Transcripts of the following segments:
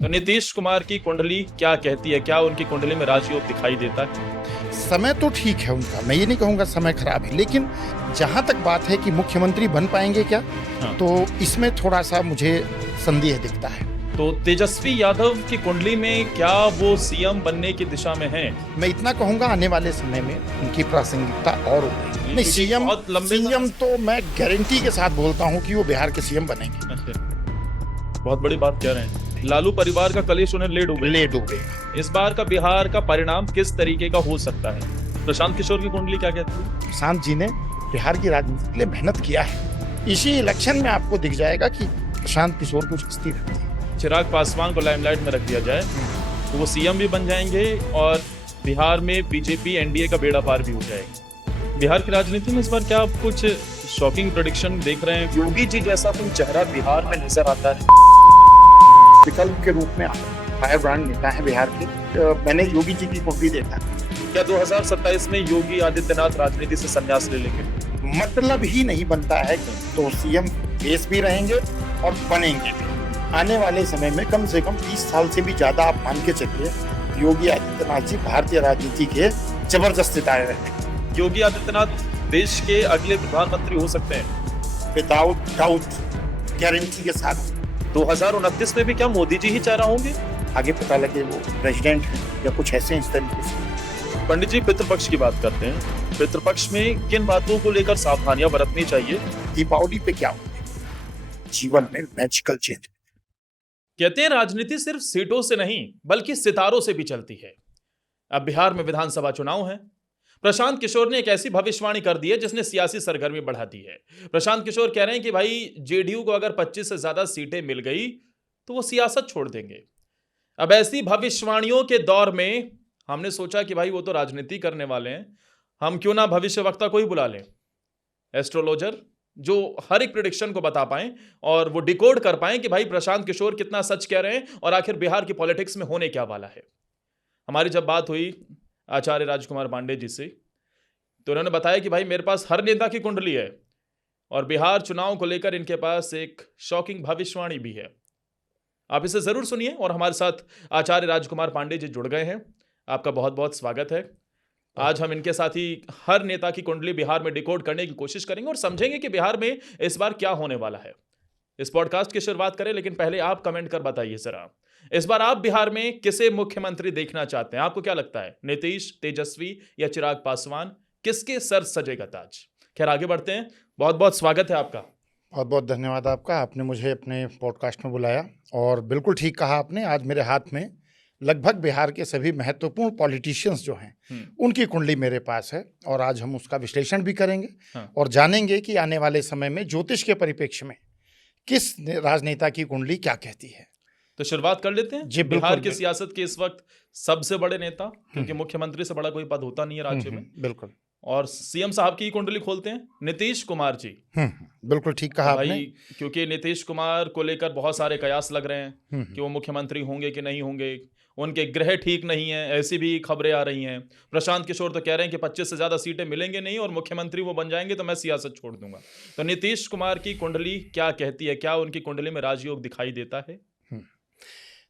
तो नीतीश कुमार की कुंडली क्या कहती है? क्या उनकी कुंडली में राजयोग दिखाई देता है? समय तो ठीक है उनका, मैं ये नहीं कहूँगा समय खराब है, लेकिन जहाँ तक बात है कि मुख्यमंत्री बन पाएंगे क्या, हाँ। तो इसमें थोड़ा-सा मुझे संदेह दिखता है। तो तेजस्वी यादव की कुंडली में क्या वो सीएम बनने की दिशा में हैं? मैं इतना कहूँगा आने वाले समय में उनकी प्रासंगिकता और हो गई। नहीं, क्योंकि सीएम बहुत लंबे सीएम तो मैं गारंटी के साथ बोलता हूँ कि वो बिहार के सीएम बनेंगे। अच्छा, बहुत बड़ी बात कह रहे हैं। लालू परिवार का कलेश उन्हें ले डूबे। ले डूबेगा। इस बार का बिहार का परिणाम किस तरीके का हो सकता है? प्रशांत किशोर की कुंडली क्या कहती है? प्रशांत जी ने बिहार की राजनीति के लिए मेहनत किया है। इसी इलेक्शन में आपको दिख जाएगा कि प्रशांत किशोर कुछ हस्ती रखती है। चिराग पासवान को लाइमलाइट में रख दिया जाए तो वो सीएम भी बन जाएंगे और बिहार में बीजेपी एनडीए का बेड़ा पार भी हो जाएगा। बिहार की राजनीति में इस बार क्या आप कुछ शॉकिंग प्रेडिक्शन देख रहे हैं? योगी जी जैसा कोई चेहरा बिहार में नजर आता है? विकल्प के रूप में फायर ब्रांड नेता है बिहार के। मैंने योगी जी की कुंडली देखा। क्या 2027 में योगी आदित्यनाथ राजनीति से संन्यास ले लेंगे? मतलब ही नहीं बनता है कि तो सीएम केस भी रहेंगे और बनेंगे भी। आने वाले समय में कम से कम 30 साल से भी ज्यादा आप मान के चलिए, योगी आदित्यनाथ जी भारतीय राजनीति के जबरदस्त सितारे रहेंगे। योगी आदित्यनाथ देश के अगले प्रधानमंत्री हो सकते हैं विदाउट डाउट, गारंटी के साथ। 2029 में भी क्या मोदी जी ही चेहरा होंगे? आगे पता लगे वो प्रेसिडेंट है या कुछ ऐसे इस तरीके से। पंडित जी पितृपक्ष की बात करते हैं। पितृपक्ष में किन बातों को लेकर सावधानियां बरतनी चाहिए? दीपावली पे क्या होगा? जीवन में मैजिकल चेंज। कहते हैं राजनीति सिर्फ सीटों से नहीं बल्कि सितारों से भी चलती है। अब बिहार में विधानसभा चुनाव है। प्रशांत किशोर ने एक ऐसी भविष्यवाणी कर दी है जिसने सियासी सरगर्मी बढ़ा दी है। प्रशांत किशोर कह रहे हैं कि भाई जेडीयू को अगर 25 से ज्यादा सीटें मिल गई तो वो सियासत छोड़ देंगे। अब ऐसी भविष्यवाणियों के दौर में हमने सोचा कि भाई वो तो राजनीति करने वाले हैं, हम क्यों ना भविष्यवक्ता को ही बुला लें, एस्ट्रोलॉजर जो हर एक प्रिडिक्शन को बता पाएं और वो डिकोड कर पाएं कि भाई प्रशांत किशोर कितना सच कह रहे हैं और आखिर बिहार की पॉलिटिक्स में होने क्या वाला है। हमारी जब बात हुई आचार्य राजकुमार पांडे जी से तो उन्होंने बताया कि भाई मेरे पास हर नेता की कुंडली है और बिहार चुनाव को लेकर इनके पास एक शॉकिंग भविष्यवाणी भी है। आप इसे जरूर सुनिए और हमारे साथ आचार्य राजकुमार पांडे जी जुड़ गए हैं। आपका बहुत बहुत स्वागत है। आज हम इनके साथ ही हर नेता की कुंडली बिहार में डिकोड करने की कोशिश करेंगे और समझेंगे कि बिहार में इस बार क्या होने वाला है। इस पॉडकास्ट की शुरुआत करें, लेकिन पहले आप कमेंट कर बताइए जरा, इस बार आप बिहार में किसे मुख्यमंत्री देखना चाहते हैं? आपको क्या लगता है, नीतीश, तेजस्वी या चिराग पासवान? किसके सर सजेगा ताज? खैर आगे बढ़ते हैं। बहुत बहुत स्वागत है आपका। बहुत बहुत धन्यवाद आपका, आपने मुझे अपने पॉडकास्ट में बुलाया और बिल्कुल ठीक कहा आपने। आज मेरे हाथ में लगभग बिहार के सभी महत्वपूर्ण पॉलिटिशियंस जो हैं उनकी कुंडली मेरे पास है और आज हम उसका विश्लेषण भी करेंगे। हाँ। और जानेंगे कि आने वाले समय में ज्योतिष के परिप्रेक्ष्य में किस राजनेता की कुंडली क्या कहती है। तो शुरुआत कर लेते हैं। जी, बिल्कुल, बिहार की बिल्कुल। सियासत के इस वक्त सबसे बड़े नेता, क्योंकि मुख्यमंत्री से बड़ा कोई पद होता नहीं है राज्य में, बिल्कुल। और सीएम साहब की कुंडली खोलते हैं, नीतीश कुमार जी। बिल्कुल ठीक कहा भाई आपने। क्योंकि नीतीश कुमार को लेकर बहुत सारे कयास लग रहे हैं कि वो मुख्यमंत्री होंगे कि नहीं होंगे, उनके ग्रह ठीक नहीं है, ऐसी भी खबरें आ रही हैं। प्रशांत किशोर तो कह रहे हैं कि 25 से ज्यादा सीटें मिलेंगे नहीं और मुख्यमंत्री वो बन जाएंगे तो मैं सियासत छोड़ दूंगा। तो नीतीश कुमार की कुंडली क्या कहती है? क्या उनकी कुंडली में राजयोग दिखाई देता है?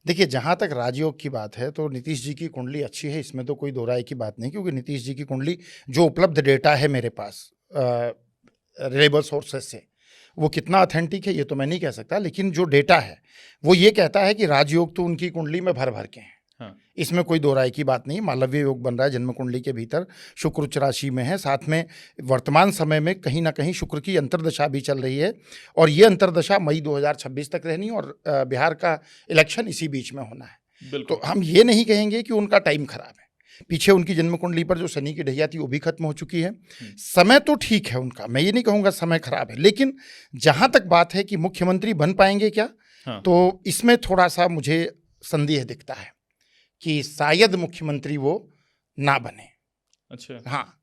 देखिए, जहाँ तक राजयोग की बात है तो नीतीश जी की कुंडली अच्छी है, इसमें तो कोई दो राय की बात नहीं, क्योंकि नीतीश जी की कुंडली जो उपलब्ध डेटा है मेरे पास रिलायबल सोर्सेज से, वो कितना ऑथेंटिक है ये तो मैं नहीं कह सकता, लेकिन जो डेटा है वो ये कहता है कि राजयोग तो उनकी कुंडली में भर भर के हैं। हाँ। इसमें कोई दो राय की बात नहीं। मालव्य योग बन रहा है जन्म कुंडली के भीतर, शुक्र उच्च राशि में है, साथ में वर्तमान समय में कहीं ना कहीं शुक्र की अंतर्दशा भी चल रही है और ये अंतर्दशा मई 2026 तक रहनी और बिहार का इलेक्शन इसी बीच में होना है। तो हम ये नहीं कहेंगे कि उनका टाइम खराब है। पीछे उनकी जन्म कुंडली पर जो शनि की ढैया थी वो भी खत्म हो चुकी है। समय तो ठीक है उनका, मैं ये नहीं कहूँगा समय खराब है, लेकिन जहाँ तक बात है कि मुख्यमंत्री बन पाएंगे क्या, तो इसमें थोड़ा सा मुझे संदेह दिखता है कि शायद मुख्यमंत्री वो ना बने। अच्छा। हाँ,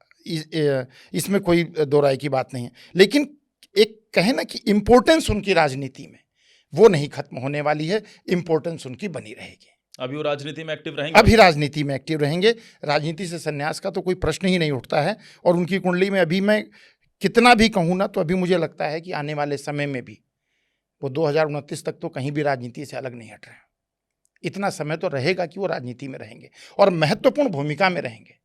इसमें कोई दो राय की बात नहीं है, लेकिन एक कहे ना कि इम्पोर्टेंस उनकी राजनीति में वो नहीं खत्म होने वाली है, इम्पोर्टेंस उनकी बनी रहेगी। अभी वो राजनीति में एक्टिव रहेंगे? अभी राजनीति में एक्टिव रहेंगे। राजनीति से संन्यास का तो कोई प्रश्न ही नहीं उठता है और उनकी कुंडली में अभी मैं कितना भी कहूँ ना, तो अभी मुझे लगता है कि आने वाले समय में भी वो 2029 तक तो कहीं भी राजनीति से अलग नहीं हट रहे हैं। इतना समय तो रहेगा कि वो राजनीति में रहेंगे और महत्वपूर्ण भूमिका में रहेंगे,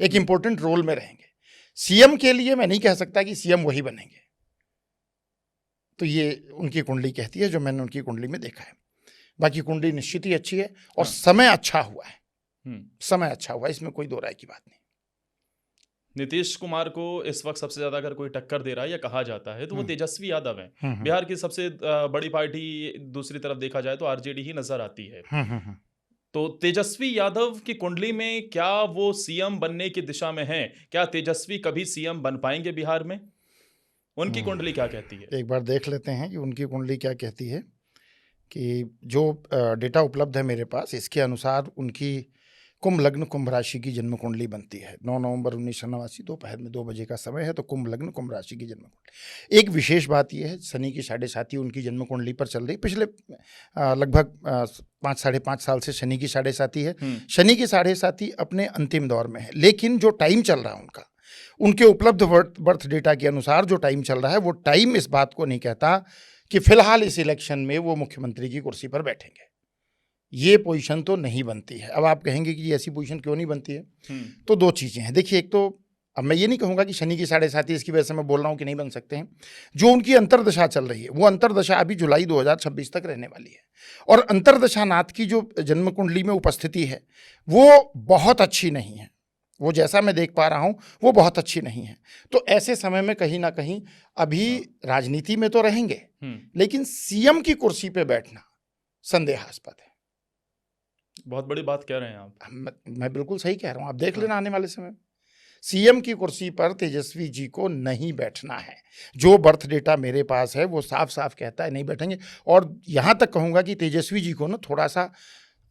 एक इंपॉर्टेंट रोल में रहेंगे। सीएम के लिए मैं नहीं कह सकता कि सीएम वही बनेंगे, तो ये उनकी कुंडली कहती है, जो मैंने उनकी कुंडली में देखा है। बाकी कुंडली निश्चित ही अच्छी है और समय अच्छा हुआ है, समय अच्छा हुआ है, इसमें कोई दो राय की बात नहीं। नीतीश कुमार को इस वक्त सबसे ज्यादा अगर कोई टक्कर दे रहा है या कहा जाता है तो वो तेजस्वी यादव हैं। बिहार की सबसे बड़ी पार्टी, दूसरी तरफ देखा जाए तो आरजेडी ही नजर आती है। तो तेजस्वी यादव की कुंडली में क्या वो सीएम बनने की दिशा में हैं? क्या तेजस्वी कभी सीएम बन पाएंगे बिहार में? उनकी कुंडली क्या कहती है? एक बार देख लेते हैं कि उनकी कुंडली क्या कहती है। कि जो डेटा उपलब्ध है मेरे पास, इसके अनुसार उनकी कुंभ लग्न कुंभ राशि की जन्म कुंडली बनती है। 9 नवंबर 1989 दोपहर में 2 बजे का समय है, तो कुंभ लग्न कुंभ राशि की जन्म कुंडली। एक विशेष बात यह है, शनि की 7.5 उनकी जन्म कुंडली पर चल रही। पिछले लगभग 5 साढ़े 5 साल से शनि की 7.5 है। शनि की 7.5 अपने अंतिम दौर में है, लेकिन जो टाइम चल रहा है उनका, उनके उपलब्ध बर्थ डेटा के अनुसार जो टाइम चल रहा है, वो टाइम इस बात को नहीं कहता कि फिलहाल इस इलेक्शन में वो मुख्यमंत्री की कुर्सी पर बैठेंगे। ये पोजीशन तो नहीं बनती है। अब आप कहेंगे कि ऐसी पोजीशन क्यों नहीं बनती है, तो 2 चीज़ें हैं। देखिए, एक तो अब मैं ये नहीं कहूँगा कि शनि की 7.5 इसकी वजह से मैं बोल रहा हूँ कि नहीं बन सकते हैं। जो उनकी अंतर्दशा चल रही है, वो अंतर्दशा अभी जुलाई 2026 तक रहने वाली है, और अंतर्दशा नाथ की जो जन्म कुंडली में उपस्थिति है वो बहुत अच्छी नहीं है। वो जैसा मैं देख पा रहा हूँ वो बहुत अच्छी नहीं है। तो ऐसे समय में कहीं ना कहीं अभी राजनीति में तो रहेंगे, लेकिन सीएम की कुर्सी पे बैठना संदेहास्पद है। बहुत बड़ी बात कह रहे हैं आप। मैं बिल्कुल सही कह रहा हूँ, आप देख लेना आने वाले समय में सीएम की कुर्सी पर तेजस्वी जी को नहीं बैठना है। जो बर्थ डेटा मेरे पास है वो साफ साफ कहता है नहीं बैठेंगे। और यहाँ तक कहूँगा कि तेजस्वी जी को ना थोड़ा सा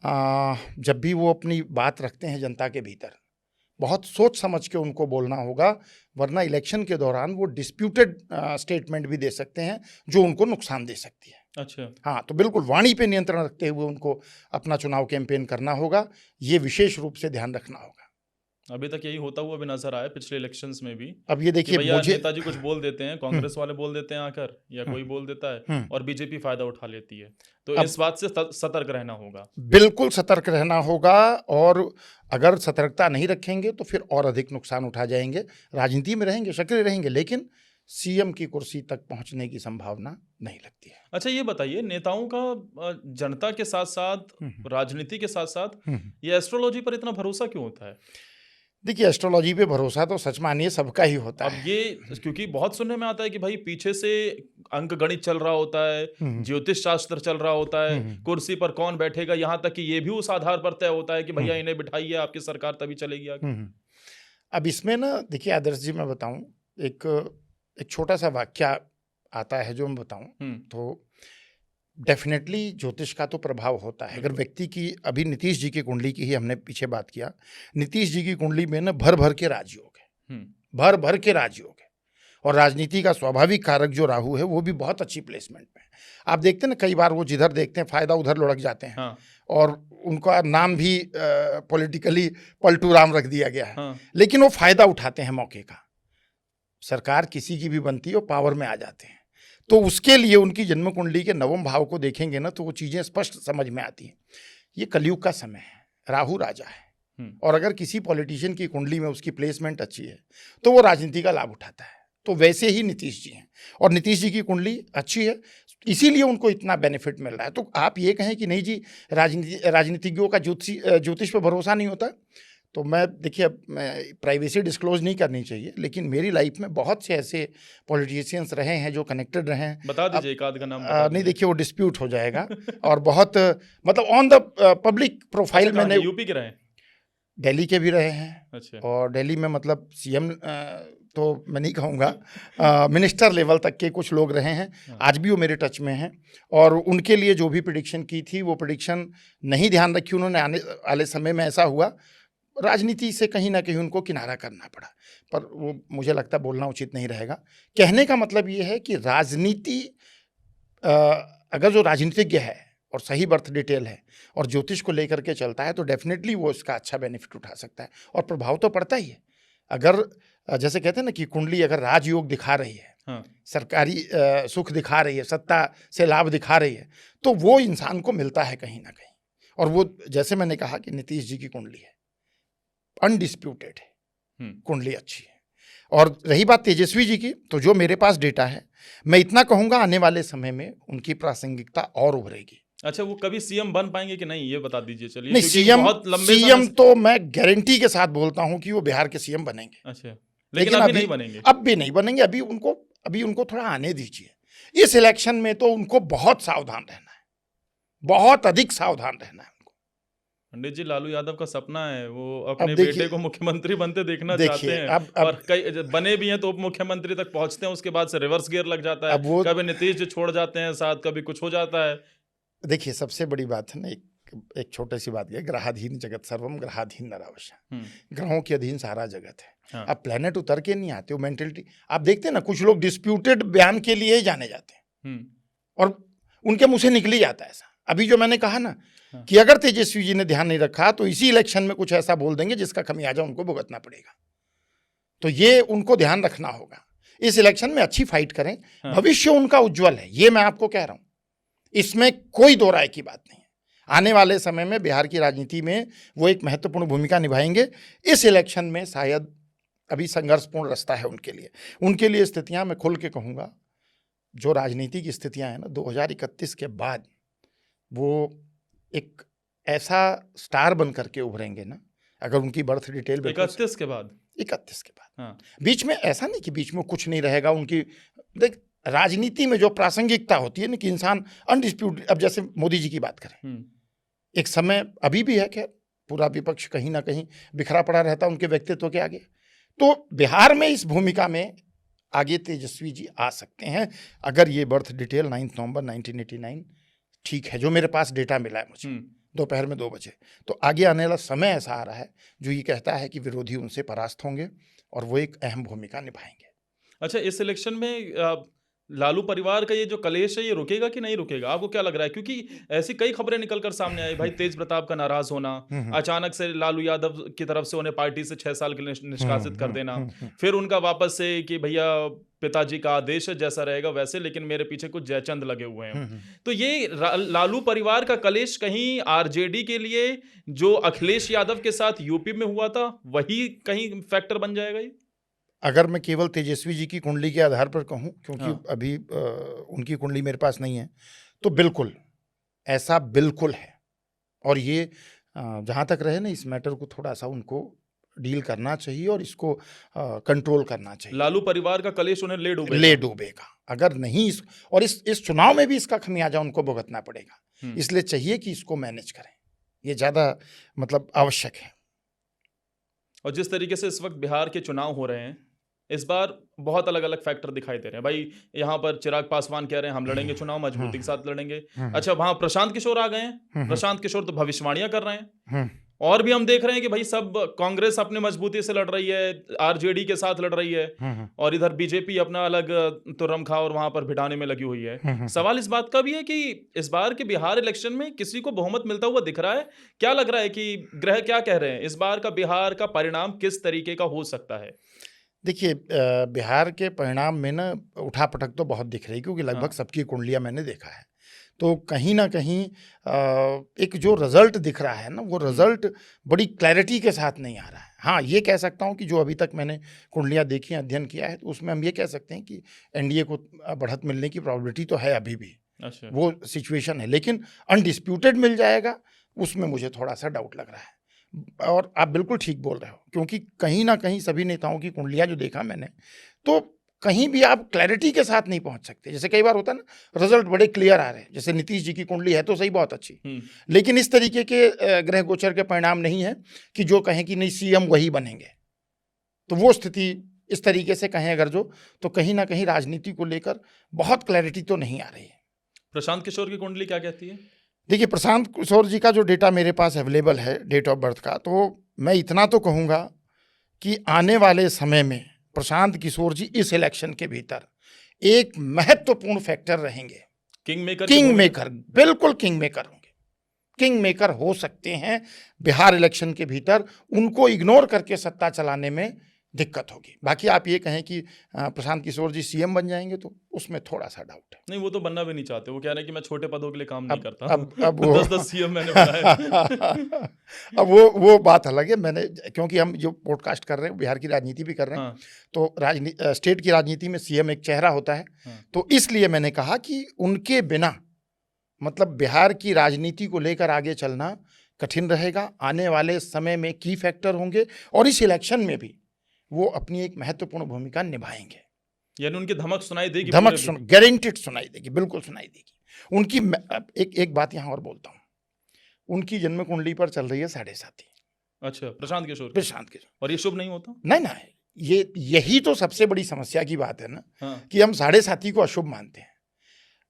जब भी वो अपनी बात रखते हैं जनता के भीतर, बहुत सोच समझ के उनको बोलना होगा, वरना इलेक्शन के दौरान वो डिस्प्यूटेड स्टेटमेंट भी दे सकते हैं जो उनको नुकसान दे सकती है। अच्छा, हाँ, तो बिल्कुल वाणी पे नियंत्रण रखते हुए उनको अपना चुनाव कैंपेन करना होगा, ये विशेष रूप से ध्यान रखना होगा। अभी तक यही होता हुआ भी नजर आया पिछले इलेक्शंस में भी। अब ये देखिए, भैया मुझे नेताजी कुछ बोल देते हैं, कांग्रेस वाले बोल देते हैं आकर, या कोई बोल देता है और बीजेपी फायदा उठा लेती है। तो इस बात से सतर्क रहना होगा। बिल्कुल सतर्क रहना होगा, और अगर सतर्कता नहीं रखेंगे तो फिर और अधिक नुकसान उठा जाएंगे। राजनीति में रहेंगे, सक्रिय रहेंगे, लेकिन सीएम की कुर्सी तक पहुंचने की संभावना नहीं लगती है। अच्छा, ये बताइए, नेताओं का जनता के साथ साथ, राजनीति के साथ साथ, ये एस्ट्रोलॉजी पर इतना भरोसा क्यों होता है? देखिए, एस्ट्रोलॉजी पे भरोसा तो सच मानिए सबका ही होता है। अब ये क्योंकि बहुत सुनने में आता है कि भाई पीछे से अंक गणित चल रहा होता है, ज्योतिष शास्त्र चल रहा होता है, कुर्सी पर कौन बैठेगा, यहाँ तक कि ये भी उस आधार पर तय होता है कि भैया इन्हें बिठाइए, आपकी सरकार तभी चलेगी आगे। अब इसमें ना देखिए आदर्श जी, मैं बताऊं, एक छोटा सा वाक्य आता है जो मैं बताऊं, तो डेफिनेटली ज्योतिष का तो प्रभाव होता है। अगर व्यक्ति की, अभी नीतीश जी की कुंडली की ही हमने पीछे बात किया, नीतीश जी की कुंडली में ना भर भर के राजयोग है, भर भर के राजयोग है, और राजनीति का स्वाभाविक कारक जो राहु है वो भी बहुत अच्छी प्लेसमेंट में है। आप देखते हैं ना, कई बार वो जिधर देखते हैं फायदा उधर लुढ़क जाते हैं। हाँ। और उनका नाम भी पॉलिटिकली पलटू राम रख दिया गया है। हाँ। लेकिन वो फायदा उठाते हैं मौके का। सरकार किसी की भी बनती है, वो पावर में आ जाते हैं। तो उसके लिए उनकी जन्म कुंडली के नवम भाव को देखेंगे ना, तो वो चीजें स्पष्ट समझ में आती हैं। ये कलयुग का समय है, राहु राजा है, और अगर किसी पॉलिटिशियन की कुंडली में उसकी प्लेसमेंट अच्छी है तो वो राजनीति का लाभ उठाता है। तो वैसे ही नीतीश जी हैं, और नीतीश जी की कुंडली अच्छी है, इसीलिए उनको इतना बेनिफिट मिल रहा है। तो आप ये कहें कि नहीं जी राजनीतिज्ञों का ज्योतिष पर भरोसा नहीं होता, तो मैं, देखिए, अब मैं प्राइवेसी डिस्क्लोज नहीं करनी चाहिए, लेकिन मेरी लाइफ में बहुत से ऐसे पॉलिटिशियंस रहे हैं जो कनेक्टेड रहे हैं। बता दीजिए एक आध का नाम। नहीं, देखिए वो डिस्प्यूट हो जाएगा। और बहुत मतलब ऑन द पब्लिक प्रोफाइल में यूपी के रहे, दिल्ली के भी रहे हैं। अच्छा। और दिल्ली में मतलब सीएम तो मैं नहीं कहूँगा, मिनिस्टर लेवल तक के कुछ लोग रहे हैं। आज भी वो मेरे टच में हैं, और उनके लिए जो भी प्रेडिक्शन की थी वो प्रेडिक्शन नहीं ध्यान रखी उन्होंने। आने वाले समय में ऐसा हुआ, राजनीति से कहीं ना कहीं उनको किनारा करना पड़ा, पर वो मुझे लगता है बोलना उचित नहीं रहेगा। कहने का मतलब ये है कि राजनीति, अगर जो राजनीतिज्ञ है और सही बर्थ डिटेल है और ज्योतिष को लेकर के चलता है, तो डेफिनेटली वो इसका अच्छा बेनिफिट उठा सकता है, और प्रभाव तो पड़ता ही है। अगर जैसे कहते हैं ना कि कुंडली अगर राजयोग दिखा रही है, हाँ, सरकारी सुख दिखा रही है, सत्ता से लाभ दिखा रही है, तो वो इंसान को मिलता है कहीं ना कहीं, और वो जैसे मैंने कहा कि नीतीश जी की कुंडली है, अनडिस्प्यूटेड है, कुंडली अच्छी है। और रही बात तेजस्वी जी की, तो जो मेरे पास डेटा है, मैं इतना कहूंगा आने वाले समय में उनकी प्रासंगिकता और उभरेगी। अच्छा, वो कभी सीएम बन पाएंगे कि नहीं, ये बता दीजिए। चलिए, नहीं, क्योंकि सीएम बहुत लंबे सीएम समय से। तो मैं गारंटी के साथ बोलता हूं कि वो बिहार के सीएम बनेंगे। अच्छा, लेकिन अभी नहीं बनेंगे। अब भी नहीं बनेंगे। अभी उनको थोड़ा आने दीजिए। इस इलेक्शन में तो उनको बहुत सावधान रहना है, बहुत अधिक सावधान रहना है उनको। पंडित जी, लालू यादव का सपना है वो अब अपने देखिए- बेटे को मुख्यमंत्री बनते देखना देखिए, चाहते हैं। अब और कई बने भी हैं तो उप मुख्यमंत्री तक पहुंचते हैं, उसके बाद से रिवर्स गियर लग जाता है। अब वो कभी नीतीश जी छोड़ जाते हैं साथ, कभी कुछ हो जाता है। देखिए, सबसे बड़ी बात है ना, एक छोटी सी बात है, ग्रहाधीन जगत सर्वम ग्रहाधीन नरावश्य। ग्रहों के अधीन सारा जगत है। हाँ। अब प्लेनेट उतर के नहीं आते, वो मेंटेलिटी आप देखते हैं ना, कुछ लोग डिस्प्यूटेड बयान के लिए ही जाने जाते हैं और उनके मुंह से निकल ही जाता है ऐसा। अभी जो मैंने कहा ना कि अगर तेजस्वी जी ने ध्यान नहीं रखा तो इसी इलेक्शन में कुछ ऐसा बोल देंगे जिसका खमियाजा उनको भुगतना पड़ेगा। तो ये उनको ध्यान रखना होगा। इस इलेक्शन में अच्छी फाइट करें, भविष्य उनका उज्जवल है, ये मैं आपको कह रहा हूं, इसमें कोई दो राय की बात नहीं है। आने वाले समय में बिहार की राजनीति में वो एक महत्वपूर्ण भूमिका निभाएंगे। इस इलेक्शन में शायद अभी संघर्षपूर्ण रास्ता है उनके लिए स्थितियां, मैं खुल के कहूँगा, जो राजनीतिक स्थितियां हैं ना 2031 के बाद, वो एक ऐसा स्टार बन करके उभरेंगे ना, अगर उनकी बर्थ डिटेल 31 के बाद। हाँ। बीच में ऐसा नहीं कि बीच में कुछ नहीं रहेगा उनकी। देख, राजनीति में जो प्रासंगिकता होती है ना कि इंसान अनडिस्प्यूटेड, अब जैसे मोदी जी की बात करें, एक समय अभी भी है, खैर पूरा विपक्ष कहीं ना कहीं बिखरा पड़ा रहता उनके व्यक्तित्व के आगे, तो बिहार में इस भूमिका में आगे तेजस्वी जी आ सकते हैं अगर ये बर्थ डिटेल 9 नवंबर 1989 ठीक है, जो मेरे पास डेटा मिला है मुझे दोपहर में 2 बजे। तो आगे आने वाला समय ऐसा आ रहा है जो ये कहता है कि विरोधी उनसे परास्त होंगे और वो एक अहम भूमिका निभाएंगे। अच्छा, इस इलेक्शन में लालू परिवार का ये जो कलेश है, ये रुकेगा कि नहीं रुकेगा, आपको क्या लग रहा है? क्योंकि ऐसी कई खबरें निकलकर सामने आई भाई, तेज प्रताप का नाराज होना, अचानक से लालू यादव की तरफ से उन्हें पार्टी से 6 साल के लिए निष्कासित कर देना, फिर उनका वापस से कि भैया पिताजी का आदेश है, जैसा रहेगा वैसे, लेकिन मेरे पीछे कुछ जयचंद लगे हुए हैं। तो ये लालू परिवार का कलेश कहीं आरजेडी के लिए जो अखिलेश यादव के साथ यूपी में हुआ था, वही कहीं फैक्टर बन जाएगा ये? अगर मैं केवल तेजस्वी जी की कुंडली के आधार पर कहूं, क्योंकि अभी उनकी कुंडली मेरे पास नहीं है, तो बिल्कुल ऐसा बिल्कुल है। और ये जहां तक रहे ना, इस मैटर को थोड़ा सा उनको डील करना चाहिए और इसको कंट्रोल करना चाहिए। लालू परिवार का कलेश उन्हें ले डूबेगा अगर नहीं और इस चुनाव में भी इसका खमियाजा उनको भुगतना पड़ेगा। इसलिए चाहिए कि इसको मैनेज करें, ये ज्यादा मतलब आवश्यक है। और जिस तरीके से इस वक्त बिहार के चुनाव हो रहे हैं, इस बार बहुत अलग अलग फैक्टर दिखाई दे रहे हैं भाई। यहाँ पर चिराग पासवान कह रहे हैं हम लड़ेंगे चुनाव, मजबूती के साथ लड़ेंगे। अच्छा, वहां प्रशांत किशोर आ गए हैं। प्रशांत किशोर तो भविष्यवाणियां कर रहे हैं। और भी हम देख रहे हैं कि भाई सब कांग्रेस अपने मजबूती से लड़ रही है, आरजेडी के साथ लड़ रही है, और इधर बीजेपी अपना अलग तुर्रम खा और वहां पर भिड़ाने में लगी हुई है। सवाल इस बात का भी है कि इस बार के बिहार इलेक्शन में किसी को बहुमत मिलता हुआ दिख रहा है? क्या लग रहा है कि ग्रह क्या कह रहे हैं, इस बार का बिहार का परिणाम किस तरीके का हो सकता है? देखिए, बिहार के परिणाम में ना उठापटक तो बहुत दिख रही है, क्योंकि लगभग सबकी कुंडलियां मैंने देखा है। तो कहीं ना कहीं एक जो रिजल्ट दिख रहा है ना, वो रिजल्ट बड़ी क्लैरिटी के साथ नहीं आ रहा है। हाँ, ये कह सकता हूँ कि जो अभी तक मैंने कुंडलियां देखी, अध्ययन किया है, तो उसमें हम ये कह सकते हैं कि एनडीए को बढ़त मिलने की प्रॉबिलिटी तो है अभी भी। अच्छा। वो सिचुएशन है, लेकिन अनडिस्प्यूटेड मिल जाएगा उसमें मुझे थोड़ा सा डाउट लग रहा है। और आप बिल्कुल ठीक बोल रहे हो, क्योंकि कहीं ना कहीं सभी नेताओं की कुंडलियां जो देखा मैंने, तो कहीं भी आप क्लैरिटी के साथ नहीं पहुंच सकते। जैसे कई बार होता है ना, रिजल्ट बड़े क्लियर आ रहे हैं, जैसे नीतीश जी की कुंडली है तो सही, बहुत अच्छी, लेकिन इस तरीके के ग्रह गोचर के परिणाम नहीं है कि जो कहें कि नहीं सीएम वही बनेंगे। तो वो स्थिति इस तरीके से कहें अगर जो, तो कहीं ना कहीं राजनीति को लेकर बहुत क्लैरिटी तो नहीं आ रही है। प्रशांत किशोर की कुंडली क्या कहती है? देखिए, प्रशांत किशोर जी का जो डेटा मेरे पास अवेलेबल है डेट ऑफ बर्थ का, तो मैं इतना तो कहूँगा कि आने वाले समय में प्रशांत किशोर जी इस इलेक्शन के भीतर एक महत्वपूर्ण फैक्टर रहेंगे। किंग मेकर, बिल्कुल किंग मेकर होंगे, किंग मेकर हो सकते हैं बिहार इलेक्शन के भीतर। उनको इग्नोर करके सत्ता चलाने में दिक्कत होगी। बाकी आप ये कहें कि प्रशांत किशोर जी सीएम बन जाएंगे तो उसमें थोड़ा सा डाउट है। नहीं, वो तो बनना भी नहीं चाहते। वो कह रहे हैं कि मैं छोटे पदों के लिए काम नहीं करता। अब वो 10-10 सीएम मैंने बनाए। अब वो बात अलग है। मैंने, क्योंकि हम जो पॉडकास्ट कर रहे हैं बिहार की राजनीति भी कर रहे हैं, हाँ, तो स्टेट की राजनीति में सीएम एक चेहरा होता है। हाँ, तो इसलिए मैंने कहा कि उनके बिना मतलब बिहार की राजनीति को लेकर आगे चलना कठिन रहेगा। आने वाले समय में की फैक्टर होंगे और इस इलेक्शन में भी वो अपनी एक महत्वपूर्ण भूमिका निभाएंगे। यानी उनकी धमक सुनाई देगी। धमक गारंटेड सुनाई देगी, बिल्कुल सुनाई देगी उनकी। अब एक बात यहाँ और बोलता हूँ, उनकी जन्म कुंडली पर चल रही है 7.5। अच्छा, प्रशांत किशोर। प्रशांत किशोर। और ये शुभ नहीं होता? नहीं ना, यही तो सबसे बड़ी समस्या की बात है ना। हाँ, कि हम 7.5 को अशुभ मानते हैं।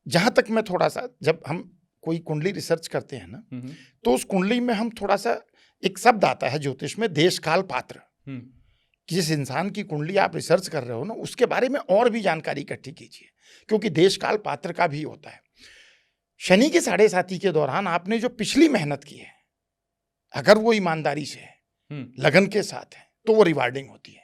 जहां तक मैं थोड़ा सा, जब हम कोई कुंडली रिसर्च करते हैं ना, तो उस कुंडली में हम थोड़ा सा, एक शब्द आता है ज्योतिष में, देश काल पात्र। जिस इंसान की कुंडली आप रिसर्च कर रहे हो ना, उसके बारे में और भी जानकारी इकट्ठी कीजिए, क्योंकि देश काल पात्र का भी होता है। शनि के 7.5 के दौरान आपने जो पिछली मेहनत की है, अगर वो ईमानदारी से है, लगन के साथ है, तो वो रिवार्डिंग होती है।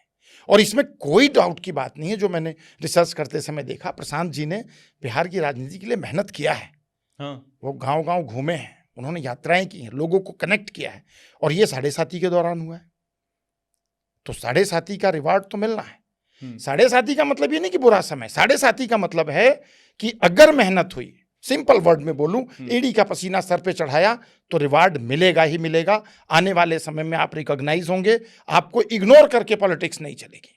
और इसमें कोई डाउट की बात नहीं है। जो मैंने रिसर्च करते समय देखा, प्रशांत जी ने बिहार की राजनीति के लिए मेहनत किया है। हाँ, वो गांव-गांव घूमे हैं, उन्होंने यात्राएं की हैं, लोगों को कनेक्ट किया है, और ये 7.5 के दौरान हुआ है। तो 7.5 का रिवार्ड तो मिलना है। 7.5 का मतलब ये नहीं कि बुरा समय, 7.5 का मतलब है कि अगर मेहनत हुई, सिंपल वर्ड में बोलूं, एड़ी का पसीना सर पे चढ़ाया, तो रिवार्ड मिलेगा ही मिलेगा। आने वाले समय में आप रिकॉग्नाइज होंगे, आपको इग्नोर करके पॉलिटिक्स नहीं चलेगी।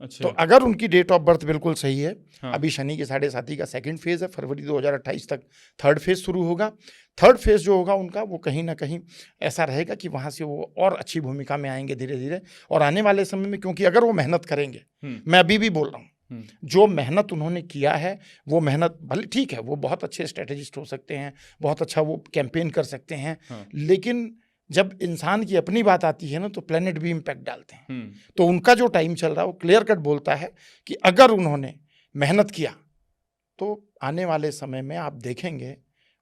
अच्छा। तो अगर उनकी डेट ऑफ बर्थ बिल्कुल सही है, हाँ। अभी शनि के 7.5 का सेकंड फेज है, फरवरी 2028 तक थर्ड फेज शुरू होगा। थर्ड फेज जो होगा उनका, वो कहीं ना कहीं ऐसा रहेगा कि वहां से वो और अच्छी भूमिका में आएंगे धीरे धीरे। और आने वाले समय में, क्योंकि अगर वो मेहनत करेंगे, मैं अभी भी बोल रहा हूँ, जो मेहनत उन्होंने किया है, वो मेहनत भले ठीक है, वो बहुत अच्छे स्ट्रेटेजिस्ट हो सकते हैं, बहुत अच्छा वो कैंपेन कर सकते हैं, लेकिन जब इंसान की अपनी बात आती है ना, तो प्लेनेट भी इम्पैक्ट डालते हैं। तो उनका जो टाइम चल रहा है वो क्लियर कट बोलता है कि अगर उन्होंने मेहनत किया, तो आने वाले समय में आप देखेंगे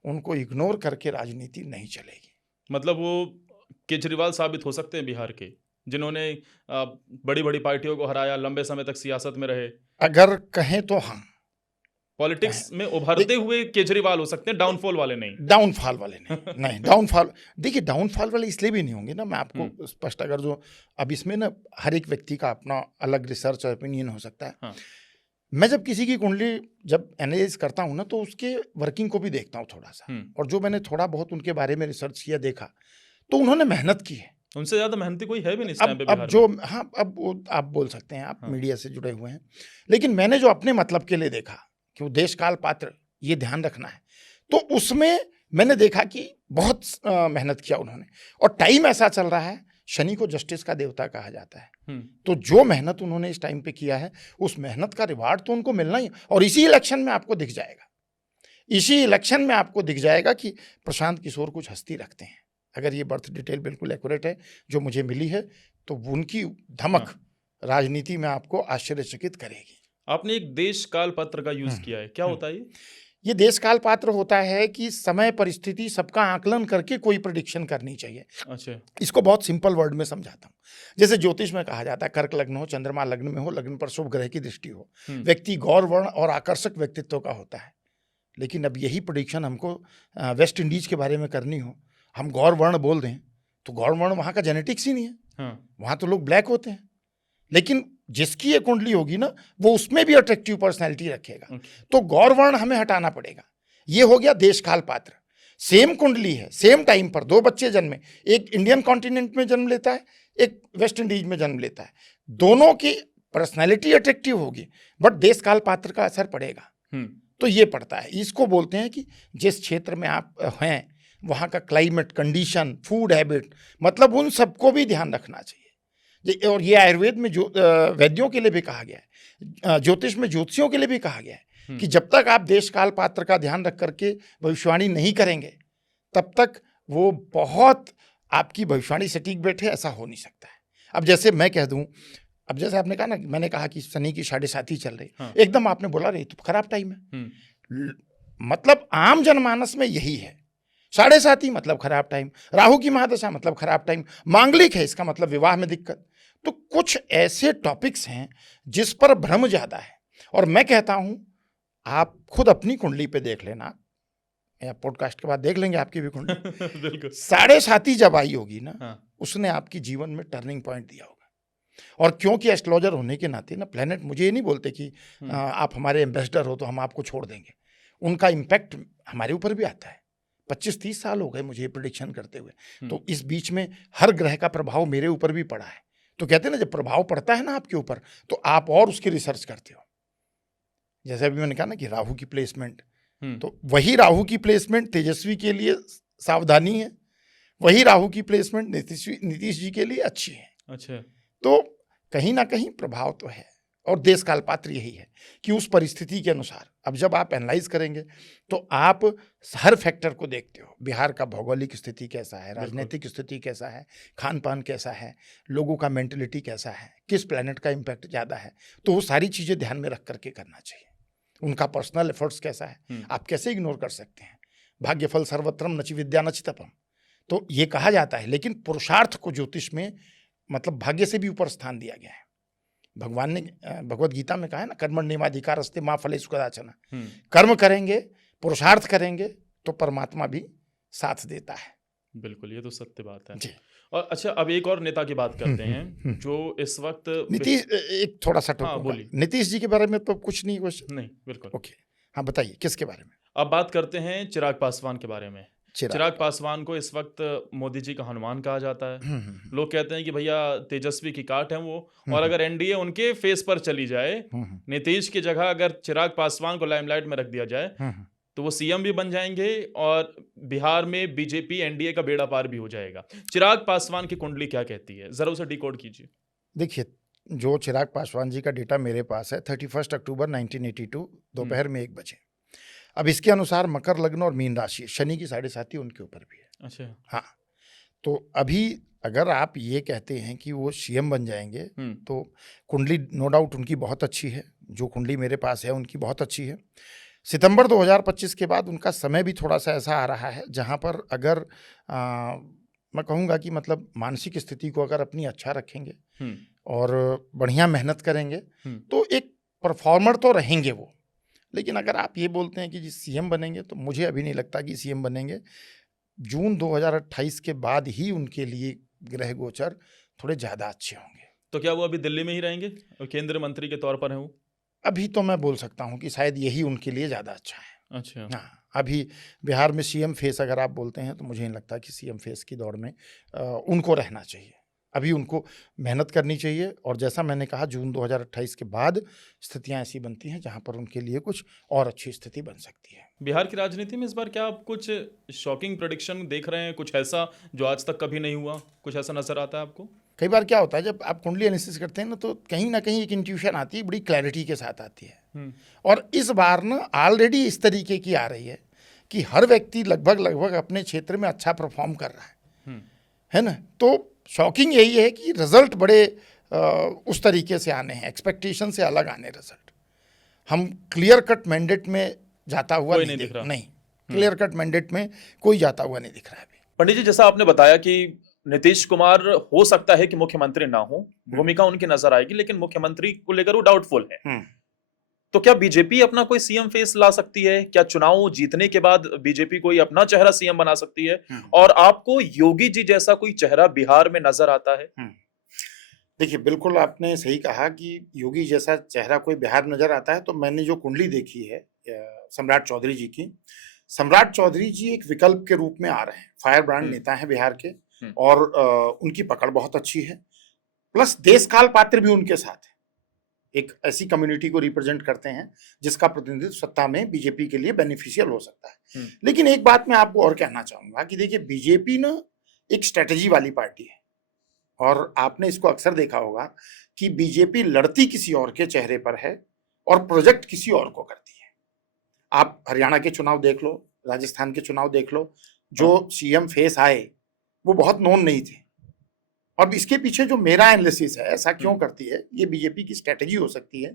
उनको इग्नोर करके राजनीति नहीं चलेगी। मतलब वो केजरीवाल साबित हो सकते हैं बिहार के, जिन्होंने बड़ी बड़ी पार्टियों को हराया, लंबे समय तक सियासत में रहे। अगर कहें तो हाँ, पॉलिटिक्स में उभरते हुए केजरीवाल हो सकते हैं, डाउनफॉल वाले नहीं। डाउनफॉल वाले नहीं। नहीं, डाउनफॉल, देखिए डाउनफॉल वाले इसलिए भी नहीं होंगे ना, मैं आपको स्पष्ट, अगर जो अब इसमें ना हर एक व्यक्ति का अपना अलग रिसर्च और ओपिनियन हो सकता है। हाँ। मैं जब किसी की कुंडली जब एनालाइज करता हूँ ना, तो उसके वर्किंग को भी देखता हूँ थोड़ा सा, और जो मैंने थोड़ा बहुत उनके बारे में रिसर्च किया, देखा, तो उन्होंने मेहनत की है। उनसे ज्यादा मेहनती कोई है भी नहीं इस टाइम पे अब बिहार जो में। हाँ, अब वो आप बोल सकते हैं, आप मीडिया से जुड़े हुए हैं, लेकिन मैंने जो अपने मतलब के लिए देखा कि वो देश काल पात्र, ये ध्यान रखना है, तो उसमें मैंने देखा कि बहुत मेहनत किया उन्होंने। और टाइम ऐसा चल रहा है, शनि को जस्टिस का देवता कहा जाता है, तो जो मेहनत उन्होंने इस टाइम पे किया है, उस मेहनत का रिवार्ड तो उनको मिलना ही। और इसी इलेक्शन में आपको दिख जाएगा, इसी इलेक्शन में आपको दिख जाएगा कि प्रशांत किशोर कुछ हस्ती रखते हैं। अगर ये बर्थ डिटेल बिल्कुल एक्यूरेट है जो मुझे मिली है, तो उनकी धमक राजनीति में आपको आश्चर्यचकित करेगी। आपने एक देश काल पत्र का यूज किया है, क्या होता है ये देश काल पात्र होता है कि समय परिस्थिति सबका आकलन करके कोई प्रेडिक्शन करनी चाहिए। अच्छा। इसको बहुत सिंपल वर्ड में समझाता हूँ। जैसे ज्योतिष में कहा जाता है, कर्क लग्न हो, चंद्रमा लग्न में हो, लग्न पर शुभ ग्रह की दृष्टि हो, व्यक्ति गौर वर्ण और आकर्षक व्यक्तित्व का होता है। लेकिन अब यही प्रेडिक्शन हमको वेस्ट इंडीज के बारे में करनी हो, हम गौर वर्ण बोल दें, तो गौर वर्ण वहाँ का जेनेटिक्स ही नहीं है। वहाँ तो लोग ब्लैक होते हैं, लेकिन जिसकी ये कुंडली होगी ना, वो उसमें भी अट्रैक्टिव पर्सनैलिटी रखेगा। तो गौर वर्ण हमें हटाना पड़ेगा। ये हो गया देश काल पात्र। सेम कुंडली है, सेम टाइम पर दो बच्चे जन्मे, एक इंडियन कॉन्टिनेंट में जन्म लेता है, एक वेस्ट इंडीज में जन्म लेता है, दोनों की पर्सनैलिटी अट्रैक्टिव होगी, बट देश काल पात्र का असर पड़ेगा। तो ये पड़ता है, इसको बोलते हैं कि जिस क्षेत्र में आप हैं, वहाँ का क्लाइमेट कंडीशन, फूड हैबिट, मतलब उन सबको भी ध्यान रखना चाहिए। और ये आयुर्वेद में जो वैद्यों के लिए भी कहा गया है, ज्योतिष में ज्योतिषियों के लिए भी कहा गया है कि जब तक आप देश काल पात्र का ध्यान रख करके भविष्यवाणी नहीं करेंगे, तब तक वो बहुत आपकी भविष्यवाणी सटीक बैठे, ऐसा हो नहीं सकता है। अब जैसे मैं कह दूं, अब जैसे आपने कहा ना, मैंने कहा कि शनि की 7.5 चल रही, एकदम आपने बोला रही तो खराब टाइम है। मतलब आम जनमानस में यही है, 7.5 मतलब खराब टाइम, राहु की महादशा मतलब खराब टाइम, मांगलिक है इसका मतलब विवाह में दिक्कत, तो कुछ ऐसे टॉपिक्स हैं जिस पर भ्रम ज्यादा है। और मैं कहता हूं आप खुद अपनी कुंडली पे देख लेना, या पॉडकास्ट के बाद देख लेंगे आपकी भी कुंडली। बिल्कुल। 7.5 जब आई होगी ना, हाँ। उसने आपकी जीवन में टर्निंग पॉइंट दिया होगा। और क्योंकि एस्ट्रोलॉजर होने के नाते ना, प्लेनेट मुझे ये नहीं बोलते कि आप हमारे एम्बेसडर हो तो हम आपको छोड़ देंगे। उनका इम्पैक्ट हमारे ऊपर भी आता है। 25-30 साल हो गए मुझे ये प्रिडिक्शन करते हुए, तो इस बीच में हर ग्रह का प्रभाव मेरे ऊपर भी पड़ा है। तो कहते हैं ना, जब प्रभाव पड़ता है ना आपके ऊपर, तो आप और उसकी रिसर्च करते हो। जैसे अभी मैंने कहा ना कि राहु की प्लेसमेंट, तो वही राहु की प्लेसमेंट तेजस्वी के लिए सावधानी है, वही राहु की प्लेसमेंट नीतीश जी के लिए अच्छी है। अच्छा। तो कहीं ना कहीं प्रभाव तो है। और देश काल पात्र यही है कि उस परिस्थिति के अनुसार, अब जब आप एनालाइज करेंगे तो आप हर फैक्टर को देखते हो। बिहार का भौगोलिक स्थिति कैसा है, राजनीतिक स्थिति कैसा है, खान पान कैसा है, लोगों का मेंटलिटी कैसा है, किस प्लैनेट का इम्पैक्ट ज़्यादा है, तो वो सारी चीज़ें ध्यान में रख करके करना चाहिए। उनका पर्सनल एफर्ट्स कैसा है, आप कैसे इग्नोर कर सकते हैं। भाग्यफल सर्वत्रम नचि विद्या नचि तपम, तो ये कहा जाता है। लेकिन पुरुषार्थ को ज्योतिष में मतलब भाग्य से भी ऊपर स्थान दिया गया है। भगवान ने भगवत गीता में कहा है ना, कर्मण्येवाधिकारस्ते मा फलेषु कदाचन। कर्म करेंगे, पुरुषार्थ करेंगे तो परमात्मा भी साथ देता है। बिल्कुल, ये तो सत्य बात है जी। और अच्छा, अब एक और नेता की बात करते हैं जो इस वक्त नीतीश, एक थोड़ा सा हाँ, टोकूंगा। बोलिए। नीतीश जी के बारे में तो कुछ नहीं क्वेश्चन। नहीं, बिल्कुल। ओके, हाँ बताइए किसके बारे में। अब बात करते हैं चिराग पासवान के बारे में। चिराग पासवान को इस वक्त मोदी जी का हनुमान कहा जाता है। लोग कहते हैं कि भैया तेजस्वी की काट है वो, और अगर एनडीए उनके फेस पर चली जाए, नीतीश की जगह अगर चिराग पासवान को लाइमलाइट में रख दिया जाए तो वो सीएम भी बन जाएंगे और बिहार में बीजेपी एनडीए का बेड़ा पार भी हो जाएगा। चिराग पासवान की कुंडली क्या कहती है, जरा उसे डिकोड कीजिए। देखिए, जो चिराग पासवान जी का डेटा मेरे पास है 31 अक्टूबर 1982 दोपहर में 1 बजे। अब इसके अनुसार मकर लग्न और मीन राशि, शनि की 7.5 उनके ऊपर भी है। अच्छा। हाँ, तो अभी अगर आप ये कहते हैं कि वो सीएम बन जाएंगे तो कुंडली नो डाउट उनकी बहुत अच्छी है। जो कुंडली मेरे पास है उनकी बहुत अच्छी है। सितंबर 2025 के बाद उनका समय भी थोड़ा सा ऐसा आ रहा है जहाँ पर अगर मैं कहूँगा कि मतलब मानसिक स्थिति को अगर अपनी अच्छा रखेंगे और बढ़िया मेहनत करेंगे तो एक परफॉर्मर तो रहेंगे वो। लेकिन अगर आप ये बोलते हैं कि जी सीएम बनेंगे, तो मुझे अभी नहीं लगता कि सीएम बनेंगे। जून 2028 के बाद ही उनके लिए ग्रह गोचर थोड़े ज़्यादा अच्छे होंगे। तो क्या वो अभी दिल्ली में ही रहेंगे, केंद्रीय मंत्री के तौर पर हैं वो? अभी तो मैं बोल सकता हूँ कि शायद यही उनके लिए ज़्यादा अच्छा है। अच्छा। हाँ, अभी बिहार में सीएम फेस अगर आप बोलते हैं तो मुझे नहीं लगता कि सीएम फेस की दौड़ में उनको रहना चाहिए। अभी उनको मेहनत करनी चाहिए। और जैसा मैंने कहा, जून 2028 के बाद स्थितियां ऐसी बनती हैं जहां पर उनके लिए कुछ और अच्छी स्थिति बन सकती है। बिहार की राजनीति में इस बार क्या आप कुछ शॉकिंग प्रेडिक्शन देख रहे हैं, कुछ ऐसा जो आज तक कभी नहीं हुआ, कुछ ऐसा नजर आता है आपको? कई बार क्या होता है, जब आप कुंडली एनालिसिस करते हैं ना, तो कहीं ना कहीं एक इंट्यूशन आती है, बड़ी क्लैरिटी के साथ आती है। और इस बार ना ऑलरेडी इस तरीके की आ रही है कि हर व्यक्ति लगभग अपने क्षेत्र में अच्छा परफॉर्म कर रहा है ना। तो शॉकिंग यही है कि रिजल्ट बड़े उस तरीके से आने हैं, एक्सपेक्टेशन से अलग आने रिजल्ट। हम क्लियर कट मैंडेट में जाता हुआ नहीं दिख रहा। नहीं, क्लियर कट मैंडेट में कोई जाता हुआ नहीं दिख रहा है अभी। पंडित जी, जैसा आपने बताया कि नीतीश कुमार हो सकता है कि मुख्यमंत्री ना हो, भूमिका उनकी नजर आएगी, लेकिन मुख्यमंत्री को लेकर वो डाउटफुल है। तो क्या बीजेपी अपना कोई सीएम फेस ला सकती है? क्या चुनाव जीतने के बाद बीजेपी कोई अपना चेहरा सीएम बना सकती है? और आपको योगी जी जैसा कोई चेहरा बिहार में नजर आता है? देखिए, बिल्कुल आपने सही कहा कि योगी जैसा चेहरा कोई बिहार में नजर आता है। तो मैंने जो कुंडली देखी है सम्राट चौधरी जी की, सम्राट चौधरी जी एक विकल्प के रूप में आ रहे हैं। फायर ब्रांड नेता है बिहार के, और उनकी पकड़ बहुत अच्छी है। प्लस देश काल पात्र भी उनके साथ है। एक ऐसी कम्युनिटी को रिप्रेजेंट करते हैं जिसका प्रतिनिधित्व सत्ता में बीजेपी के लिए बेनिफिशियल हो सकता है। लेकिन एक बात मैं आपको और कहना चाहूंगा कि देखिए, बीजेपी ना एक स्ट्रेटजी वाली पार्टी है। और आपने इसको अक्सर देखा होगा कि बीजेपी लड़ती किसी और के चेहरे पर है और प्रोजेक्ट किसी और को करती है। आप हरियाणा के चुनाव देख लो, राजस्थान के चुनाव देख लो, जो सीएम फेस आए वो बहुत नोन नहीं थे। अब इसके पीछे जो मेरा एनालिसिस है, ऐसा क्यों करती है, ये बीजेपी की स्ट्रेटजी हो सकती है।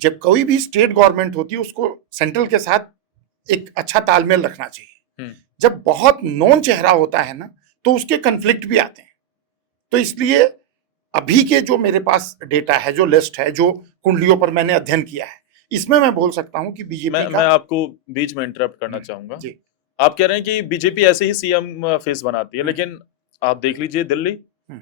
जब कोई भी स्टेट गवर्नमेंट होती है उसको सेंट्रल के साथ एक अच्छा तालमेल रखना चाहिए। जब बहुत नोन चेहरा होता है ना, तो उसके कन्फ्लिक्ट भी आते हैं। तो इसलिए अभी के जो मेरे पास डेटा है, जो लिस्ट है, जो कुंडलियों पर मैंने अध्ययन किया है, इसमें मैं बोल सकता हूं कि बीजेपी मैं आपको बीच में इंटरप्ट करना चाहूंगा। जी। आप कह रहे हैं कि बीजेपी ऐसे ही सीएम फेस बनाती है, लेकिन आप देख लीजिए दिल्ली,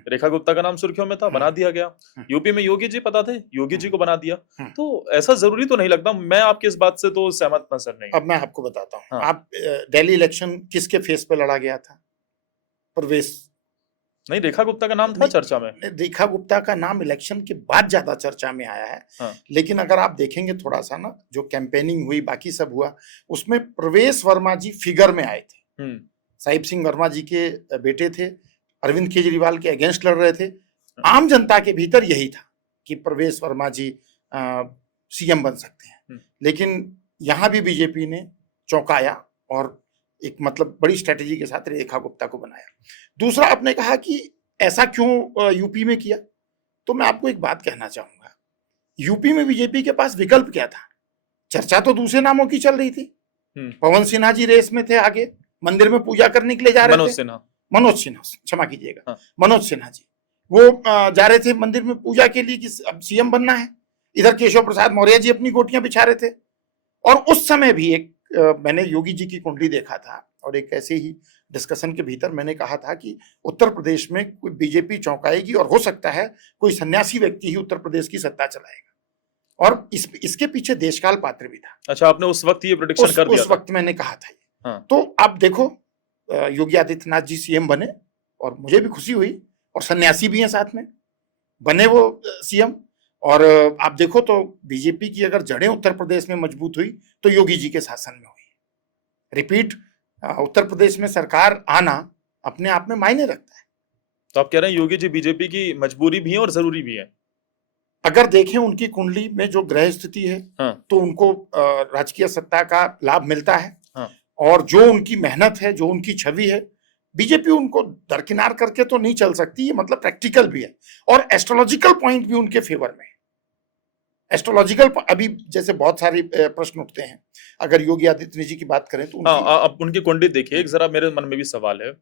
रेखा गुप्ता का नाम सुर्खियों में था, बना दिया गया। यूपी में योगी जी पता थे, योगी जी को बना दिया। तो ऐसा जरूरी तो नहीं लगता। मैं आपकी इस बात से तो सहमत नजर नहीं। अब मैं आपको बताता हूँ। हाँ। आप दिल्ली इलेक्शन किसके फेस पे लड़ा गया था? प्रवेश नहीं, रेखा गुप्ता का नाम था चर्चा में। रेखा गुप्ता का नाम इलेक्शन के बाद ज्यादा चर्चा में आया है। हाँ। लेकिन अगर आप देखेंगे थोड़ा सा ना, जो कैंपेनिंग हुई, बाकी सब हुआ, उसमें प्रवेश वर्मा जी फिगर में आए थे। साहिब सिंह वर्मा जी के बेटे थे, अरविंद केजरीवाल के अगेंस्ट लड़ रहे थे। आम जनता के भीतर यही था कि प्रवेश वर्मा जी सीएम बन सकते हैं। लेकिन यहां भी बीजेपी ने चौंकाया और एक मतलब बड़ी स्ट्रेटेजी के साथ रेखा गुप्ता को बनाया। दूसरा, आपने कहा कि ऐसा क्यों यूपी में किया, तो मैं आपको एक बात कहना चाहूंगा। यूपी में बीजेपी के पास विकल्प क्या था? चर्चा तो दूसरे नामों की चल रही थी। पवन सिन्हा जी रेस में थे, आगे मंदिर में पूजा करने के लिए जा रहे थे। मनोज सिन्हा, क्षमा कीजिएगा, हाँ। मनोज सिन्हा जी वो जा रहे थे मंदिर में पूजा के लिए कि अब सीएम बनना है। इधर केशव प्रसाद मौर्य जी अपनी गोटियां बिछा रहे थे। और उस समय भी एक मैंने योगी जी की कुंडली देखा था और एक ऐसे ही डिस्कशन के भीतर मैंने कहा था कि उत्तर प्रदेश में कोई बीजेपी चौंकाएगी और हो सकता है कोई सन्यासी व्यक्ति ही उत्तर प्रदेश की सत्ता चलाएगा। और इसके पीछे देशकाल पात्र भी था। अच्छा, आपने उस वक्त ये प्रेडिक्शन कर दिया उस वक्त मैंने कहा था। हाँ। तो आप देखो, योगी आदित्यनाथ जी सीएम बने और मुझे भी खुशी हुई, और सन्यासी भी हैं साथ में, बने वो सीएम। और आप देखो तो बीजेपी की अगर जड़ें उत्तर प्रदेश में मजबूत हुई तो योगी जी के शासन में हुई। रिपीट उत्तर प्रदेश में सरकार आना अपने आप में मायने रखता है। तो आप कह रहे हैं योगी जी बीजेपी की मजबूरी भी है और जरूरी भी है। अगर देखें उनकी कुंडली में जो ग्रह स्थिति है, हाँ। तो उनको राजकीय सत्ता का लाभ मिलता है। हाँ। और जो उनकी मेहनत है, जो उनकी छवि है, बीजेपी उनको दरकिनार करके तो नहीं चल सकती। ये मतलब प्रैक्टिकल भी है और एस्ट्रोलॉजिकल पॉइंट भी उनके फेवर में है। एस्ट्रोलॉजिकल अभी जैसे बहुत सारे प्रश्न उठते हैं, अगर योगी आदित्यनाथ जी की बात करें तो आप उनकी कुंडली देखिए। एक जरा मेरे मन में भी सवाल है।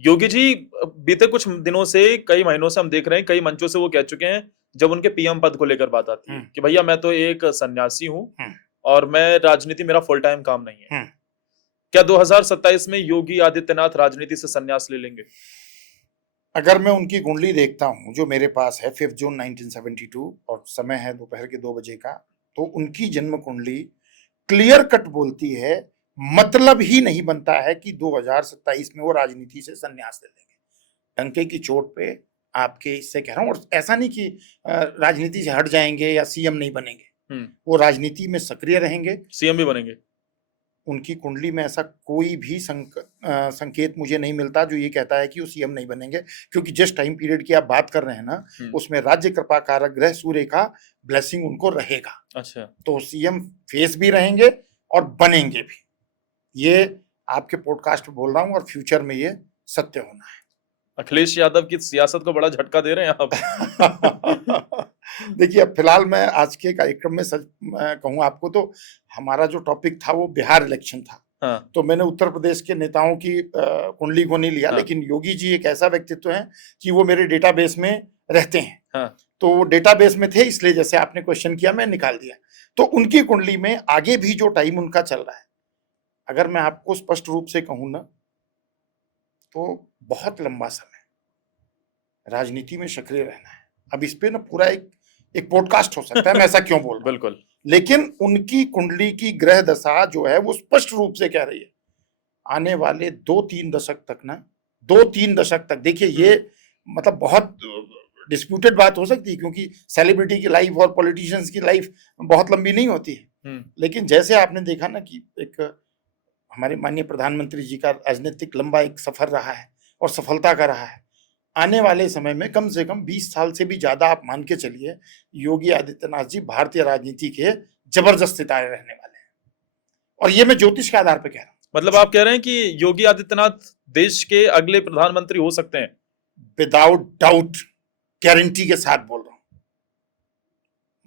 योगी जी बीते कुछ दिनों से, कई महीनों से हम देख रहे हैं, कई मंचों से वो कह चुके हैं, जब उनके पीएम पद को लेकर बात आती है कि भैया मैं तो एक सन्यासी हूं और मैं राजनीति मेरा फुल टाइम काम नहीं है। क्या 2027 में योगी आदित्यनाथ राजनीति से संन्यास ले लेंगे? अगर मैं उनकी कुंडली देखता हूं जो मेरे पास है 5 जून 1972 और समय है दोपहर के 2 बजे का, तो उनकी जन्म कुंडली क्लियर कट बोलती है, मतलब ही नहीं बनता है कि 2027 में वो राजनीति से संन्यास ले लेंगे। टंके की चोट पे आपके इससे कह रहा हूं। और ऐसा नहीं कि राजनीति से हट जाएंगे या सीएम नहीं बनेंगे, वो राजनीति में सक्रिय रहेंगे, सीएम भी बनेंगे। उनकी कुंडली में ऐसा कोई भी संकेत मुझे नहीं मिलता जो ये कहता है कि वो सीएम नहीं बनेंगे, क्योंकि जिस टाइम पीरियड की आप बात कर रहे हैं ना, उसमें राज्य कृपा कारक ग्रह सूर्य का ब्लेसिंग उनको रहेगा। अच्छा, तो सीएम फेस भी रहेंगे और बनेंगे भी। ये आपके पॉडकास्ट में बोल रहा हूं और फ्यूचर में ये सत्य होना है। अखिलेश यादव की सियासत को बड़ा झटका दे रहे हैं आप। देखिए, अब फिलहाल मैं आज के कार्यक्रम में सच कहूँ आपको तो हमारा जो टॉपिक था वो बिहार इलेक्शन था। हाँ। तो मैंने उत्तर प्रदेश के नेताओं की कुंडली को नहीं लिया। हाँ। लेकिन योगी जी एक ऐसा व्यक्तित्व है कि वो मेरे डेटाबेस में रहते हैं। हाँ। तो वो डेटाबेस में थे, इसलिए जैसे आपने क्वेश्चन किया मैं निकाल दिया। तो उनकी कुंडली में आगे भी जो टाइम उनका चल रहा है, अगर मैं आपको स्पष्ट रूप से कहूँ ना, तो बहुत लंबा समय राजनीति में सक्रिय रहना है। अब इस पे ना पूरा एक पॉडकास्ट हो सकता है, मैं ऐसा क्यों बोल रहा हूं। बिल्कुल। लेकिन उनकी कुंडली की ग्रह दशा जो है वो स्पष्ट रूप से कह रही है आने वाले 2-3 दशक तक ना, 2-3 दशक तक। देखिए, ये मतलब बहुत डिस्प्यूटेड बात हो सकती है, क्योंकि सेलिब्रिटी की लाइफ और पॉलिटिशियंस की लाइफ बहुत लंबी नहीं होती है। लेकिन जैसे आपने देखा ना कि एक हमारे माननीय प्रधानमंत्री जी का राजनीतिक लंबा एक सफर रहा है और सफलता का रहा है। आने वाले समय में कम से कम 20 साल से भी ज्यादा आप मान के चलिए, योगी आदित्यनाथ जी भारतीय राजनीति के जबरदस्त सितारे रहने वाले हैं। और ये मैं ज्योतिष के आधार पर कह रहा हूं। मतलब आप कह रहे हैं कि योगी आदित्यनाथ देश के अगले प्रधानमंत्री हो सकते हैं? विदाउट डाउट, गारंटी के साथ बोल रहा हूं।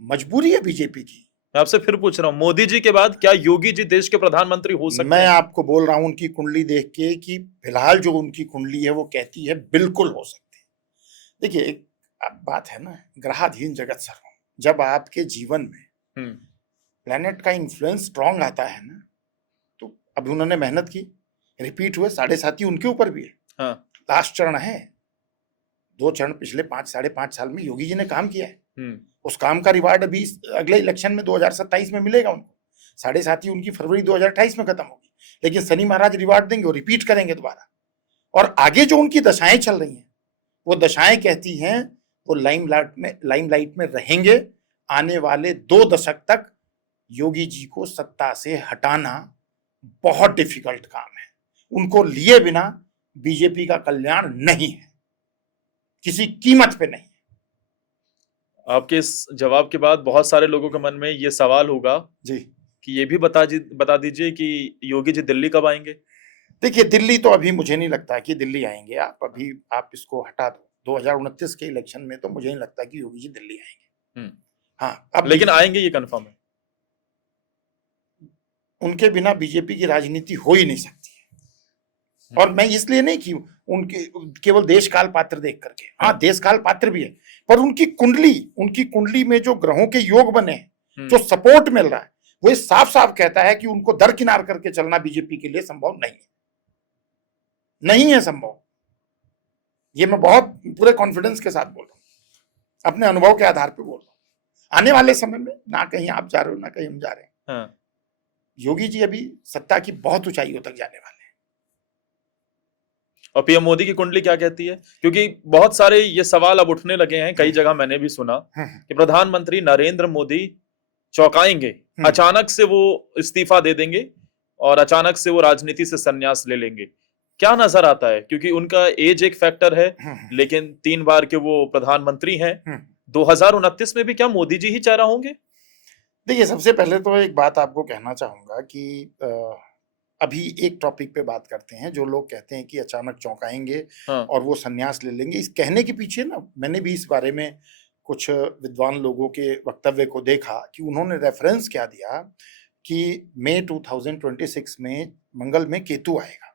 मजबूरी है बीजेपी की। मैं आपसे फिर पूछ रहा हूं, मोदी जी के बाद क्या योगी जी देश के प्रधानमंत्री हो सकते हैं? मैं आपको बोल रहा हूं उनकी कुंडली देख के कि फिलहाल जो उनकी कुंडली है वो कहती है बिल्कुल हो सकते हैं। देखिए, अब बात है ना, ग्रहाधीन जगत सर्वम। जब आपके जीवन में हम्म। प्लेनेट का इन्फ्लुएंस स्ट्रांग आता है ना, तो अभी उन्होंने मेहनत की, रिपीट हुए, 7.5 उनके ऊपर भी है। हाँ। लास्ट चरण है, 2 चरण पिछले 5-5.5 साल में योगी जी ने काम किया है। हम्म। उस काम का रिवार्ड अभी अगले इलेक्शन में 2027 में मिलेगा उनको। 7.5 उनकी फरवरी 2028 में खत्म होगी, लेकिन शनि महाराज रिवार्ड देंगे, वो रिपीट करेंगे दोबारा। और आगे जो उनकी दशाएं चल रही हैं, वो दशाएं कहती हैं वो लाइमलाइट में रहेंगे। आने वाले 2 दशक तक योगी जी को सत्ता से हटाना बहुत डिफिकल्ट काम है। उनको लिए बिना बीजेपी का कल्याण नहीं है, किसी कीमत पे नहीं। आपके इस जवाब के बाद बहुत सारे लोगों के मन में ये सवाल होगा जी, कि ये भी बता दीजिए कि योगी जी दिल्ली कब आएंगे। देखिए दिल्ली तो अभी मुझे नहीं लगता कि दिल्ली आएंगे। आप इसको हटा दो, 2029 के इलेक्शन में तो मुझे नहीं लगता कि योगी जी दिल्ली आएंगे। हाँ, अब लेकिन आएंगे ये कंफर्म है। उनके बिना बीजेपी की राजनीति हो ही नहीं सकती है। और मैं इसलिए नहीं कि उनके केवल देश काल पात्र देख करके, हाँ देश काल पात्र भी है, पर उनकी कुंडली में जो ग्रहों के योग बने हैं, जो सपोर्ट मिल रहा है, वो साफ साफ कहता है कि उनको दरकिनार करके चलना बीजेपी के लिए संभव नहीं है संभव। ये मैं बहुत पूरे कॉन्फिडेंस के साथ बोल रहा हूं, अपने अनुभव के आधार पर बोल रहा हूं। आने वाले समय में ना कहीं आप जा रहे हो ना कहीं हम जा रहे हैं। हाँ। योगी जी अभी सत्ता की बहुत ऊंचाइयों तक जाने वाले हैं। और पीएम मोदी की कुंडली क्या कहती है? क्योंकि बहुत सारे ये सवाल अब उठने लगे हैं, कई जगह मैंने भी सुना कि प्रधानमंत्री नरेंद्र मोदी चौंकाएंगे, अचानक से वो इस्तीफा दे देंगे और अचानक से वो राजनीति से संन्यास ले लेंगे। क्या नजर आता है? क्योंकि उनका एज एक फैक्टर है, लेकिन 3 बार के वो प्रधानमंत्री हैं। 2029 में भी क्या मोदी जी ही चेहरा होंगे? देखिए, सबसे पहले तो एक बात आपको कहना चाहूंगा कि अभी एक टॉपिक पे बात करते हैं। जो लोग कहते हैं कि अचानक चौंकाएंगे और वो संन्यास ले लेंगे, इस कहने के पीछे ना, मैंने भी इस बारे में कुछ विद्वान लोगों के वक्तव्य को देखा कि उन्होंने रेफरेंस क्या दिया कि मई 2026 में मंगल में केतु आएगा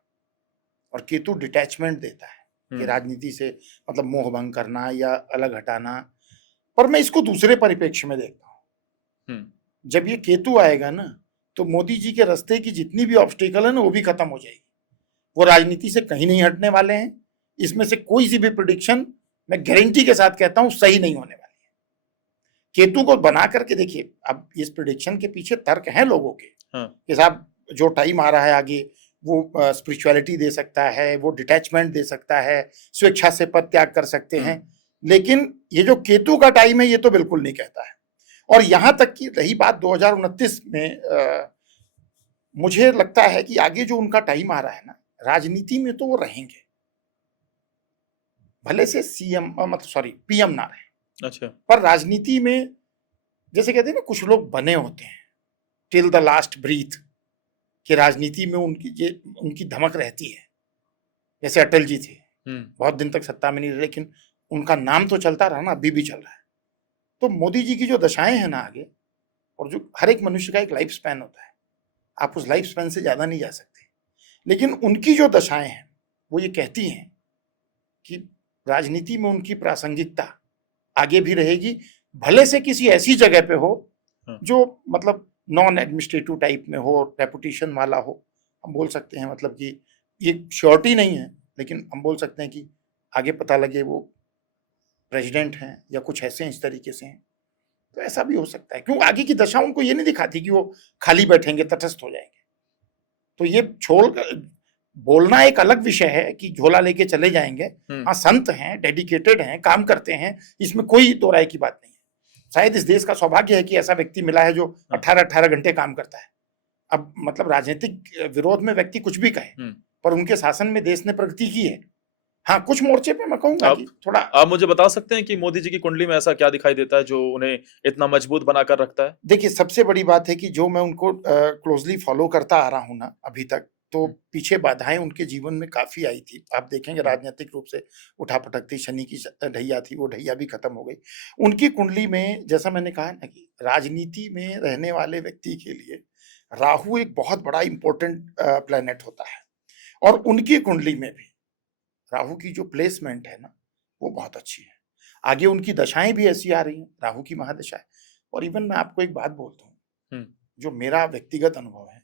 और केतु डिटैचमेंट देता है कि राजनीति से मतलब मोह भंग करना या अलग हटाना। पर मैं इसको दूसरे परिप्रेक्ष्य में देखता हूँ। जब ये केतु आएगा ना, तो मोदी जी के रास्ते की जितनी भी ऑब्स्टिकल है ना, वो भी खत्म हो जाएगी। वो राजनीति से कहीं नहीं हटने वाले हैं। इसमें से कोई सी भी प्रेडिक्शन मैं गारंटी के साथ कहता हूं सही नहीं होने वाली है। केतु को बना करके देखिए, अब इस प्रेडिक्शन के पीछे तर्क हैं लोगों के कि साहब जो टाइम आ रहा है आगे, वो स्पिरिचुअलिटी दे सकता है, वो डिटैचमेंट दे सकता है, स्वेच्छा से पद त्याग कर सकते हैं। लेकिन ये जो केतु का टाइम है, ये तो बिल्कुल नहीं कहता है। और यहां तक कि रही बात 2029 में, मुझे लगता है कि आगे जो उनका टाइम आ रहा है ना, राजनीति में तो वो रहेंगे, भले से पीएम ना रहे। अच्छा। पर राजनीति में जैसे कहते हैं ना, कुछ लोग बने होते हैं टिल द लास्ट ब्रीथ, कि राजनीति में उनकी धमक रहती है। जैसे अटल जी थे, बहुत दिन तक सत्ता में नहीं रहे, लेकिन उनका नाम तो चलता रहा ना, अभी भी चल रहा है। तो मोदी जी की जो दशाएं हैं ना आगे, और जो हर एक मनुष्य का एक लाइफ स्पैन होता है, आप उस लाइफ स्पैन से ज्यादा नहीं जा सकते, लेकिन उनकी जो दशाएं हैं वो ये कहती हैं कि राजनीति में उनकी प्रासंगिकता आगे भी रहेगी, भले से किसी ऐसी जगह पे हो जो मतलब नॉन एडमिनिस्ट्रेटिव टाइप में हो, रेपुटेशन वाला हो। हम बोल सकते हैं, मतलब कि ये श्योरिटी नहीं है, लेकिन हम बोल सकते हैं कि आगे पता लगे वो प्रेसिडेंट हैं या कुछ ऐसे इस तरीके से हैं, तो ऐसा भी हो सकता है। क्यों, आगे की दशा उनको ये नहीं दिखाती कि वो खाली बैठेंगे, तटस्थ हो जाएंगे। तो ये छोड़ बोलना एक अलग विषय है कि झोला लेके चले जाएंगे। हाँ, संत हैं, डेडिकेटेड हैं, काम करते हैं, इसमें कोई दो राय की बात नहीं है। शायद इस देश का सौभाग्य है कि ऐसा व्यक्ति मिला है जो 18-18 घंटे काम करता है। अब मतलब राजनीतिक विरोध में व्यक्ति कुछ भी कहे, पर उनके शासन में देश ने प्रगति की है। हाँ, कुछ मोर्चे पे मैं कहूंगा कि थोड़ा। आप मुझे बता सकते हैं कि मोदी जी की कुंडली में ऐसा क्या दिखाई देता है जो उन्हें इतना मजबूत बनाकर रखता है? देखिए, सबसे बड़ी बात है कि जो मैं उनको क्लोजली फॉलो करता आ रहा हूं ना अभी तक, तो पीछे बाधाएं उनके जीवन में काफी आई थी। आप देखेंगे राजनीतिक रूप से उठापटक थी, शनि की ढैया थी, वो ढैया भी खत्म हो गई उनकी कुंडली में। जैसा मैंने कहा ना कि राजनीति में रहने वाले व्यक्ति के लिए राहु एक बहुत बड़ा इंपॉर्टेंट प्लैनेट होता है, और उनकी कुंडली में भी राहु की जो प्लेसमेंट है ना, वो बहुत अच्छी है। आगे उनकी दशाएं भी ऐसी आ रही हैं, राहु की महादशा है। और इवन मैं आपको एक बात बोलता हूँ, जो मेरा व्यक्तिगत अनुभव है,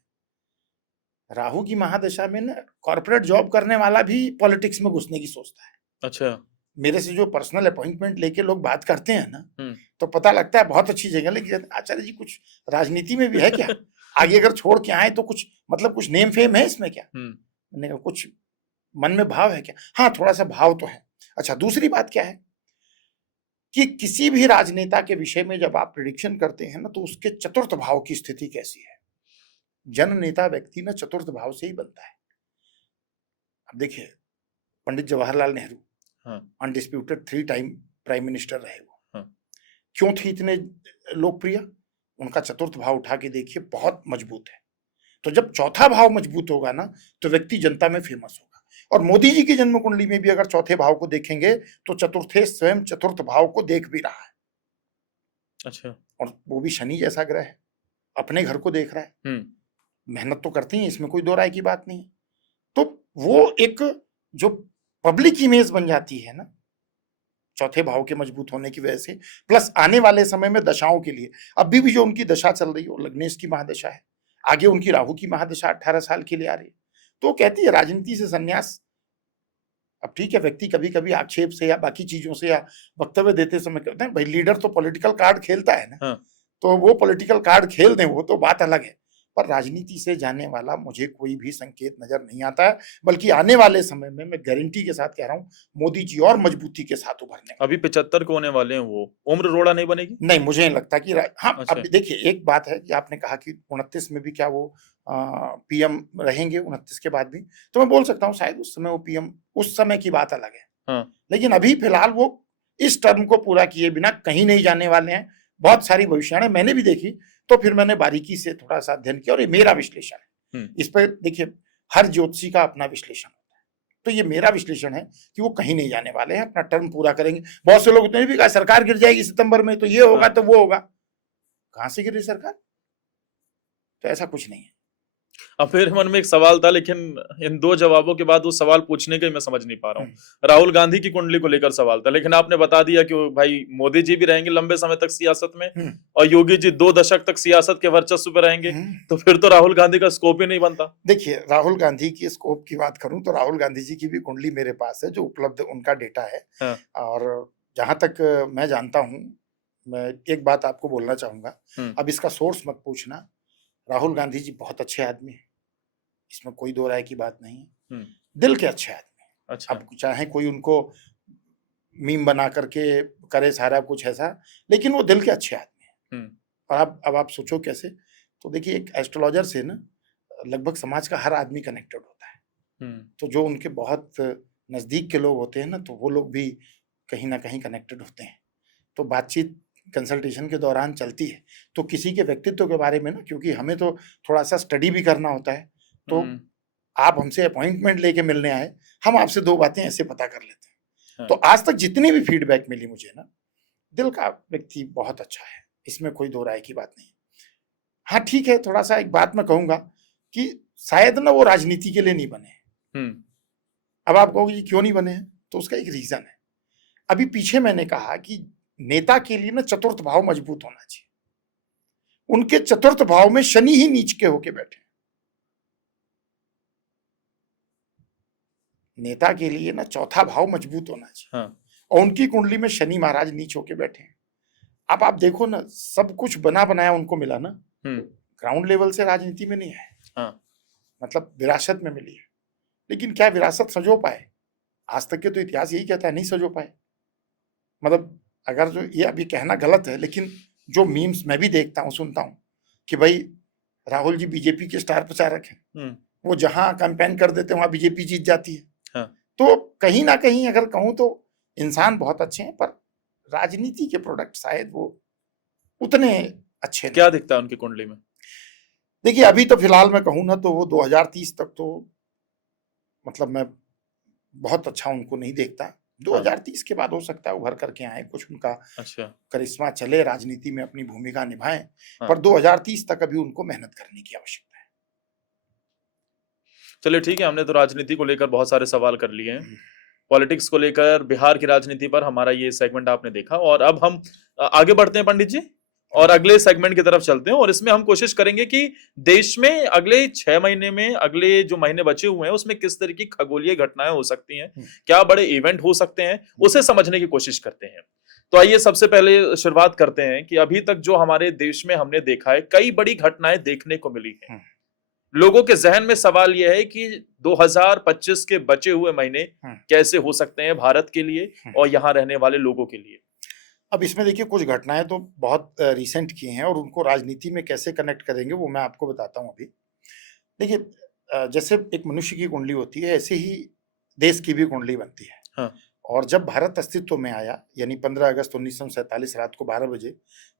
राहु की महादशा में ना कॉर्पोरेट जॉब करने वाला भी पॉलिटिक्स में घुसने की सोचता है। अच्छा। मेरे से जो पर्सनल अपॉइंटमेंट लेके लोग बात करते हैं ना, तो पता लगता है बहुत अच्छी जगह, लेकिन आचार्य जी कुछ राजनीति में भी है क्या? आगे अगर छोड़ के आए तो कुछ मतलब कुछ नेम फेम है इसमें क्या? मैंने कहा कुछ मन में भाव है क्या? हाँ, थोड़ा सा भाव तो है। अच्छा, दूसरी बात क्या है कि किसी भी राजनेता के विषय में जब आप प्रिडिक्शन करते हैं ना, तो उसके चतुर्थ भाव की स्थिति कैसी है। जननेता व्यक्ति ना चतुर्थ भाव से ही बनता है। अब देखिए, Pandit Jawaharlal Nehru, undisputed 3 time prime minister रहे वो। क्यों थे इतने लोकप्रिय? उनका चतुर्थ भाव उठा के देखिए, बहुत मजबूत है। तो जब चौथा भाव मजबूत होगा ना, तो व्यक्ति जनता में फेमस होगा। और मोदी जी की जन्म कुंडली में भी अगर चौथे भाव को देखेंगे तो चतुर्थे स्वयं चतुर्थ भाव को देख भी रहा है। अच्छा। और वो भी शनि जैसा ग्रह है, अपने घर को देख रहा है। मेहनत तो करती है, इसमें कोई दो राय की बात नहीं। तो वो एक जो पब्लिक इमेज बन जाती है ना चौथे भाव के मजबूत होने की वजह से, प्लस आने वाले समय में दशाओं के लिए, अभी भी जो उनकी दशा चल रही है वो लग्नेश की महादशा है, आगे उनकी राहु की महादशा 18 साल के लिए आ रही है। तो कहती है राजनीति से संन्यास। अब ठीक है, व्यक्ति कभी कभी आक्षेप से या बाकी चीजों से या वक्तव्य देते समय कहते हैं भाई लीडर तो पॉलिटिकल कार्ड खेलता है ना, तो वो पॉलिटिकल कार्ड खेल दें, वो तो बात अलग है। पर राजनीति से जाने वाला मुझे कोई भी संकेत नजर नहीं आता है, बल्कि आने वाले समय में मैं गारंटी के साथ कह रहा हूँ मोदी जी और मजबूती के साथ उभरने। अभी 75 को होने वाले हैं, वो उम्र रोड़ा नहीं बनेगी? नहीं, मुझे नहीं लगता कि हाँ। अच्छा। अब देखिए, एक बात है कि आपने कहा कि 29 में भी क्या वो पीएम रहेंगे 29 के बाद भी, तो मैं बोल सकता हूँ शायद उस समय वो पीएम, उस समय की बात अलग है। लेकिन अभी फिलहाल वो इस टर्म को पूरा किए बिना कहीं नहीं जाने वाले हैं। बहुत सारी भविष्यवाणी मैंने भी देखी, तो फिर मैंने बारीकी से थोड़ा सा अध्ययन किया और ये मेरा विश्लेषण है। इस पर देखिए, हर ज्योतिषी का अपना विश्लेषण होता है, तो ये मेरा विश्लेषण है कि वो कहीं नहीं जाने वाले हैं, अपना टर्म पूरा करेंगे। बहुत से लोग तो भी कहा सरकार गिर जाएगी सितंबर में, तो ये होगा तो वो होगा। कहां से गिर रही सरकार? तो ऐसा कुछ नहीं है। अब मेरे मन में एक सवाल था, लेकिन इन दो जवाबों के बाद वो सवाल पूछने के मैं समझ नहीं पा रहा हूँ। राहुल गांधी की कुंडली को लेकर सवाल था, लेकिन आपने बता दिया कि भाई मोदी जी भी रहेंगे लंबे समय तक सियासत में और योगी जी 2 दशक तक सियासत के वर्चस्व पे रहेंगे, तो फिर तो राहुल गांधी का स्कोप ही नहीं बनता। देखिए, राहुल गांधी की स्कोप की बात करूं तो राहुल गांधी जी की भी कुंडली मेरे पास है, जो उपलब्ध उनका डेटा है। और जहां तक मैं जानता हूं, मैं एक बात आपको बोलना चाहूंगा, अब इसका सोर्स मत पूछना, राहुल गांधी जी बहुत अच्छे आदमी हैं, इसमें कोई दो राय की बात नहीं है। दिल के अच्छे आदमी। अच्छा। अब चाहे कोई उनको मीम बना करके करे सारा कुछ ऐसा, लेकिन वो दिल के अच्छे आदमी हैं। और अब आप सोचो कैसे, तो देखिए एक एस्ट्रोलॉजर से ना लगभग समाज का हर आदमी कनेक्टेड होता है। तो जो उनके बहुत नजदीक के लोग होते हैं ना, तो वो लोग भी कहीं ना कहीं कनेक्टेड होते हैं। तो बातचीत कंसल्टेशन के दौरान चलती है। तो किसी के व्यक्तित्व के बारे में ना, क्योंकि हमें तो थोड़ा सा स्टडी भी करना होता है, तो आप हमसे अपॉइंटमेंट लेके मिलने आए, हम आपसे 2 बातें ऐसे पता कर लेते हैं। तो आज तक जितनी भी फीडबैक मिली मुझे ना, दिल का व्यक्ति बहुत अच्छा है, इसमें कोई दो राय की बात नहीं। हाँ ठीक है, थोड़ा सा एक बात मैं कहूंगा कि शायद ना वो राजनीति के लिए नहीं बने। अब आप कहोगे जी क्यों नहीं बने हैं, तो उसका एक रीजन है। अभी पीछे मैंने कहा कि नेता के लिए ना चतुर्थ भाव मजबूत होना चाहिए। उनके चतुर्थ भाव में शनि ही नीच के होके बैठे। नेता के लिए ना चौथा भाव मजबूत होना चाहिए। और उनकी कुंडली में शनि महाराज नीच होके बैठे हैं। अब आप देखो ना, सब कुछ बना बनाया उनको मिला ना, ग्राउंड लेवल से राजनीति में नहीं है। मतलब विरासत में मिली है, लेकिन क्या विरासत सजो पाए? आज तक के तो इतिहास यही कहता है, नहीं सजो पाए। मतलब अगर जो ये अभी कहना गलत है, लेकिन जो मीम्स मैं भी देखता हूँ, सुनता हूँ कि भाई राहुल जी बीजेपी के स्टार प्रचारक हैं, वो जहां कैंपेन कर देते हैं वहां बीजेपी जीत जाती है। तो कहीं ना कहीं अगर कहूं तो इंसान बहुत अच्छे हैं, पर राजनीति के प्रोडक्ट शायद वो उतने अच्छे क्या दिखता है उनकी कुंडली में? देखिए, अभी तो फिलहाल मैं कहूँ ना तो वो 2030 तक तो मतलब मैं बहुत अच्छा उनको नहीं देखता। 2030 के बाद हो सकता है उभर करके आए, कुछ उनका करिश्मा चले, राजनीति में अपनी भूमिका निभाएं। पर 2030 तक अभी उनको मेहनत करने की आवश्यकता है। चलिए ठीक है, हमने तो राजनीति को लेकर बहुत सारे सवाल कर लिए हैं। पॉलिटिक्स को लेकर, बिहार की राजनीति पर हमारा ये सेगमेंट आपने देखा, और अब हम आगे बढ़ते हैं पंडित जी, और अगले सेगमेंट की तरफ चलते हैं। और इसमें हम कोशिश करेंगे कि देश में अगले 6 महीने में, अगले जो महीने बचे हुए हैं, उसमें किस तरह की खगोलीय घटनाएं हो सकती हैं, क्या बड़े इवेंट हो सकते हैं, उसे समझने की कोशिश करते हैं। तो आइए सबसे पहले शुरुआत करते हैं कि अभी तक जो हमारे देश में हमने देखा है, कई बड़ी घटनाएं देखने को मिली हैं। लोगों के जहन में सवाल यह है कि 2025 के बचे हुए महीने कैसे हो सकते हैं भारत के लिए और यहाँ रहने वाले लोगों के लिए। अब इसमें देखिए, कुछ घटनाएं तो बहुत रिसेंट की हैं और उनको राजनीति में कैसे कनेक्ट करेंगे वो मैं आपको बताता हूं। अभी देखिए, जैसे एक मनुष्य की कुंडली होती है, ऐसे ही देश की भी कुंडली बनती है। हाँ। और जब भारत अस्तित्व में आया, यानी 15 अगस्त 1947 रात को 12 बजे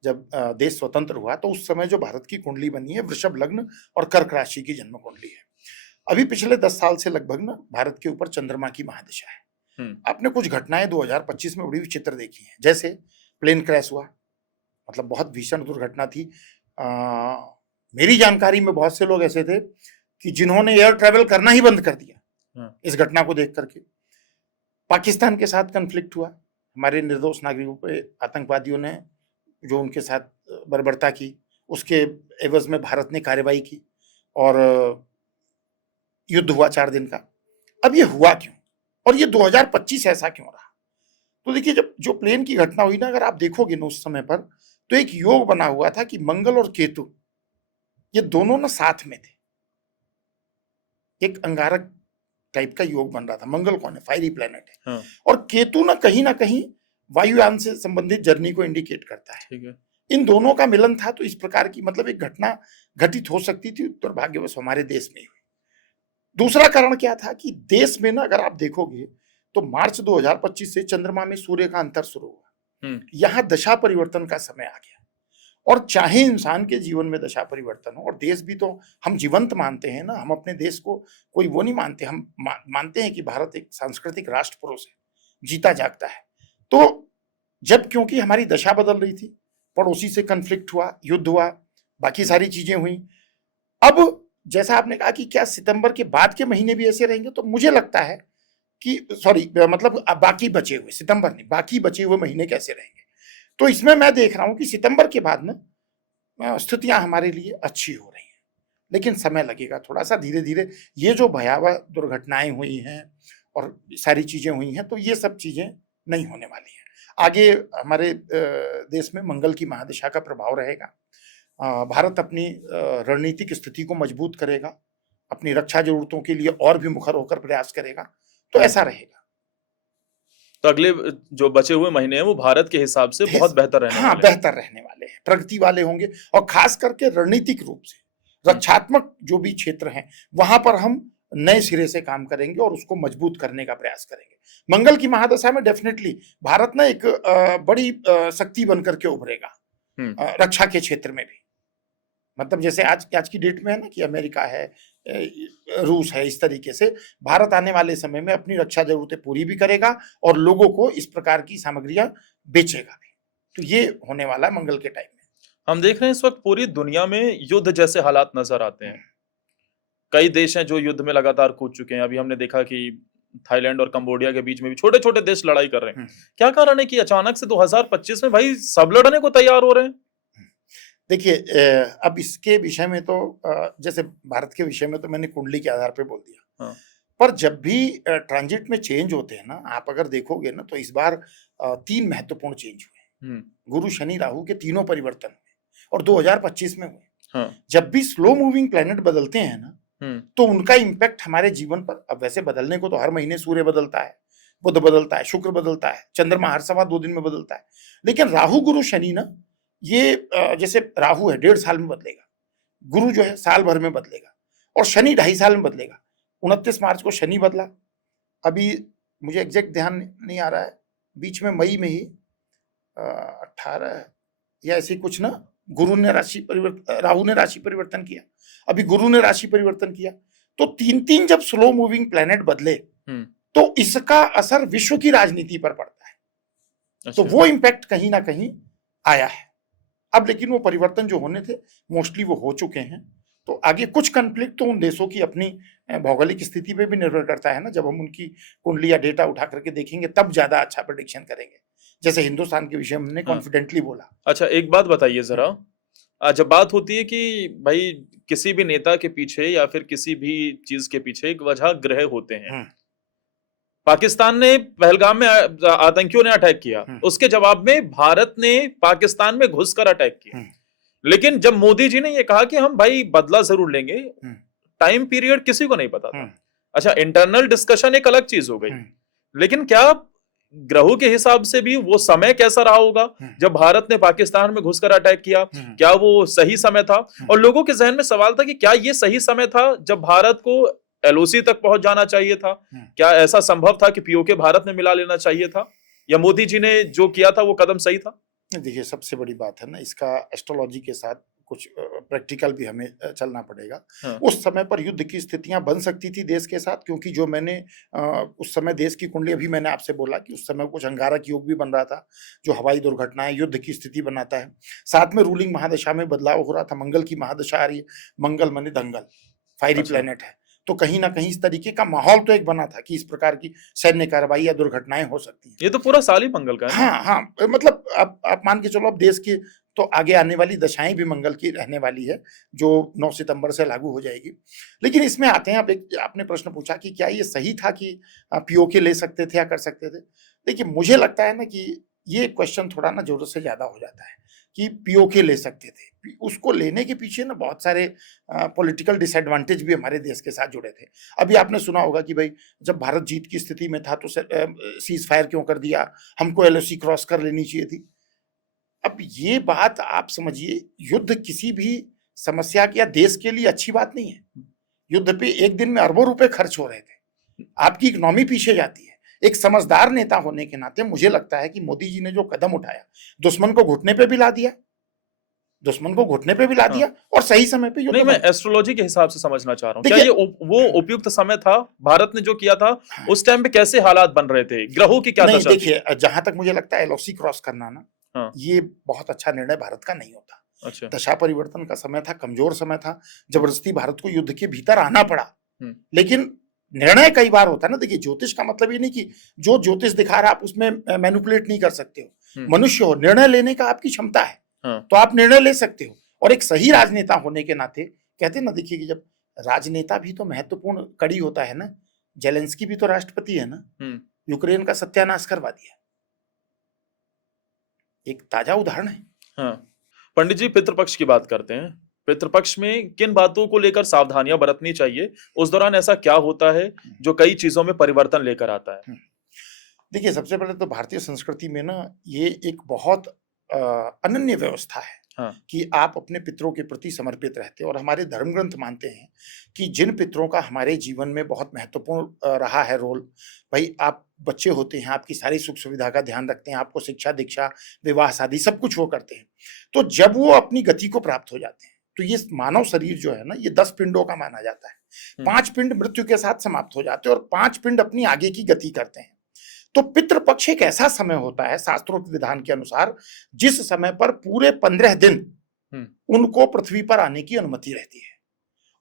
जब देश स्वतंत्र हुआ, तो उस समय जो भारत की कुंडली बनी है, वृषभ लग्न और कर्क राशि की जन्म कुंडली है। अभी पिछले 10 साल से लगभग ना भारत के ऊपर चंद्रमा की महादशा है। आपने कुछ घटनाएं 2025 में बड़ी विचित्र देखी हैं, जैसे प्लेन क्रैश हुआ, मतलब बहुत भीषण दुर्घटना थी। मेरी जानकारी में बहुत से लोग ऐसे थे कि जिन्होंने एयर ट्रैवल करना ही बंद कर दिया इस घटना को देख करके। पाकिस्तान के साथ कन्फ्लिक्ट हुआ, हमारे निर्दोष नागरिकों पे आतंकवादियों ने जो उनके साथ बर्बरता की, उसके एवज में भारत ने कार्रवाई की और युद्ध हुआ 4 दिन का। अब ये हुआ क्यों और ये 2025 ऐसा क्यों रहा? तो देखिए, जब जो प्लेन की घटना हुई ना, अगर आप देखोगे ना उस समय पर, तो एक योग बना हुआ था कि मंगल और केतु ये दोनों ना साथ में थे। एक अंगारक टाइप का योग बन रहा था। मंगल कौन है? फायरी प्लेनेट है। हाँ। और केतु ना कहीं वायुयान से संबंधित जर्नी को इंडिकेट करता है। ठीक है। इन दोनों का मिलन था, तो इस प्रकार की मतलब एक घटना घटित हो सकती थी, दुर्भाग्यवश हमारे देश में हुई। दूसरा कारण क्या था कि देश में ना, अगर आप देखोगे तो मार्च 2025 से चंद्रमा में सूर्य का अंतर शुरू हुआ। यहां दशा परिवर्तन का समय आ गया। और चाहे इंसान के जीवन में दशा परिवर्तन हो, और देश भी तो हम जीवंत मानते हैं ना, हम अपने देश को कोई वो नहीं मानते, हम मानते हैं कि भारत एक सांस्कृतिक राष्ट्र पुरुष है, जीता जागता है। तो जब क्योंकि हमारी दशा बदल रही थी, पड़ोसी से कन्फ्लिक्ट हुआ, युद्ध हुआ, बाकी सारी चीजें हुई। अब जैसा आपने कहा कि क्या सितंबर के बाद के महीने भी ऐसे रहेंगे, तो मुझे लगता है कि मतलब बाकी बचे हुए, सितंबर नहीं, बाकी बचे हुए महीने कैसे रहेंगे। तो इसमें मैं देख रहा हूं कि सितंबर के बाद ना स्थितियां हमारे लिए अच्छी हो रही हैं, लेकिन समय लगेगा थोड़ा सा। धीरे धीरे ये जो भयावह दुर्घटनाएं हुई हैं और सारी चीजें हुई हैं, तो ये सब चीजें नहीं होने वाली हैं। आगे हमारे देश में मंगल की महादशा का प्रभाव रहेगा। भारत अपनी रणनीतिक स्थिति को मजबूत करेगा, अपनी रक्षा जरूरतों के लिए और भी मुखर होकर प्रयास करेगा, तो ऐसा रहेगा। तो अगले जो बचे हुए महीने हैं वो भारत के हिसाब से बहुत बेहतर रहने वाले हैं। बेहतर रहने वाले हैं, प्रगति वाले होंगे, और खास करके रणनीतिक रूप से रक्षात्मक जो भी क्षेत्र हैं वहां पर हम नए सिरे से काम करेंगे और उसको मजबूत करने का प्रयास करेंगे। मंगल की महादशा में डेफिनेटली भारत ना एक बड़ी शक्ति बनकर के उभरेगा रक्षा के क्षेत्र में भी। मतलब जैसे आज की डेट में है ना कि अमेरिका है, रूस है, इस तरीके से भारत आने वाले समय में अपनी रक्षा जरूरतें पूरी भी करेगा और लोगों को इस प्रकार की सामग्रियां बेचेगा भी। तो ये होने वाला है मंगल के टाइम में। हम देख रहे हैं इस वक्त पूरी दुनिया में युद्ध जैसे हालात नजर आते हैं। कई देश हैं जो युद्ध में लगातार कूद चुके हैं। अभी हमने देखा कि थाईलैंड और कंबोडिया के बीच में भी छोटे छोटे देश लड़ाई कर रहे हैं। क्या कारण है कि अचानक से 2025 में भाई सब लड़ने को तैयार हो रहे हैं? देखिए, अब इसके विषय में तो जैसे भारत के विषय में तो मैंने कुंडली के आधार पे बोल दिया। हाँ। पर जब भी ट्रांजिट में चेंज होते हैं ना, आप अगर देखोगे ना, तो इस बार 3 महत्वपूर्ण चेंज हुए। गुरु शनि राहु के तीनों परिवर्तन हुए और 2025 में हुए। हाँ। जब भी स्लो मूविंग प्लैनेट बदलते हैं ना, तो उनका इंपैक्ट हमारे जीवन पर, अब वैसे बदलने को तो हर महीने सूर्य बदलता है, बुध बदलता है, शुक्र बदलता है, चंद्रमा हर 2.25 दिन में बदलता है, लेकिन राहु गुरु शनि ना, ये जैसे राहु है 1.5 साल में बदलेगा, गुरु जो है साल भर में बदलेगा, और शनि 2.5 साल में बदलेगा। 29 मार्च को शनि बदला, अभी मुझे एग्जैक्ट ध्यान नहीं आ रहा है, बीच में मई में ही 18 या ऐसे कुछ ना, गुरु ने राशि परिवर्तन, राहु ने राशि परिवर्तन किया, अभी गुरु ने राशि परिवर्तन किया। तो 3 जब स्लो मूविंग प्लैनेट बदले तो इसका असर विश्व की राजनीति पर पड़ता है। अच्छा। तो वो इंपैक्ट कहीं ना कहीं आया है। अब लेकिन वो परिवर्तन जो होने थे मोस्टली वो हो चुके हैं। तो आगे कुछ कन्फ्लिक्ट तो उन देशों की अपनी भौगोलिक स्थिति पे भी निर्भर करता है ना। जब हम उनकी कुंडली या डेटा उठा करके देखेंगे तब ज्यादा अच्छा प्रेडिक्शन करेंगे। जैसे हिंदुस्तान के विषय में हमने हाँ। कॉन्फिडेंटली बोला। अच्छा, एक बात बताइए जरा। जब बात होती है कि भाई किसी भी नेता के पीछे या फिर किसी भी चीज के पीछे एक वजह ग्रह होते हैं। पाकिस्तान ने पहलगाम में आतंकियों ने अटैक किया, उसके जवाब में भारत ने पाकिस्तान में घुसकर अटैक किया। लेकिन जब मोदी जी ने यह कहा कि हम भाई बदला जरूर लेंगे, टाइम पीरियड किसी को नहीं पता था। अच्छा, इंटरनल डिस्कशन एक अलग चीज हो गई, लेकिन क्या ग्रहों के हिसाब से भी वो समय कैसा रहा होगा जब भारत ने पाकिस्तान में घुसकर अटैक किया? क्या वो सही समय था? और लोगों के जहन में सवाल था कि क्या ये सही समय था जब भारत को एलओसी तक पहुंच जाना चाहिए था? क्या ऐसा संभव था कि पीओके भारत में मिला लेना चाहिए था, या मोदी जी ने जो किया था वो कदम सही था? देखिए, सबसे बड़ी बात है ना, इसका एस्ट्रोलॉजी के साथ कुछ प्रैक्टिकल भी हमें चलना पड़ेगा। उस समय पर युद्ध की स्थितियां बन सकती थी देश के साथ, क्योंकि जो मैंने उस समय देश की कुंडली, अभी मैंने आपसे बोला कि उस समय कुछ अंगारक योग भी बन रहा था जो हवाई दुर्घटनाएं, युद्ध की स्थिति बनाता है। साथ में रूलिंग महादशा में बदलाव हो रहा था, मंगल की महादशा आ रही है, मंगल माने दंगल, फायरी प्लेनेट है, तो कहीं ना कहीं इस तरीके का माहौल तो एक बना था कि इस प्रकार की सैन्य कार्रवाई या दुर्घटनाएं हो सकती हैं। ये तो पूरा साल ही मंगल का है। हाँ हाँ, मतलब आप मान के चलो, अब देश के तो आगे आने वाली दशाएं भी मंगल की रहने वाली है, जो 9 सितंबर से लागू हो जाएगी। लेकिन इसमें आते हैं, अब एक आपने प्रश्न पूछा कि क्या ये सही था कि पीओके ले सकते थे या कर सकते थे। देखिए, मुझे लगता है ना कि ये क्वेश्चन थोड़ा ना जरूरत से ज्यादा हो जाता है कि पीओके ले सकते थे। उसको लेने के पीछे ना बहुत सारे पॉलिटिकल डिसएडवांटेज भी हमारे देश के साथ जुड़े थे। अभी आपने सुना होगा कि भाई जब भारत जीत की स्थिति में था तो सीज फायर क्यों कर दिया, हमको एलओसी क्रॉस कर लेनी चाहिए थी। अब ये बात आप समझिए, युद्ध किसी भी समस्या या देश के लिए अच्छी बात नहीं है। युद्ध पे एक दिन में अरबों रुपए खर्च हो रहे थे, आपकी इकोनॉमी पीछे जाती है। एक समझदार नेता होने के नाते मुझे लगता है कि मोदी जी ने जो कदम उठाया, दुश्मन को घुटने पे भी ला दिया, और सही समय पे। नहीं, मैं एस्ट्रोलॉजी के हिसाब से समझना चाह रहा हूँ, क्या ये वो उपयुक्त समय था? भारत ने जो किया था उस टाइम पे कैसे हालात बन रहे थे, ग्रहों की क्या दशा थी? देखिए, जहां तक मुझे लगता है एलओसी क्रॉस करना ना, ये बहुत अच्छा निर्णय भारत का नहीं होता। अच्छा। दशा परिवर्तन का समय था, कमजोर समय था, जबरदस्ती भारत को युद्ध के भीतर आना पड़ा। लेकिन निर्णय कई बार होता है ना। देखिए, ज्योतिष का मतलब ये नहीं कि जो ज्योतिष दिखा रहा आप उसमें मैनिपुलेट नहीं कर सकते हो। मनुष्य हो, निर्णय लेने का आपकी क्षमता है, तो आप निर्णय ले सकते हो। और एक सही राजनेता होने के नाते कहते हैं ना, देखिए कि जब राजनेता भी तो महत्वपूर्ण कड़ी होता है ना। जेलेंस्की भी तो राष्ट्रपति है ना, यूक्रेन का सत्यानाश करवा दिया, एक ताजा उदाहरण है। हाँ। पंडित जी, पितृपक्ष की बात करते हैं। पितृपक्ष में किन बातों को लेकर सावधानियां बरतनी चाहिए? उस दौरान ऐसा क्या होता है जो कई चीजों में परिवर्तन लेकर आता है? देखिए, सबसे पहले तो भारतीय संस्कृति में ना ये एक बहुत अनन्य व्यवस्था है। हाँ। कि आप अपने पितरों के प्रति समर्पित रहते हैं, और हमारे धर्म ग्रंथ मानते हैं कि जिन पितरों का हमारे जीवन में बहुत महत्वपूर्ण रहा है रोल, भाई आप बच्चे होते हैं, आपकी सारी सुख सुविधा का ध्यान रखते हैं, आपको शिक्षा दीक्षा विवाह शादी सब कुछ वो करते हैं। तो जब वो अपनी गति को प्राप्त हो जाते हैं तो ये मानव शरीर जो है ना, ये 10 पिंडों का माना जाता है। 5 पिंड मृत्यु के साथ समाप्त हो जाते हैं और 5 पिंड अपनी आगे की गति करते हैं। तो पितृपक्ष एक ऐसा समय होता है शास्त्रोक्त विधान के अनुसार, जिस समय पर पूरे 15 दिन उनको पृथ्वी पर आने की अनुमति रहती है।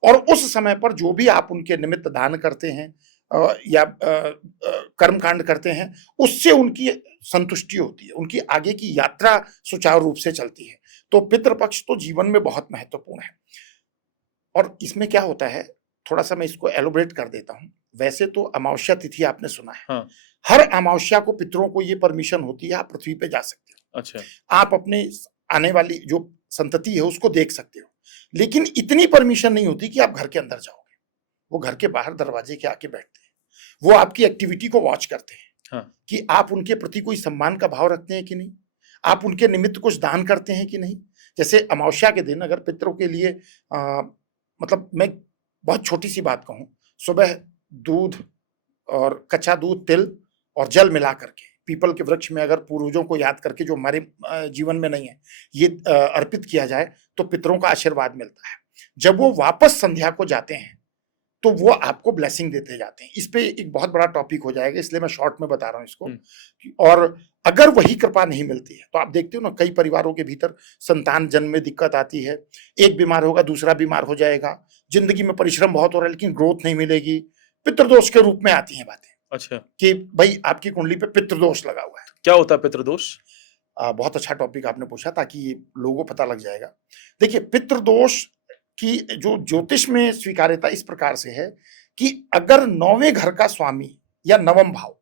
और उस समय पर जो भी आप उनके निमित्त दान करते हैं या कर्मकांड करते हैं, उससे उनकी संतुष्टि होती है, उनकी आगे की यात्रा सुचारू रूप से चलती है। तो पितृपक्ष तो जीवन में बहुत महत्वपूर्ण है। और इसमें क्या होता है, थोड़ा सा मैं इसको एलोबरेट कर देता हूं। वैसे तो अमावस्या तिथि आपने सुना है। हाँ। हर अमावस्या को पितरों को ये परमिशन होती है, आप पृथ्वी पे जा सकते हो। अच्छा। आप अपने आने वाली जो संतति है उसको देख सकते हो, लेकिन इतनी परमिशन नहीं होती कि आप घर के अंदर जाओगे। वो घर के बाहर दरवाजे के आके बैठते हैं, वो आपकी एक्टिविटी को वॉच करते हैं। हाँ। कि आप उनके प्रति कोई सम्मान का भाव रखते हैं कि नहीं, आप उनके निमित्त कुछ दान करते हैं कि नहीं। जैसे अमावस्या के दिन अगर पितरों के लिए मतलब मैं बहुत छोटी सी बात कहूँ, सुबह दूध और कच्चा दूध, तिल और जल मिला करके पीपल के वृक्ष में अगर पूर्वजों को याद करके, जो हमारे जीवन में नहीं है, ये अर्पित किया जाए तो पितरों का आशीर्वाद मिलता है। जब वो वापस संध्या को जाते हैं तो वो आपको ब्लेसिंग देते जाते हैं। इस पे एक बहुत बड़ा टॉपिक हो जाएगा, इसलिए मैं शॉर्ट में बता रहा हूँ इसको। और अगर वही कृपा नहीं मिलती है तो आप देखते हो ना, कई परिवारों के भीतर संतान जन्म में दिक्कत आती है, एक बीमार होगा दूसरा बीमार हो जाएगा, जिंदगी में परिश्रम बहुत हो रहा है लेकिन ग्रोथ नहीं मिलेगी, पितृदोष के रूप में आती हैं बातें। अच्छा, कि भाई आपकी कुंडली पे पितृदोष लगा हुआ है। क्या होता है पितृदोष? बहुत अच्छा टॉपिक आपने पूछा, ताकि ये लोगों को पता लग जाएगा। देखिए, पितृदोष की जो ज्योतिष में स्वीकार्यता इस प्रकार से है कि अगर 9वें घर का स्वामी या नवम भाव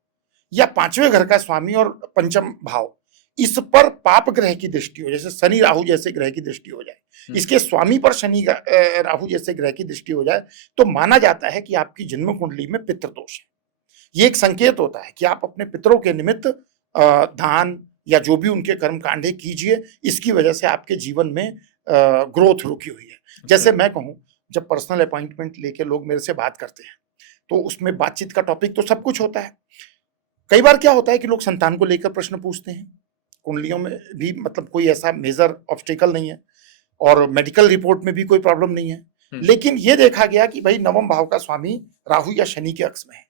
या 5वें घर का स्वामी और पंचम भाव, इस पर पाप ग्रह की दृष्टि हो, जैसे शनि राहु जैसे ग्रह की दृष्टि हो जाए, इसके स्वामी पर शनि राहु जैसे ग्रह की दृष्टि हो जाए, तो माना जाता है कि आपकी जन्म कुंडली में पितृदोष है। ये एक संकेत होता है कि आप अपने पितरों के निमित्त दान या जो भी उनके कर्म कांडे कीजिए, इसकी वजह से आपके जीवन में ग्रोथ रुकी हुई है। जैसे मैं कहूँ, जब पर्सनल अपॉइंटमेंट लेके लोग मेरे से बात करते हैं तो उसमें बातचीत का टॉपिक तो सब कुछ होता है। कई बार क्या होता है कि लोग संतान को लेकर प्रश्न पूछते हैं, कुंडलियों में भी मतलब कोई ऐसा मेजर ऑब्स्टेकल नहीं है और मेडिकल रिपोर्ट में भी कोई प्रॉब्लम नहीं है, लेकिन ये देखा गया कि भाई नवम भाव का स्वामी राहु या शनि के अक्ष में है,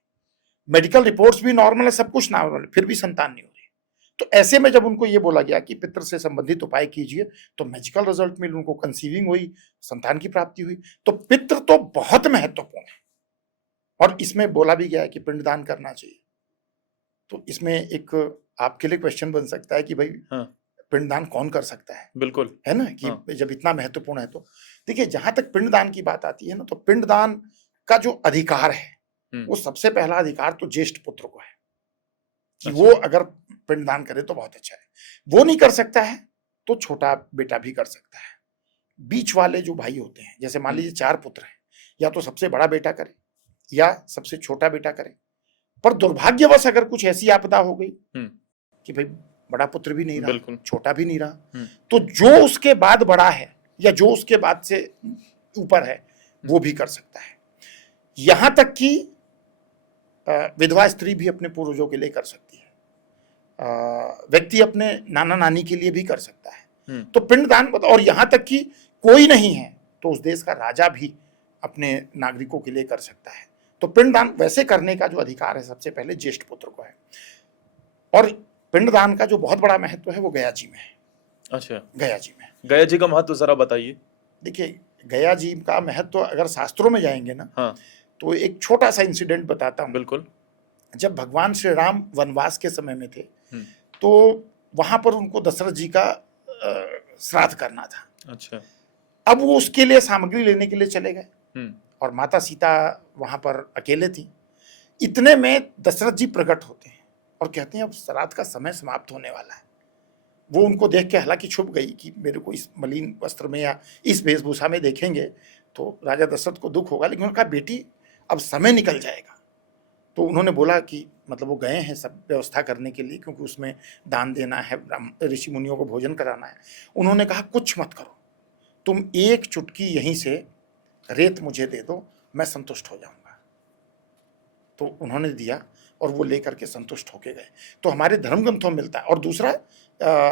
मेडिकल रिपोर्ट्स भी नॉर्मल है, सब कुछ नॉर्मल है, फिर भी संतान नहीं हो रही। तो ऐसे में जब उनको ये बोला गया कि पितृ से संबंधित उपाय कीजिए, तो मैजिकल रिजल्ट मिले, उनको कंसीविंग हुई, संतान की प्राप्ति हुई। तो पितृ तो बहुत महत्वपूर्ण है और इसमें बोला भी गया है कि पिंडदान करना चाहिए। तो इसमें एक आपके लिए क्वेश्चन बन सकता है कि भाई पिंडदान कौन कर सकता है? बिल्कुल, है ना, कि जब इतना महत्वपूर्ण है तो देखिए, जहां तक पिंडदान की बात आती है ना, तो पिंडदान का जो अधिकार है वो सबसे पहला अधिकार तो ज्येष्ठ पुत्र को है कि वो अगर पिंडदान करे तो बहुत अच्छा है। वो नहीं कर सकता है तो छोटा बेटा भी कर सकता है। बीच वाले जो भाई होते हैं, जैसे मान लीजिए 4 पुत्र हैं, या तो सबसे बड़ा बेटा करे या सबसे छोटा बेटा करे, पर दुर्भाग्यवश अगर कुछ ऐसी आपदा हो गई कि भाई बड़ा पुत्र भी नहीं रहा, छोटा भी नहीं रहा, तो जो उसके बाद बड़ा है या जो उसके बाद से ऊपर है वो भी कर सकता है। यहां तक कि विधवा स्त्री भी अपने पूर्वजों के लिए कर सकती है, व्यक्ति अपने नाना नानी के लिए भी कर सकता है। तो पिंडदान, और यहां तक कि कोई नहीं है तो उस देश का राजा भी अपने नागरिकों के लिए कर सकता है। तो पिंडदान वैसे करने का जो अधिकार है सबसे पहले ज्येष्ठ पुत्र को है। और पिंडदान का जो बहुत बड़ा महत्व है वो गया जी में है। अच्छा, गया जी में। गया जी का महत्व जरा बताइए। देखिए, गया जी का महत्व अगर शास्त्रों में जाएंगे ना, तो एक छोटा सा इंसिडेंट बताता हूँ। बिल्कुल। जब भगवान श्री राम वनवास के समय में थे तो वहां पर उनको दशरथ जी का श्राद्ध करना था। अच्छा। अब वो उसके लिए सामग्री लेने के लिए चले गए और माता सीता वहां पर अकेले थी। इतने में दशरथ जी प्रकट होते हैं और कहते हैं अब श्राद्ध का समय समाप्त होने वाला है। वो उनको देख के हालांकि छुप गई कि मेरे को इस मलिन वस्त्र में या इस वेशभूषा में देखेंगे तो राजा दशरथ को दुख होगा, लेकिन उनका बेटी अब समय निकल जाएगा। तो उन्होंने बोला कि मतलब वो गए हैं सब व्यवस्था करने के लिए, क्योंकि उसमें दान देना है, ऋषि मुनियों को भोजन कराना है। उन्होंने कहा कुछ मत करो, तुम एक चुटकी यहीं से रेत मुझे दे दो, मैं संतुष्ट हो जाऊंगा। तो उन्होंने दिया और वो लेकर के संतुष्ट होके गए। तो हमारे धर्म ग्रंथों में मिलता है। और दूसरा,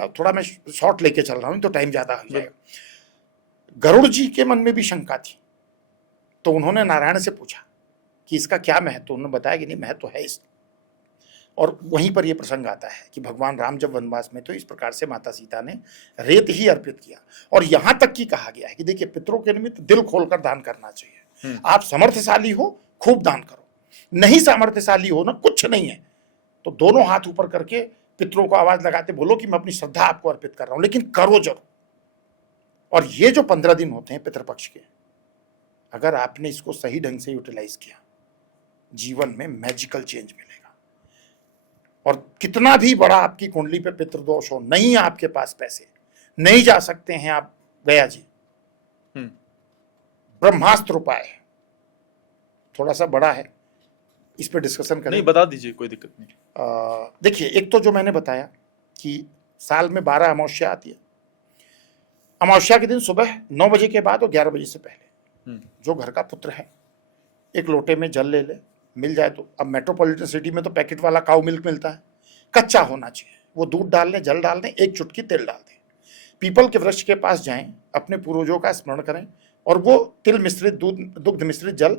थोड़ा मैं शॉर्ट लेके चल रहा हूँ तो टाइम ज्यादा हो जाएगा। गरुड़ जी के मन में भी शंका थी, तो उन्होंने नारायण से पूछा कि इसका क्या महत्व। उन्होंने बताया कि नहीं, महत्व है इसका। और वहीं पर यह प्रसंग आता है कि भगवान राम जब वनवास में तो इस प्रकार से माता सीता ने रेत ही अर्पित किया। और यहां तक कि कहा गया है कि देखिए, पितरों के निमित्त दिल खोलकर दान करना चाहिए। आप समर्थशाली हो, खूब दान करो। नहीं सामर्थ्यशाली हो ना, कुछ नहीं है, तो दोनों हाथ ऊपर करके पितरों को आवाज लगाते बोलो कि मैं अपनी श्रद्धा आपको अर्पित कर रहा हूं, लेकिन करो जरूर। और ये जो 15 दिन होते हैं पितृपक्ष के, अगर आपने इसको सही ढंग से यूटिलाइज किया, जीवन में मैजिकल चेंज मिलेगा। और कितना भी बड़ा आपकी कुंडली पे पितृदोष हो, नहीं आपके पास पैसे, नहीं जा सकते हैं आप गया जी, ब्रह्मास्त्र उपाय थोड़ा सा बड़ा है, इस पे डिस्कशन करें। नहीं, बता दीजिए, कोई दिक्कत नहीं। देखिए, एक तो जो मैंने बताया कि साल में 12 अमावस्या आती है। अमावस्या के दिन सुबह 9 बजे के बाद और 11 बजे से पहले जो घर का पुत्र है, एक लोटे में जल ले ले, मिल जाए तो। अब मेट्रोपॉलिटन सिटी में तो पैकेट वाला काऊ मिल्क मिलता है, कच्चा होना चाहिए। वो दूध डाल लें, जल डाल दें, एक चुटकी तेल डाल दें। पीपल के वृक्ष के पास जाएं, अपने पूर्वजों का स्मरण करें और वो तिल मिश्रित दूध, दुग्ध मिश्रित जल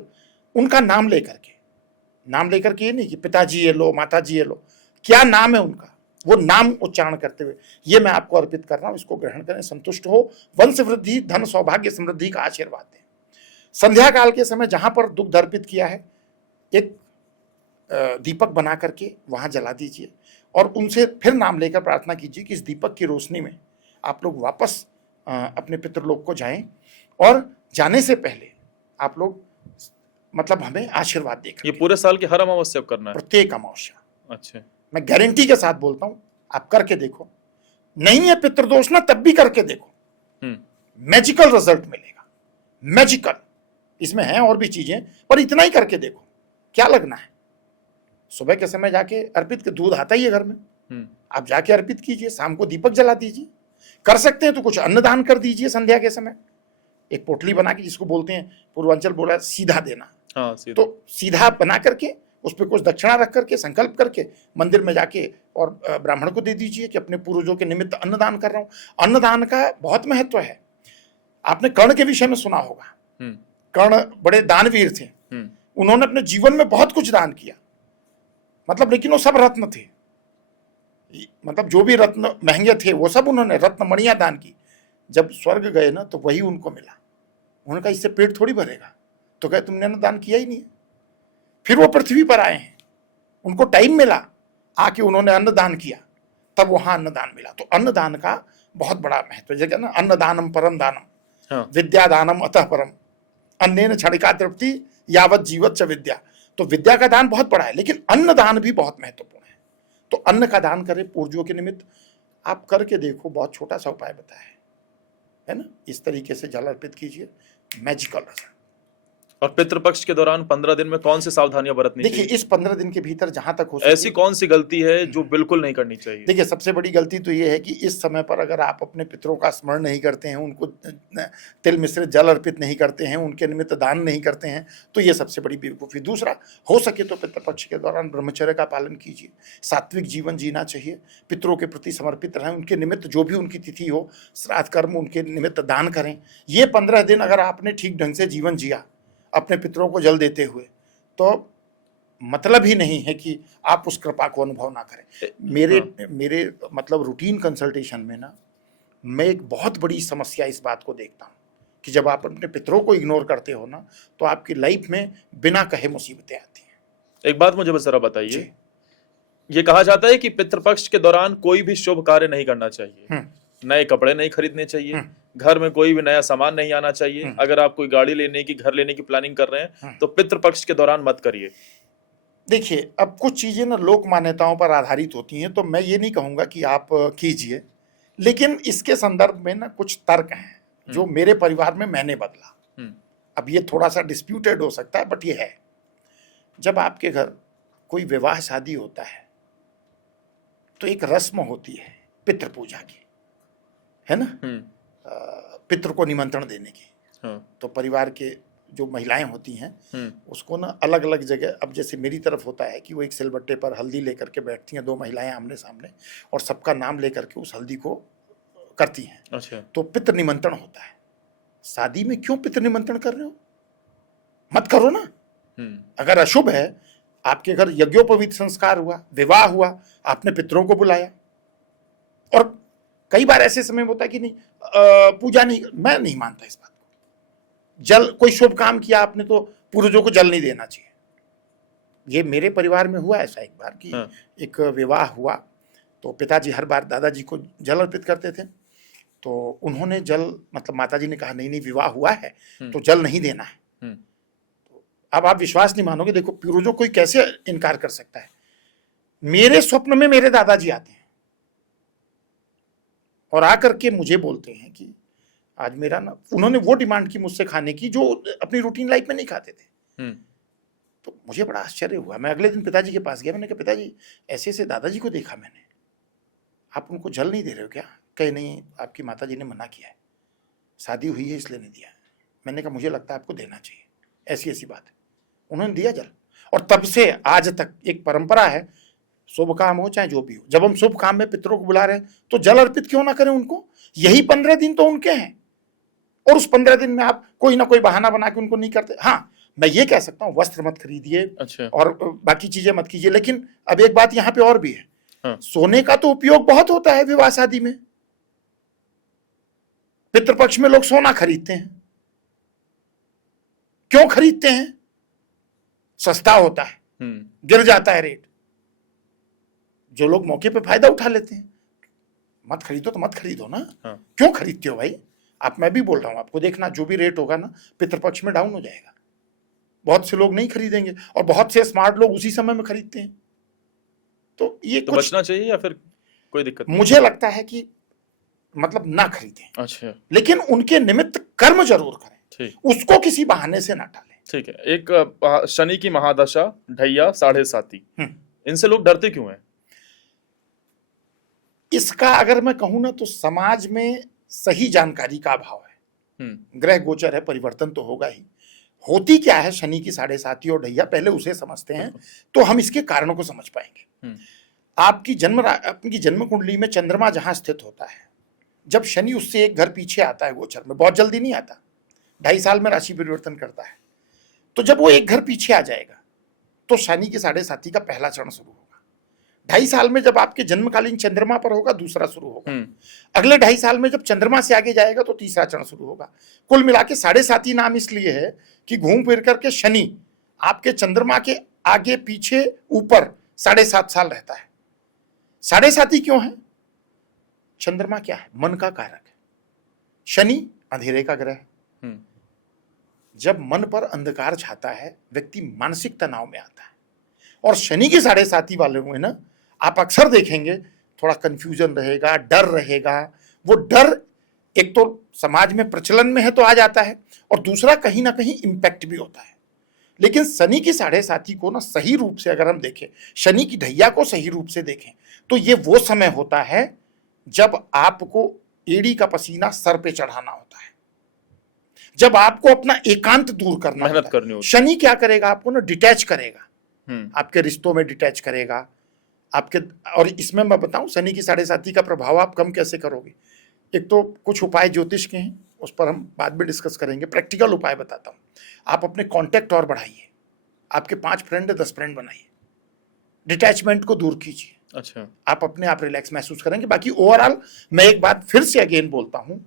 उनका नाम लेकर के ये नहीं कि पिताजी ये लो, माता जी ये लो, क्या नाम है उनका, वो नाम उच्चारण करते हुए ये मैं आपको अर्पित कर रहा हूं, इसको ग्रहण करें, संतुष्ट हो, वंश वृद्धि, धन सौभाग्य समृद्धि का आशीर्वाद दें। संध्या काल के समय जहां पर दुग्ध अर्पित किया है, एक दीपक बना करके वहां जला दीजिए और उनसे फिर नाम लेकर प्रार्थना कीजिए कि इस दीपक की रोशनी में आप लोग वापस अपने पितृलोक को जाएं और जाने से पहले आप लोग मतलब हमें आशीर्वाद देकर। ये पूरे साल की हर अमावस्या को करना है? प्रत्येक अमावस्या। अच्छा, मैं गारंटी के साथ बोलता हूं, आप करके देखो, नहीं है पितृदोष ना, तब भी करके देखो, मैजिकल रिजल्ट मिलेगा, मैजिकल। इसमें है और भी चीजें, पर इतना ही करके देखो, क्या लगना है। सुबह के समय जाके अर्पित के, दूध आता ही है घर में, आप जाके अर्पित कीजिए, शाम को दीपक जला दीजिए, कर सकते हैं तो कुछ अन्नदान कर दीजिए संध्या के समय, एक पोटली बना के, जिसको बोलते हैं पूर्वांचल बोला सीधा देना, हाँ, सीधा। तो सीधा बना करके उस पर कुछ दक्षिणा रख करके संकल्प करके मंदिर में जाके और ब्राह्मण को दे दीजिए कि अपने पूर्वजों के निमित्त अन्नदान कर रहा हूं। अन्नदान का बहुत महत्व है। आपने कर्ण के विषय में सुना होगा, कर्ण बड़े दानवीर थे, उन्होंने अपने जीवन में बहुत कुछ दान किया, मतलब, लेकिन वो सब रत्न थे, मतलब जो भी रत्न महंगे थे वो सब उन्होंने रत्न मणियां दान की। जब स्वर्ग गए ना तो वही उनको मिला, उन्होंने कहा इससे पेट थोड़ी भरेगा, तो कहे तुमने अन्नदान किया ही नहीं। फिर वो पृथ्वी पर आए हैं, उनको टाइम मिला, आके उन्होंने अन्नदान किया, तब वहां अन्नदान मिला। तो अन्नदान का बहुत बड़ा महत्व है, जगह ना अन्नदानम परम दानम, हाँ। विद्यादानम अतः परम, अन्नेन क्षणिका तृप्ति यावत जीवत च विद्या। तो विद्या का दान बहुत बड़ा है, लेकिन अन्नदान भी बहुत महत्वपूर्ण है। तो अन्न का दान करें पूर्वजों के निमित्त, आप करके देखो, बहुत छोटा सा उपाय बताया है ना, इस तरीके से जल अर्पित कीजिए, मैजिकल रिजल्ट। और पितृपक्ष के दौरान 15 दिन में कौन सी सावधानियां बरतनी देखिए, चाहिए? इस 15 दिन के भीतर जहां तक हो सके, ऐसी कौन सी गलती है जो बिल्कुल नहीं करनी चाहिए? देखिए, सबसे बड़ी गलती तो ये है कि इस समय पर अगर आप अपने पितरों का स्मरण नहीं करते हैं, उनको तिल मिश्रित जल अर्पित नहीं करते हैं, उनके निमित्त दान नहीं करते हैं, तो ये सबसे बड़ी बेवकूफ़ी। दूसरा, हो सके तो पितृपक्ष के दौरान ब्रह्मचर्य का पालन कीजिए, सात्विक जीवन जीना चाहिए, पितरों के प्रति समर्पित रहें, उनके निमित्त जो भी उनकी तिथि हो, श्राद्ध कर्म उनके निमित्त दान करें। ये 15 दिन अगर आपने ठीक ढंग से जीवन जिया अपने पितरों को जल देते हुए, तो मतलब ही नहीं है कि आप उस कृपा को अनुभव ना करें। मेरे मतलब रूटीन कंसल्टेशन में ना, मैं एक बहुत बड़ी समस्या इस बात को देखता हूँ कि जब आप अपने पितरों को इग्नोर करते हो ना, तो आपकी लाइफ में बिना कहे मुसीबतें आती हैं। एक बात मुझे बस जरा बताइए, ये कहा जाता है कि पितृपक्ष के दौरान कोई भी शुभ कार्य नहीं करना चाहिए, नए कपड़े नहीं खरीदने चाहिए, घर में कोई भी नया सामान नहीं आना चाहिए, अगर आप कोई गाड़ी लेने की, घर लेने की प्लानिंग कर रहे हैं तो पितृपक्ष के दौरान मत करिए। देखिए, अब कुछ चीजें ना लोक मान्यताओं पर आधारित होती हैं, तो मैं ये नहीं कहूंगा कि आप कीजिए, लेकिन इसके संदर्भ में ना कुछ तर्क हैं जो मेरे परिवार में मैंने बदला। अब ये थोड़ा सा डिस्प्यूटेड हो सकता है, बट ये है, जब आपके घर कोई विवाह शादी होता है तो एक रस्म होती है पितृ पूजा की, है ना, पितृ को निमंत्रण देने की। तो परिवार के जो महिलाएं होती हैं उसको ना अलग अलग जगह, अब जैसे मेरी तरफ होता है कि वो एक सिलबट्टे पर हल्दी लेकर के बैठती हैं, 2 महिलाएं आमने सामने, और सबका नाम लेकर के उस हल्दी को करती हैं। अच्छा। तो पितृ निमंत्रण होता है। शादी में क्यों पितृ निमंत्रण कर रहे हो? मत करो ना। अगर अशुभ है, आपके घर यज्ञोपवीत संस्कार हुआ, विवाह हुआ, आपने पितरों को बुलाया, और कई बार ऐसे समय होता है कि नहीं पूजा नहीं, मैं नहीं मानता इस बात को। जल, कोई शुभ काम किया आपने तो पूर्वजों को जल नहीं देना चाहिए। ये मेरे परिवार में हुआ ऐसा एक बार कि एक विवाह हुआ, तो पिताजी हर बार दादाजी को जल अर्पित करते थे, तो उन्होंने जल, मतलब माताजी ने कहा नहीं नहीं विवाह हुआ है तो जल नहीं देना है। तो अब आप विश्वास नहीं मानोगे, देखो पूर्वजों कोई कैसे इनकार कर सकता है। मेरे स्वप्न में मेरे दादाजी आते हैं और आकर के मुझे बोलते हैं कि आज मेरा ना, उन्होंने वो डिमांड की मुझसे खाने की जो अपनी रूटीन लाइफ में नहीं खाते थे। तो मुझे बड़ा आश्चर्य हुआ। मैं अगले दिन पिताजी के पास गया, मैंने कहा पिताजी ऐसे ऐसे दादाजी को देखा मैंने, आप उनको जल नहीं दे रहे हो क्या? कहे नहीं, आपकी माताजी ने मना किया है, शादी हुई है इसलिए नहीं दिया। मैंने कहा मुझे लगता है आपको देना चाहिए, ऐसी ऐसी बात है। उन्होंने दिया जल, और तब से आज तक एक परंपरा है, शुभ काम हो चाहे जो भी हो, जब हम शुभ काम में पितरों को बुला रहे हैं तो जल अर्पित क्यों ना करें उनको? यही 15 दिन तो उनके हैं, और उस 15 दिन में आप कोई ना कोई बहाना बना के उनको नहीं करते। हाँ, मैं ये कह सकता हूँ वस्त्र मत खरीदिए अच्छा। और बाकी चीजें मत कीजिए। लेकिन अब एक बात यहाँ पे और भी है, हाँ। सोने का तो उपयोग बहुत होता है विवाह शादी में। पितृपक्ष में लोग सोना खरीदते हैं। क्यों खरीदते हैं? सस्ता होता है, गिर जाता है रेट। जो लोग मौके पे फायदा उठा लेते हैं। मत खरीदो तो मत खरीदो ना। हाँ। क्यों खरीदते हो भाई? मैं भी बोल रहा हूं आपको, देखना जो भी रेट होगा ना पितृपक्ष में डाउन हो जाएगा। बहुत से लोग नहीं खरीदेंगे और बहुत से स्मार्ट लोग उसी समय में खरीदते हैं। तो ये तो कुछ बचना चाहिए या फिर कोई दिक्कत नहीं? मुझे लगता है कि मतलब ना खरीदें। अच्छा, लेकिन उनके निमित्त कर्म जरूर करें, ठीक, उसको किसी बहाने से ना टालें। ठीक है। एक शनि की महादशा, ढैया, साढ़े साती, इनसे लोग डरते क्यों हैं? इसका अगर मैं कहूं ना तो समाज में सही जानकारी का अभाव है। ग्रह गोचर है, परिवर्तन तो होगा ही। होती क्या है शनि की साढ़े साती और ढैया, पहले उसे समझते हैं तो हम इसके कारणों को समझ पाएंगे। आपकी जन्म कुंडली में चंद्रमा जहां स्थित होता है, जब शनि उससे एक घर पीछे आता है गोचर में, बहुत जल्दी नहीं आता, 2.5 साल में राशि परिवर्तन करता है, तो जब वो एक घर पीछे आ जाएगा तो शनि की साढ़े साती का पहला चरण शुरू होगा। 2.5 साल में जब आपके जन्मकालीन चंद्रमा पर होगा दूसरा शुरू होगा। अगले 2.5 साल में जब चंद्रमा से आगे जाएगा तो तीसरा चरण शुरू होगा। कुल मिला के साढ़े साती नाम इसलिए है कि घूम फिर करके शनि आपके चंद्रमा के आगे पीछे ऊपर 7.5 साल रहता है। साढ़े साती क्यों है? चंद्रमा क्या है? मन का कारक है। शनि अंधेरे का ग्रह है। जब मन पर अंधकार छाता है व्यक्ति मानसिक तनाव में आता है। और शनि की साढ़े साती वाले हुए ना, आप अक्सर देखेंगे थोड़ा कंफ्यूजन रहेगा, डर रहेगा। वो डर एक तो समाज में प्रचलन में है तो आ जाता है, और दूसरा कहीं ना कहीं इंपैक्ट भी होता है। लेकिन शनि की साढ़े साती को ना सही रूप से अगर हम देखें, शनि की ढैया को सही रूप से देखें, तो ये वो समय होता है जब आपको एड़ी का पसीना सर पे चढ़ाना होता है, जब आपको अपना एकांत दूर करना, मेहनत करनी होती है। शनि क्या करेगा? आपको ना डिटैच करेगा, आपके रिश्तों में डिटैच करेगा आपके। और इसमें मैं बताऊं शनि की साढ़े साती का प्रभाव आप कम कैसे करोगे। एक तो कुछ उपाय ज्योतिष के हैं, उस पर हम बाद में डिस्कस करेंगे। प्रैक्टिकल उपाय बताता हूं। आप अपने कांटेक्ट और बढ़ाइए, आपके 5 फ्रेंड 10 फ्रेंड बनाइए, डिटैचमेंट को दूर कीजिए। अच्छा, आप अपने आप रिलैक्स महसूस करेंगे। बाकी ओवरऑल मैं एक बात फिर से अगेन बोलता हूं,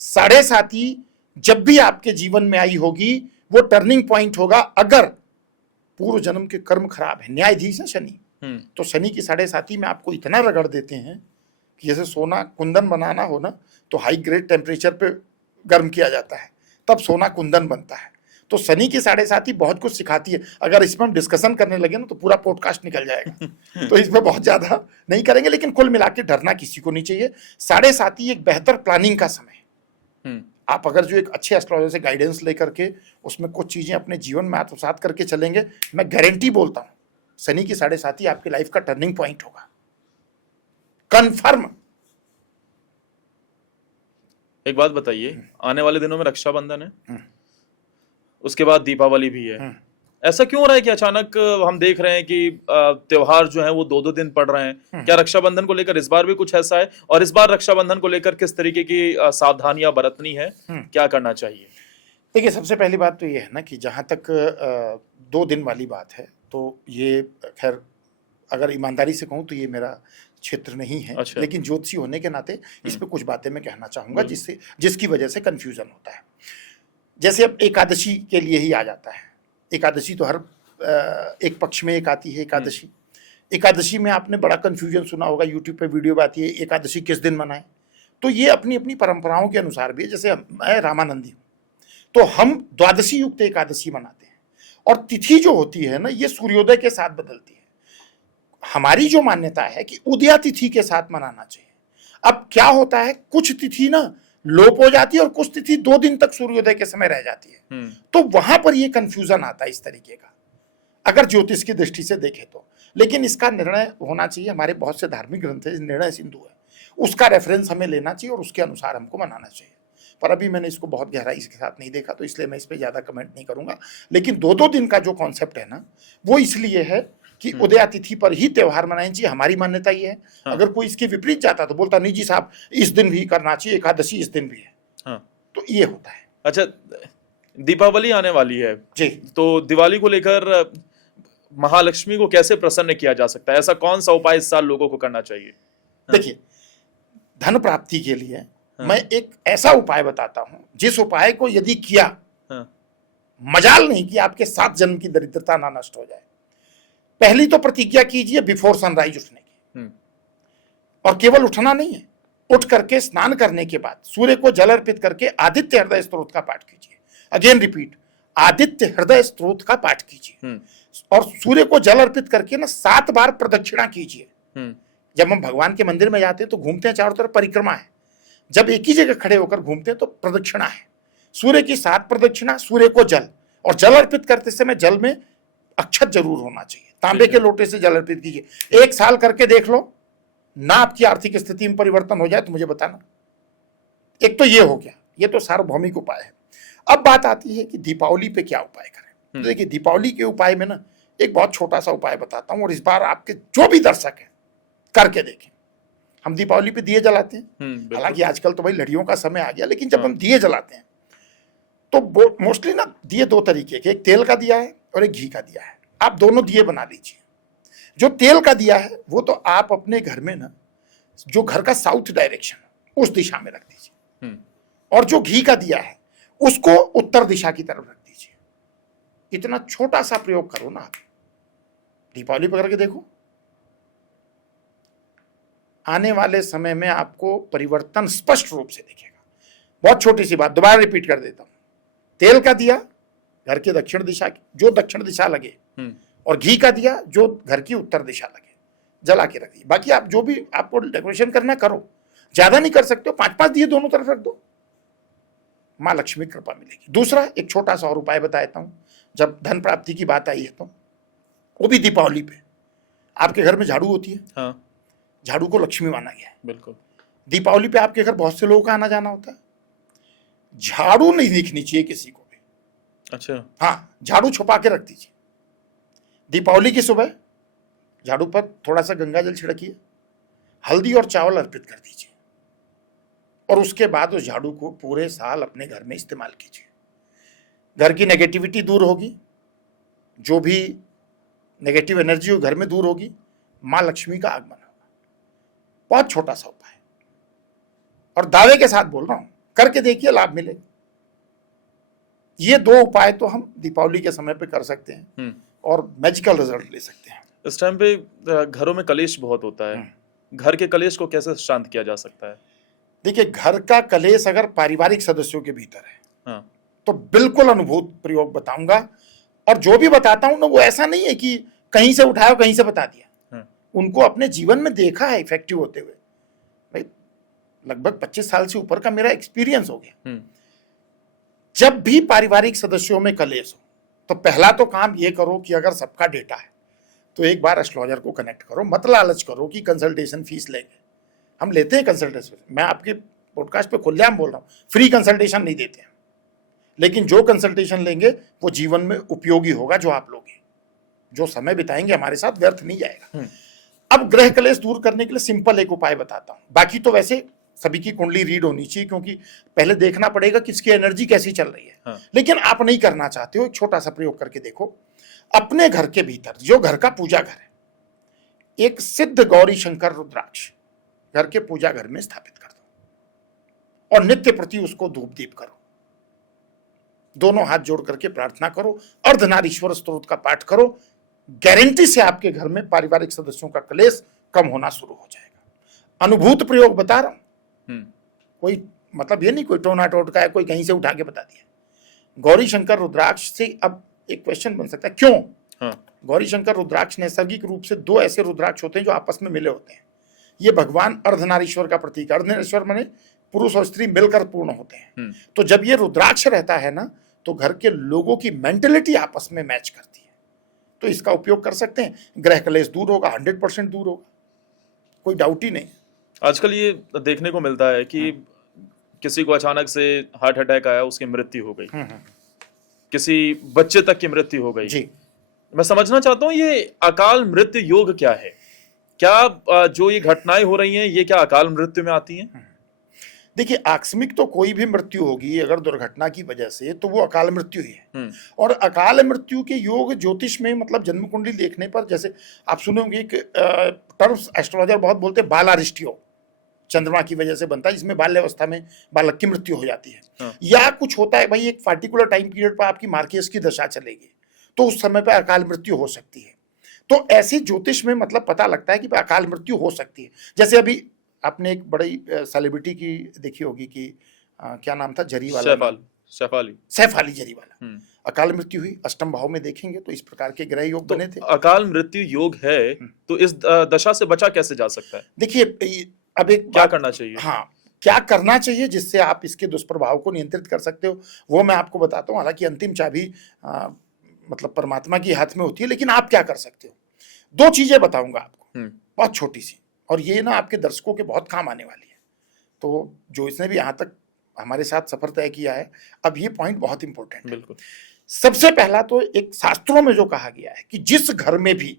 साढ़े साती जब भी आपके जीवन में आई होगी वो टर्निंग पॉइंट होगा अगर पूर्व जन्म के कर्म खराब है। न्यायाधीश है शनि, तो शनि की साढ़े साती में आपको इतना रगड़ देते हैं कि जैसे सोना कुंदन बनाना हो ना तो हाई ग्रेड टेम्परेचर पे गर्म किया जाता है, तब सोना कुंदन बनता है। तो शनि की साढ़े साती बहुत कुछ सिखाती है। अगर इसमें हम डिस्कशन करने लगे ना तो पूरा पॉडकास्ट निकल जाएगा। तो इसमें बहुत ज्यादा नहीं करेंगे, लेकिन कुल मिला के डरना किसी को नहीं चाहिए। साढ़े साती एक बेहतर प्लानिंग का समय है। आप अगर जो एक अच्छे एस्ट्रोलॉजर से गाइडेंस लेकर के उसमें कुछ चीजें अपने जीवन में आत्मसात करके चलेंगे, मैं गारंटी बोलता हूं शनि की साढ़े साती आपकी लाइफ का टर्निंग पॉइंट होगा, कंफर्म। एक बात बताइए, आने वाले दिनों में रक्षाबंधन है, उसके बाद दीपावली भी है। ऐसा क्यों हो रहा है कि अचानक हम देख रहे हैं कि त्योहार जो है वो 2-2 दिन पड़ रहे हैं? क्या रक्षाबंधन को लेकर इस बार भी कुछ ऐसा है? और इस बार रक्षाबंधन को लेकर किस तरीके की सावधानियां बरतनी है, क्या करना चाहिए? देखिए, सबसे पहली बात तो ये है ना कि जहां तक 2 दिन वाली बात है तो ये खैर अगर ईमानदारी से कहूं तो ये मेरा क्षेत्र नहीं है। अच्छा। लेकिन ज्योतिषी होने के नाते इस पे कुछ बातें मैं कहना चाहूंगा जिसकी वजह से कंफ्यूजन होता है। जैसे अब एकादशी के लिए ही आ जाता है। एकादशी तो हर एक पक्ष में एक आती है एकादशी। एकादशी में आपने बड़ा कंफ्यूजन सुना होगा, यूट्यूब पे वीडियो आती है एकादशी किस दिन मनाएं। तो ये अपनी अपनी परंपराओं के अनुसार भी है। जैसे मैं रामानंदी हूँ तो हम द्वादशी युक्त एकादशी मनाते हैं, और तिथि जो होती है ना ये सूर्योदय के साथ बदलती है। हमारी जो मान्यता है कि उदया तिथि के साथ मनाना चाहिए। अब क्या होता है, कुछ तिथि ना लोप हो जाती है और कुछ तिथि 2 दिन तक सूर्योदय के समय रह जाती है। तो वहां पर ये कंफ्यूजन आता है इस तरीके का, अगर ज्योतिष की दृष्टि से देखें तो। लेकिन इसका निर्णय होना चाहिए, हमारे बहुत से धार्मिक ग्रंथ है, निर्णय सिंधु है, उसका रेफरेंस हमें लेना चाहिए और उसके अनुसार हमको मनाना चाहिए। पर अभी मैंने इसको बहुत गहराई के साथ नहीं देखा तो इसलिए मैं इस पर ज्यादा कमेंट नहीं करूंगा। लेकिन 2-2 दिन का जो कॉन्सेप्ट है ना वो इसलिए है कि उदया तिथि पर ही त्योहार मनाने चाहिए, हमारी मान्यता ये है। अगर कोई इसके विपरीत जाता तो बोलता नहीं जी साहब इस दिन भी करना चाहिए, एकादशी इस दिन भी है। तो ये होता है। अच्छा, दीपावली आने वाली है जी। तो दिवाली को लेकर महालक्ष्मी को कैसे प्रसन्न किया जा सकता है? ऐसा कौन सा उपाय इस साल लोगों को करना चाहिए? देखिए, धन प्राप्ति के लिए हाँ। मैं एक ऐसा उपाय बताता हूं जिस उपाय को यदि किया, हाँ। मजाल नहीं कि आपके 7 जन्म की दरिद्रता ना नष्ट हो जाए। पहली तो प्रतिज्ञा कीजिए बिफोर सनराइज उठने की, और केवल उठना नहीं है, उठ करके स्नान करने के बाद सूर्य को जल अर्पित करके आदित्य हृदय स्तोत्र का पाठ कीजिए। अगेन रिपीट, आदित्य हृदय स्तोत्र का पाठ कीजिए और सूर्य को जल अर्पित करके ना 7 बार प्रदक्षिणा कीजिए। जब हम भगवान के मंदिर में जाते हैं तो घूमते हैं, चारों तरफ परिक्रमा है। जब एक ही जगह खड़े होकर घूमते हैं तो प्रदक्षिणा है। सूर्य की 7 प्रदक्षिणा, सूर्य को जल, और जल अर्पित करते समय जल में अक्षत जरूर होना चाहिए। तांबे के लोटे से जल अर्पित कीजिए। 1 साल करके देख लो, ना आपकी आर्थिक स्थिति में परिवर्तन हो जाए तो मुझे बताना। एक तो ये हो गया, ये तो सार्वभौमिक उपाय है। अब बात आती है कि दीपावली पे क्या उपाय करें। तो देखिए, दीपावली के उपाय में ना एक बहुत छोटा सा उपाय बताता हूं, और इस बार आपके जो भी दर्शक हैं करके देखें। हम दीपावली पे दिए जलाते हैं, हालांकि आजकल तो भाई लड़ियों का समय आ गया, लेकिन जब हम दिए जलाते हैं तो मोस्टली ना दिए 2 तरीके के, एक तेल का दिया है और एक घी का दिया है। आप दोनों दिए बना लीजिए। जो तेल का दिया है वो तो आप अपने घर में ना, जो घर का साउथ डायरेक्शन उस दिशा में रख दीजिए, और जो घी का दिया है उसको उत्तर दिशा की तरफ रख दीजिए। इतना छोटा सा प्रयोग करो ना आप, दीपावली पर करके देखो, आने वाले समय में आपको परिवर्तन स्पष्ट रूप से दिखेगा। बहुत छोटी सी बात दोबारा रिपीट कर देता हूं, तेल का दिया घर के दक्षिण दिशा की, जो दक्षिण दिशा लगे, और घी का दिया जो घर की उत्तर दिशा लगे, जला के रखिए। बाकी आप जो भी आपको डेकोरेशन करना करो, ज्यादा नहीं कर सकते हो, 5-5 दिए दोनों तरफ रख दो, मां लक्ष्मी कृपा मिलेगी। दूसरा एक छोटा सा और उपाय बताता हूं, जब धन प्राप्ति की बात आई है तो वो भी दीपावली पे। आपके घर में झाड़ू होती है, हाँ। झाड़ू को लक्ष्मी माना गया है। बिल्कुल। दीपावली पे आपके घर बहुत से लोगों का आना जाना होता है, झाड़ू नहीं दिखनी चाहिए किसी को भी। अच्छा। हाँ, झाड़ू छुपा के रख दीजिए। दीपावली की सुबह झाड़ू पर थोड़ा सा गंगा जल छिड़किए, हल्दी और चावल अर्पित कर दीजिए, और उसके बाद उस झाड़ू को पूरे साल अपने घर में इस्तेमाल कीजिए। घर की नेगेटिविटी दूर होगी, जो भी नेगेटिव एनर्जी हो घर में दूर होगी, मां लक्ष्मी का आगमन होगा। बहुत छोटा सा उपाय, और दावे के साथ बोल रहा हूं, करके देखिए, लाभ मिलेगा। ये 2 उपाय तो हम दीपावली के समय पे कर सकते हैं और मैजिकल रिजल्ट ले सकते हैं। इस टाइम पे घरों में कलेश बहुत होता है, घर के कलेश को कैसे शांत किया जा सकता है? देखिए, घर का कलेश अगर पारिवारिक सदस्यों के भीतर है, हाँ। तो बिल्कुल अनुभूत प्रयोग बताऊंगा, और जो भी बताता हूं ना वो ऐसा नहीं है कि कहीं से उठाया कहीं से बता दिया। उनको अपने जीवन में देखा है इफेक्टिव होते हुए। भाई लगभग 25 साल से ऊपर का मेरा एक्सपीरियंस हो गया। जब भी पारिवारिक सदस्यों में कलेश हो तो पहला तो काम ये करो कि अगर सबका डेटा है तो एक बार एस्ट्रोलॉजर को कनेक्ट करो। मत लालच करो कि कंसल्टेशन फीस लेंगे, हम लेते हैं कंसल्टेशन। मैं आपके पॉडकास्ट पे खुलेआम बोल रहा हूँ, फ्री कंसल्टेशन नहीं देते हैं, लेकिन जो कंसल्टेशन लेंगे वो जीवन में उपयोगी होगा। जो आप लोगे, जो समय बिताएंगे हमारे साथ, व्यर्थ नहीं जाएगा। अब ग्रह कलेश दूर करने के लिए सिंपल एक उपाय बताता हूं। बाकी तो वैसे सभी की कुंडली रीड होनी चाहिए, क्योंकि पहले देखना पड़ेगा किसकी एनर्जी कैसी चल रही है। हाँ। लेकिन आप नहीं करना चाहते हो, एक छोटा सा प्रयोग करके देखो। अपने घर के भीतर, जो घर का पूजा घर है, एक सिद्ध गौरी शंकर रुद्राक्ष घर के पूजा घर में स्थापित कर दो, और नित्य प्रति उसको धूप दीप करो। दोनों हाथ जोड़ करके प्रार्थना करो, अर्धनारीश्वर स्तोत्र का पाठ करो। गारंटी से आपके घर में पारिवारिक सदस्यों का कलेश कम होना शुरू हो जाएगा। अनुभूत प्रयोग बता रहा हूं, कोई मतलब ये नहीं कोई टोना टोटका है, कोई कहीं से उठा के बता दिया। गौरी शंकर रुद्राक्ष से अब एक क्वेश्चन बन सकता है, क्यों? हाँ। गौरी शंकर रुद्राक्ष नैसर्गिक रूप से 2 ऐसे रुद्राक्ष होते हैं जो आपस में मिले होते हैं। ये भगवान अर्धनारीश्वर का प्रतीक है। अर्धनारीश्वर माने पुरुष और स्त्री मिलकर पूर्ण होते हैं। तो जब ये रुद्राक्ष रहता है ना, तो घर के लोगों की मेंटेलिटी आपस में मैच करती है। तो इसका उपयोग कर सकते हैं, ग्रह कलेश दूर होगा, 100% दूर होगा, कोई डाउट ही नहीं। आजकल ये देखने को मिलता है कि किसी को अचानक से हार्ट अटैक आया, उसकी मृत्यु हो गई, किसी बच्चे तक की मृत्यु हो गई जी। मैं समझना चाहता हूं ये अकाल मृत्यु योग क्या है? क्या जो ये घटनाएं हो रही हैं ये क्या अकाल मृत्यु में आती हैं? देखिए, आकस्मिक तो कोई भी मृत्यु होगी अगर दुर्घटना की वजह से, तो वो अकाल मृत्यु ही है। और अकाल मृत्यु के योग ज्योतिष में मतलब जन्म कुंडली देखने पर, जैसे आप सुने होंगे कि टर्म्स एस्ट्रोलॉजर बहुत बोलते हैं, बालारिष्ट योग चंद्रमा की वजह से बनता है, जिसमें बाल्यावस्था में बालक की मृत्यु हो जाती है। या कुछ होता है भाई, एक पार्टिकुलर टाइम पीरियड पर आपकी मार्केस की दशा चलेगी, तो उस समय पर अकाल मृत्यु हो सकती है। तो ऐसी ज्योतिष में मतलब पता लगता है कि अकाल मृत्यु हो सकती है। जैसे अभी आपने एक बड़ी सेलिब्रिटी की देखी होगी कि क्या नाम था, जरी वाला, सैफ अली जरी वाला, अकाल मृत्यु हुई। अष्टम भाव में देखेंगे तो इस प्रकार के ग्रह योग बने थे। अकाल मृत्यु योग है तो इस दशा से बचा कैसे जा सकता है? देखिए, अब एक क्या करना चाहिए? हाँ, क्या करना चाहिए जिससे आप इसके दुष्प्रभाव को नियंत्रित कर सकते हो, वो मैं आपको बताता हूँ। हालांकि अंतिम चाबी मतलब परमात्मा के हाथ में होती है, लेकिन आप क्या कर सकते हो, दो चीजें बताऊंगा आपको, बहुत छोटी सी, और ये ना आपके दर्शकों के बहुत काम आने वाली है। तो जो इसने भी यहाँ तक हमारे साथ सफर तय किया है, अब ये पॉइंट बहुत इंपॉर्टेंट है। बिल्कुल। सबसे पहला तो एक शास्त्रों में जो कहा गया है कि जिस घर में भी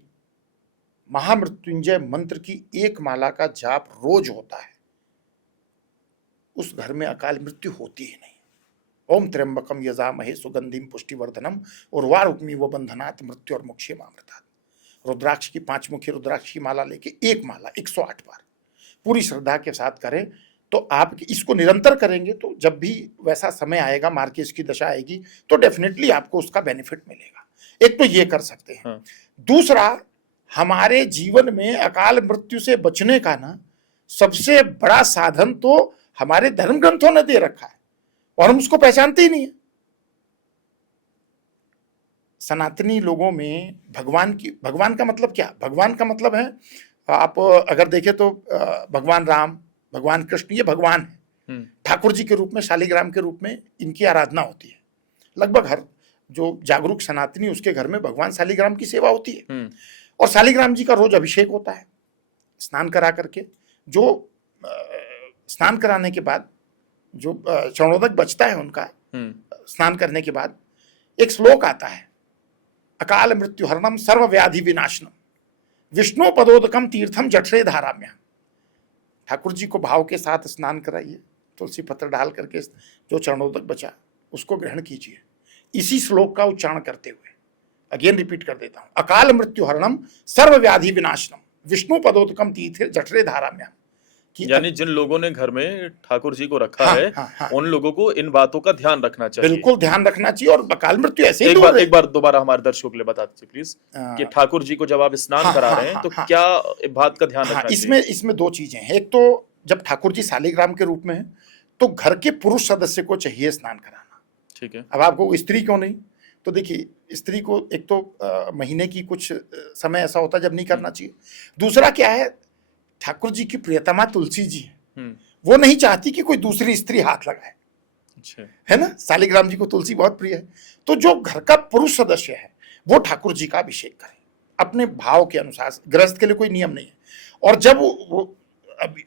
महामृत्युंजय मंत्र की एक माला का जाप रोज होता है, उस घर में अकाल मृत्यु होती ही नहीं। ओम त्र्यंबकम यजामहे सुगंधिम पुष्टिवर्धनम उर्वारुकमिव बंधनात् मृत्यु और मोक्षेमामृतात्। रुद्राक्ष की 5 मुखी रुद्राक्ष की माला लेके एक माला 108 बार पूरी श्रद्धा के साथ करें, तो आप इसको निरंतर करेंगे तो जब भी वैसा समय आएगा, मार्केस की दशा आएगी, तो डेफिनेटली आपको उसका बेनिफिट मिलेगा। एक तो ये कर सकते हैं। दूसरा, हमारे जीवन में अकाल मृत्यु से बचने का ना सबसे बड़ा साधन तो हमारे धर्म ग्रंथों ने दे रखा है, और हम उसको पहचानते ही नहीं है। सनातनी लोगों में भगवान का मतलब क्या? भगवान का मतलब है, आप अगर देखें तो भगवान राम, भगवान कृष्ण, ये भगवान है। ठाकुर जी के रूप में, शालिग्राम के रूप में इनकी आराधना होती है। लगभग हर जो जागरूक सनातनी, उसके घर में भगवान शालिग्राम की सेवा होती है। और शालिग्राम जी का रोज अभिषेक होता है स्नान करा करके। जो स्नान कराने के बाद जो चरणोदक बचता है उनका, स्नान करने के बाद एक श्लोक आता है, अकाल मृत्यु हरणम सर्व व्याधि विनाशनम विष्णु पदोदकम तीर्थम जठरे धाराम्या। ठाकुर जी को भाव के साथ स्नान कराइए, तुलसी पत्र डाल करके जो चरणोदक बचा उसको ग्रहण कीजिए, इसी श्लोक का उच्चारण करते हुए। अगेन रिपीट कर देता हूं, अकाल मृत्यु हरणम सर्व व्याधि विनाशनम विष्णु पदोदकम तीर्थ जठरे धाराम्या। यानी जिन लोगों ने घर में ठाकुर जी को रखा है, उन लोगों को इन बातों का ध्यान रखना चाहिए। बिल्कुल ध्यान रखना चाहिए। और अकाल मृत्यु ऐसे ही एक बार दोबारा हमारे दर्शकों के लिए बता दीजिए प्लीज कि ठाकुर जी को जब आप स्नान करा रहे हैं तो क्या बात का ध्यान रखना चाहिए? इसमें दो चीजें हैं। एक तो जब ठाकुर जी शालिग्राम के रूप में है तो घर के पुरुष सदस्य को चाहिए स्नान कराना। ठीक है। अब आपको स्त्री क्यों नहीं? तो देखिए, स्त्री को एक तो महीने की कुछ समय ऐसा होता है जब नहीं करना चाहिए। दूसरा क्या है, ठाकुर जी की प्रियतमा तुलसी जी है, वो नहीं चाहती कि कोई दूसरी स्त्री हाथ लगाए। अच्छा। है ना, शालिग्राम जी को तुलसी बहुत प्रिय है। तो जो घर का पुरुष सदस्य है वो ठाकुर जी का अभिषेक करे अपने भाव के अनुसार। गृहस्थ के लिए कोई नियम नहीं है। और जब वो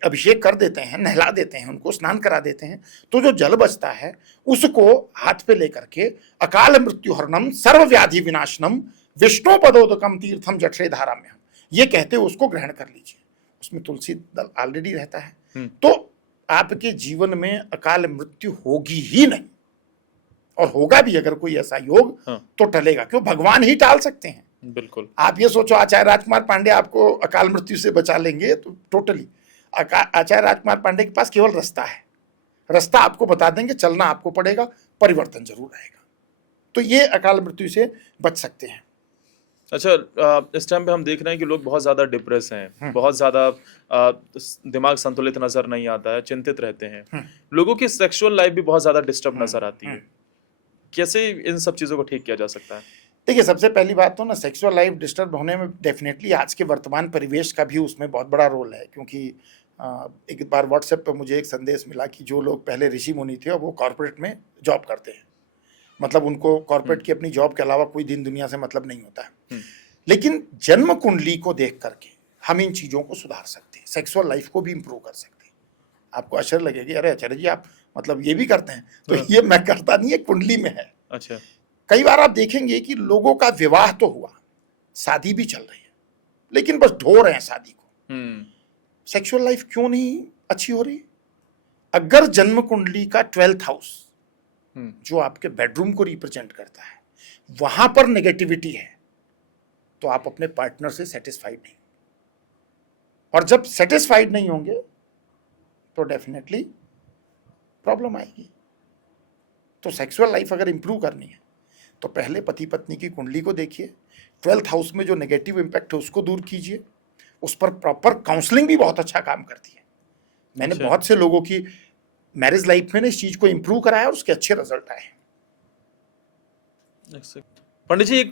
अभिषेक कर देते हैं, नहला देते हैं, उनको स्नान करा देते हैं, तो जो जल बचता है उसको हाथ पे लेकर के अकाल मृत्यु हरणम सर्व व्याधि विनाशनम विष्णु पदोदकम तीर्थम जठरे धाराम्यम, ये कहते हुए उसको ग्रहण कर लीजिए। उसमें तुलसी दल ऑलरेडी रहता है, तो आपके जीवन में अकाल मृत्यु होगी ही नहीं। और होगा भी अगर कोई ऐसा योग तो टलेगा, क्यों? भगवान ही टाल सकते हैं। बिल्कुल। आप ये सोचो आचार्य राजकुमार पांडे आपको अकाल मृत्यु से बचा लेंगे तो टोटली आचार्य राजकुमार पांडे के पास केवल रास्ता है, रास्ता आपको बता देंगे, चलना आपको पड़ेगा, परिवर्तन जरूर आएगा। तो ये अकाल मृत्यु से बच सकते हैं। अच्छा, इस टाइम पे हम देख रहे हैं कि लोग बहुत ज्यादा डिप्रेस हैं, बहुत ज्यादा दिमाग संतुलित नजर नहीं आता है, चिंतित रहते हैं। लोगों की सेक्सुअल लाइफ भी बहुत ज्यादा डिस्टर्ब नजर आती है। कैसे इन सब चीजों को ठीक किया जा सकता है? देखिए, सबसे पहली बात तो ना, सेक्सुअल लाइफ डिस्टर्ब होने में डेफिनेटली आज के वर्तमान परिवेश का भी उसमें बहुत बड़ा रोल है। क्योंकि एक बार व्हाट्सएप पर मुझे एक संदेश मिला कि जो लोग पहले ऋषि मुनि थे और वो कॉर्पोरेट में जॉब करते हैं, मतलब उनको कॉर्पोरेट की अपनी जॉब के अलावा कोई दिन दुनिया से मतलब नहीं होता है। लेकिन जन्म कुंडली को देख करके हम इन चीज़ों को सुधार सकते हैं, सेक्सुअल लाइफ को भी इम्प्रूव कर सकते हैं। आपको आश्चर्य लगेगी, अरे आचार्य जी आप मतलब ये भी करते हैं? तो ये मैं करता नहीं है, कुंडली में है। अच्छा। कई बार आप देखेंगे कि लोगों का विवाह तो हुआ, शादी भी चल रही है, लेकिन बस ढो रहे हैं शादी को। सेक्सुअल लाइफ क्यों नहीं अच्छी हो रही? अगर जन्म कुंडली का 12th हाउस हम्म, जो आपके बेडरूम को रिप्रेजेंट करता है वहां पर नेगेटिविटी है तो आप अपने पार्टनर से सेटिस्फाइड नहीं, और जब सेटिस्फाइड नहीं होंगे तो डेफिनेटली प्रॉब्लम आएगी। तो सेक्सुअल लाइफ अगर इंप्रूव करनी है तो पहले पति पत्नी की कुंडली को देखिए, 12th हाउस में जो नेगेटिव इंपैक्ट है उसको दूर कीजिए, उस पर प्रॉपर काउंसलिंग भी बहुत अच्छा काम करती है। मैंने अच्छा। बहुत से लोगों की मैरिज लाइफ में इस चीज को इंप्रूव कराया और उसके अच्छे रिजल्ट आए हैं। पंडित जी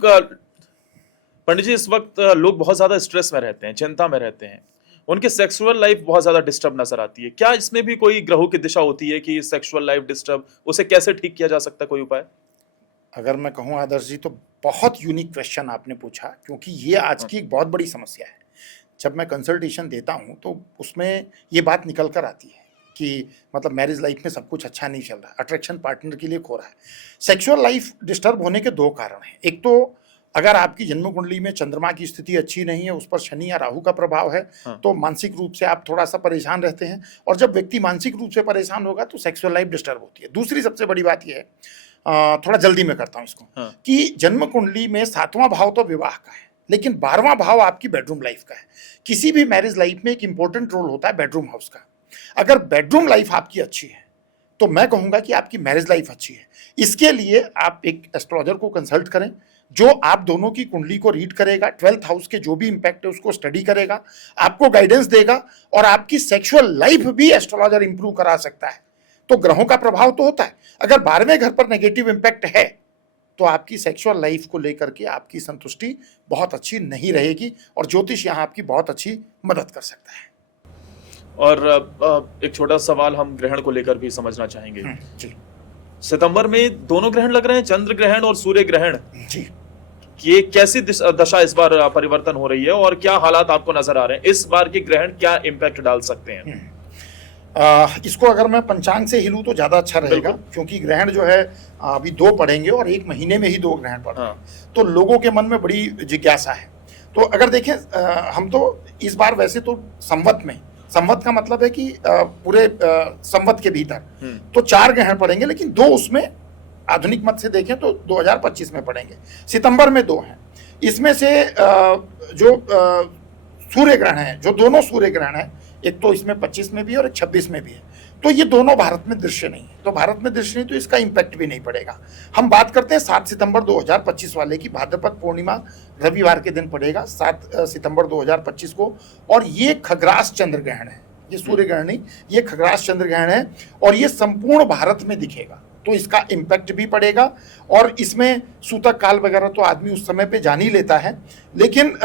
पंडित जी, इस वक्त लोग बहुत ज्यादा स्ट्रेस में रहते हैं, चिंता में रहते हैं, उनकी सेक्सुअल लाइफ बहुत ज्यादा डिस्टर्ब नजर आती है। क्या इसमें भी कोई ग्रहों की दिशा होती है कि सेक्सुअल लाइफ डिस्टर्ब, उसे कैसे ठीक किया जा सकता है, कोई उपाय? अगर मैं कहूँ आदर्श जी तो बहुत यूनिक क्वेश्चन आपने पूछा, क्योंकि ये आज की एक बहुत बड़ी समस्या है। जब मैं कंसल्टेशन देता हूँ तो उसमें ये बात निकल कर आती है कि मतलब मैरिज लाइफ में सब कुछ अच्छा नहीं चल रहा, अट्रैक्शन पार्टनर के लिए खो रहा है। सेक्सुअल लाइफ डिस्टर्ब होने के दो कारण हैं। एक तो अगर आपकी जन्म कुंडली में चंद्रमा की स्थिति अच्छी नहीं है, उस पर शनि या राहु का प्रभाव है, हाँ। तो मानसिक रूप से आप थोड़ा सा परेशान रहते हैं, और जब व्यक्ति मानसिक रूप से परेशान होगा तो सेक्सुअल लाइफ डिस्टर्ब होती है। दूसरी सबसे बड़ी बात यह है, थोड़ा जल्दी में करता हूँ इसको, हाँ। कि जन्म कुंडली में 7वां भाव तो विवाह का है, लेकिन 12वां भाव आपकी बेडरूम लाइफ का है। किसी भी मैरिज लाइफ में एक इंपॉर्टेंट रोल होता है बेडरूम हाउस का। अगर बेडरूम लाइफ आपकी अच्छी है तो मैं कहूंगा कि आपकी मैरिज लाइफ अच्छी है। इसके लिए आप एक एस्ट्रोलॉजर को कंसल्ट करें, जो आप दोनों की कुंडली को रीड करेगा, 12th हाउस के जो भी इंपैक्ट है उसको स्टडी करेगा, आपको गाइडेंस देगा, और आपकी सेक्सुअल लाइफ भी एस्ट्रोलॉजर इंप्रूव करा सकता है। तो ग्रहों का प्रभाव तो होता है, अगर 12वें घर पर नेगेटिव इंपैक्ट है तो आपकी सेक्सुअल लाइफ को लेकर के आपकी संतुष्टि बहुत अच्छी नहीं रहेगी, और ज्योतिष यहाँ आपकी बहुत अच्छी मदद कर सकता है। और एक छोटा सवाल हम ग्रहण को लेकर भी समझना चाहेंगे। जी सितंबर में दोनों ग्रहण लग रहे हैं, चंद्र ग्रहण और सूर्य ग्रहण। जी, ये कैसी दशा इस बार परिवर्तन हो रही है और क्या हालात आपको नजर आ रहे हैं? इस बार के ग्रहण क्या इम्पैक्ट डाल सकते हैं? इसको अगर मैं पंचांग से हिलूं तो ज्यादा अच्छा रहेगा, क्योंकि ग्रहण जो है अभी 2 पड़ेंगे और 1 महीने में ही 2 ग्रहण पड़ रहे हैं। तो लोगों के मन में बड़ी जिज्ञासा है। तो अगर देखें, हम तो इस बार वैसे तो संवत में, संवत का मतलब है कि पूरे संवत के भीतर तो 4 ग्रहण पड़ेंगे, लेकिन 2 उसमें आधुनिक मत से देखें तो 2025 में पड़ेंगे। सितंबर में 2 हैं। इसमें से जो सूर्य ग्रहण है, जो दोनों सूर्य ग्रहण है, एक तो इसमें 25 में भी है और एक 26 में भी है, तो ये दोनों भारत में दृश्य नहीं है। तो भारत में दृश्य नहीं तो इसका इम्पैक्ट भी नहीं पड़ेगा। हम बात करते हैं 7 सितंबर 2025 वाले की, भाद्रपद पूर्णिमा रविवार के दिन पड़ेगा 7 सितंबर 2025 को, और ये खग्रास चंद्र ग्रहण है। ये सूर्य ग्रहण नहीं, ये खग्रास चंद्र ग्रहण है, और ये संपूर्ण भारत में दिखेगा, तो इसका इम्पैक्ट भी पड़ेगा। और इसमें सूतक काल वगैरह तो आदमी उस समय पे जान ही लेता है, लेकिन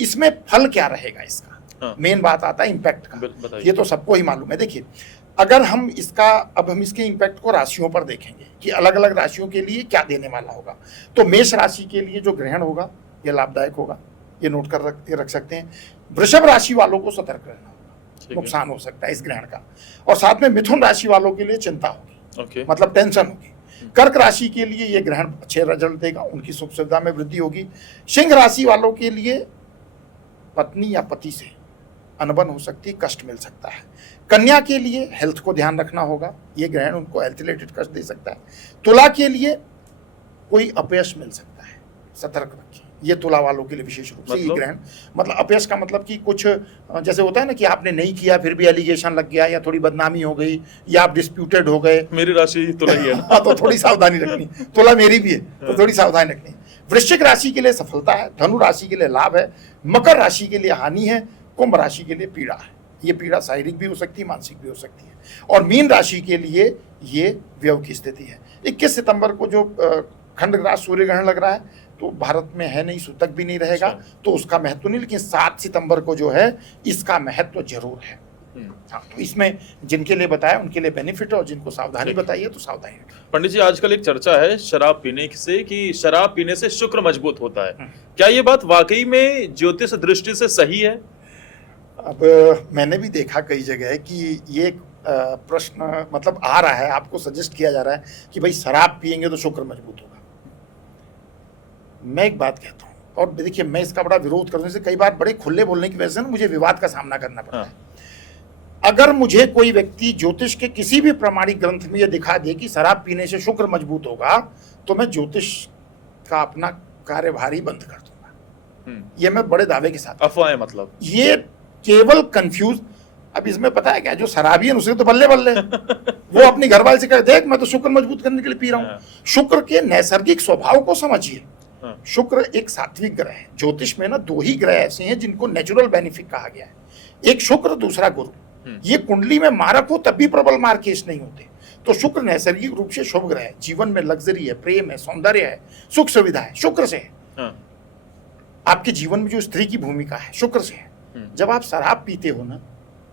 इसमें फल क्या रहेगा इसका, मेन बात आता है इम्पैक्ट का। ये तो सबको ही मालूम है। देखिए, अगर हम इसके इम्पैक्ट को राशियों पर देखेंगे कि अलग अलग राशियों के लिए क्या देने वाला होगा, तो मेष राशि के लिए जो ग्रहण होगा ये लाभदायक होगा, ये नोट कर रख सकते हैं। वृषभ राशि वालों को सतर्क रहना होगा, नुकसान हो सकता है इस ग्रहण का। और साथ में मिथुन राशि वालों के लिए चिंता होगी, मतलब टेंशन होगी। कर्क राशि के लिए ये ग्रहण अच्छे रिजल्ट देगा, उनकी सुख सुविधा में वृद्धि होगी। सिंह राशि वालों के लिए पत्नी या पति से अनबन हो सकती है, कष्ट मिल सकता है। कन्या के लिए हेल्थ को ध्यान रखना होगा, ये ग्रहण उनको हेल्थ रिलेटेड कष्ट दे सकता है। तुला के लिए कोई अपयश मिल सकता है, सतर्क रखिए। ये तुला वालों के लिए विशेष रूप से ये ग्रहण, मतलब अपयश का मतलब कि कुछ जैसे होता है ना कि आपने नहीं किया फिर भी एलिगेशन लग गया, या थोड़ी बदनामी हो गई, या आप डिस्प्यूटेड हो गए। मेरी राशि तुला ही है ना। तो थोड़ी सावधानी रखनी, तुला मेरी भी है तो थोड़ी सावधानी रखनी। वृश्चिक राशि के लिए सफलता है, धनु राशि के लिए लाभ है, मकर राशि के लिए हानि है, कुंभ राशि के लिए पीड़ा है। ये पीड़ा शारीरिक भी हो सकती है, मानसिक भी हो सकती है। और मीन राशि के लिए ये व्यय की स्थिति है। 21 सितंबर को जो खंडग्रास सूर्य ग्रहण लग रहा है, तो भारत में है नहीं, सूतक भी नहीं रहेगा, तो उसका महत्व नहीं, लेकिन 7 सितंबर को जो है इसका महत्व जरूर है। हाँ, तो इसमें जिनके लिए बताया उनके लिए बेनिफिट है, और जिनको सावधानी बताइए तो सावधानी रखें। पंडित जी, आजकल एक चर्चा है शराब पीने से कि शराब पीने से शुक्र मजबूत होता है, क्या ये बात वाकई में ज्योतिष दृष्टि से सही है? अब मैंने भी देखा कई जगह कि ये प्रश्न मतलब आ रहा है, आपको सजेस्ट किया जा रहा है कि भाई शराब पिएंगे तो शुक्र मजबूत होगा। मैं एक बात कहता हूँ, और देखिए मैं इसका बड़ा विरोध करने से कई बार बड़े खुले बोलने की वजह से ना मुझे विवाद का सामना करना पड़ता है। अगर मुझे कोई व्यक्ति ज्योतिष के किसी भी प्रामाणिक ग्रंथ में यह दिखा दे कि शराब पीने से शुक्र मजबूत होगा, तो मैं ज्योतिष का अपना कार्यभार बंद कर दूंगा। ये मैं बड़े दावे के साथ, अफवाहें मतलब ये केवल कंफ्यूज। अब इसमें पता है क्या, जो शराबी है उसे तो बल्ले बल्ले वो अपनी घरवाली से कहे देख मैं तो शुक्र मजबूत करने के लिए पी रहा हूँ। शुक्र के नैसर्गिक स्वभाव को समझिए। शुक्र एक सात्विक ग्रह है। ज्योतिष में ना दो ही ग्रह ऐसे हैं जिनको नेचुरल बेनिफिट कहा गया है, एक शुक्र, दूसरा गुरु। ये कुंडली में मारक हो तब भी प्रबल मार केस नहीं होते। तो शुक्र नैसर्गिक रूप से शुभ ग्रह है, जीवन में लग्जरी है, प्रेम है, सौंदर्य है, सुख सुविधा है, शुक्र से है। आपके जीवन में जो स्त्री की भूमिका है शुक्र से है। जब आप शराब पीते हो ना,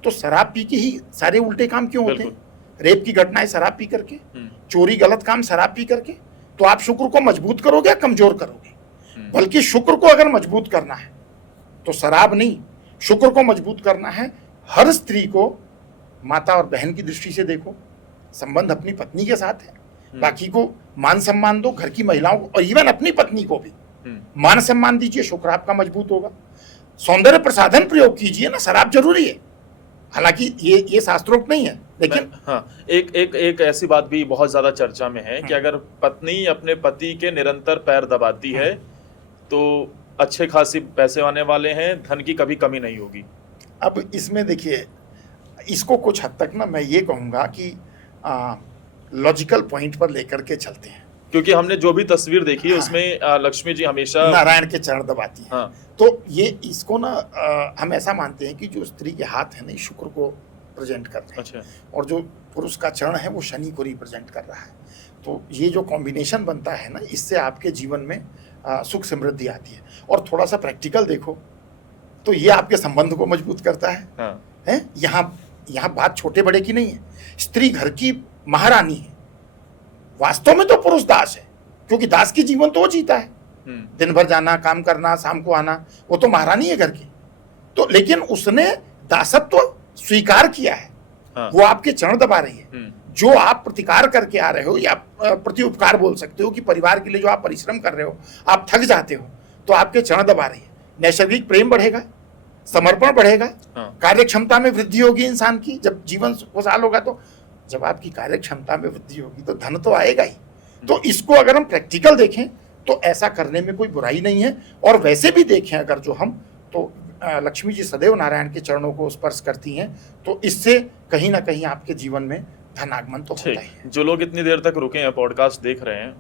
तो शराब पी के ही सारे उल्टे काम क्यों होते हैं? रेप की घटनाएं शराब पी करके, चोरी गलत काम शराब पी करके। तो आप शुक्र को मजबूत करोगे या कमजोर करोगे? बल्कि शुक्र को अगर मजबूत करना है तो शराब नहीं, शुक्र को मजबूत करना है। हर स्त्री को माता और बहन की दृष्टि से देखो, संबंध अपनी पत्नी के साथ है, बाकी को मान सम्मान दो, घर की महिलाओं को और इवन अपनी पत्नी को भी मान सम्मान दीजिए, शुक्र आपका मजबूत होगा। सौंदर्य प्रसाधन प्रयोग कीजिए ना, शराब जरूरी है, हालांकि ये शास्त्रोक्त नहीं है, लेकिन एक ऐसी बात भी बहुत ज्यादा चर्चा में है कि अगर पत्नी अपने पति के निरंतर पैर दबाती है तो अच्छे खासी पैसे आने वाले हैं, धन की कभी कमी नहीं होगी। अब इसमें देखिए, इसको कुछ हद तक ना मैं ये कहूँगा कि लॉजिकल पॉइंट पर लेकर के चलते हैं, क्योंकि हमने जो भी तस्वीर देखी है उसमें लक्ष्मी जी हमेशा नारायण के चरण दबाती हैं। तो ये इसको ना हम ऐसा मानते हैं कि जो स्त्री के हाथ है ना, शुक्र को प्रेजेंट कर रहे हैं, और जो पुरुष का चरण है वो शनि को रिप्रेजेंट कर रहा है। तो ये जो कॉम्बिनेशन बनता है ना, इससे आपके जीवन में सुख समृद्धि आती है। और थोड़ा सा प्रैक्टिकल देखो तो ये आपके संबंध को मजबूत करता है। हैं? यहाँ बात छोटे बड़े की नहीं है। स्त्री घर की महारानी है, वास्तव में तो पुरुष दास है, क्योंकि दास की जीवन तो वो जीता है, दिन भर जाना, काम करना, शाम को आना, वो तो महारानी है घर की। तो लेकिन उसने दासत्व स्वीकार किया है, वो आपके चरण दबा रही है। जो आप प्रतिकार करके आ रहे हो या प्रति उपकार बोल सकते हो कि परिवार के लिए जो आप परिश्रम कर रहे हो, आप थक जाते हो, तो आपके चरण दबा रही है। नैसर्गिक प्रेम बढ़ेगा, समर्पण बढ़ेगा, कार्य क्षमता में वृद्धि होगी इंसान की। जब जीवन खुशहाल होगा, तो जब आपकी कार्य क्षमता में वृद्धि होगी तो धन तो आएगा ही। तो इसको अगर हम प्रैक्टिकल देखें तो ऐसा करने में कोई बुराई नहीं है। और वैसे भी देखें अगर जो हम, तो लक्ष्मी जी सदैव नारायण के चरणों को स्पर्श करती हैं, तो इससे कहीं ना कहीं आपके जीवन में धन आगमन तो होता ही है। जो लोग इतनी देर तक रुके हैं, पॉडकास्ट देख रहे हैं,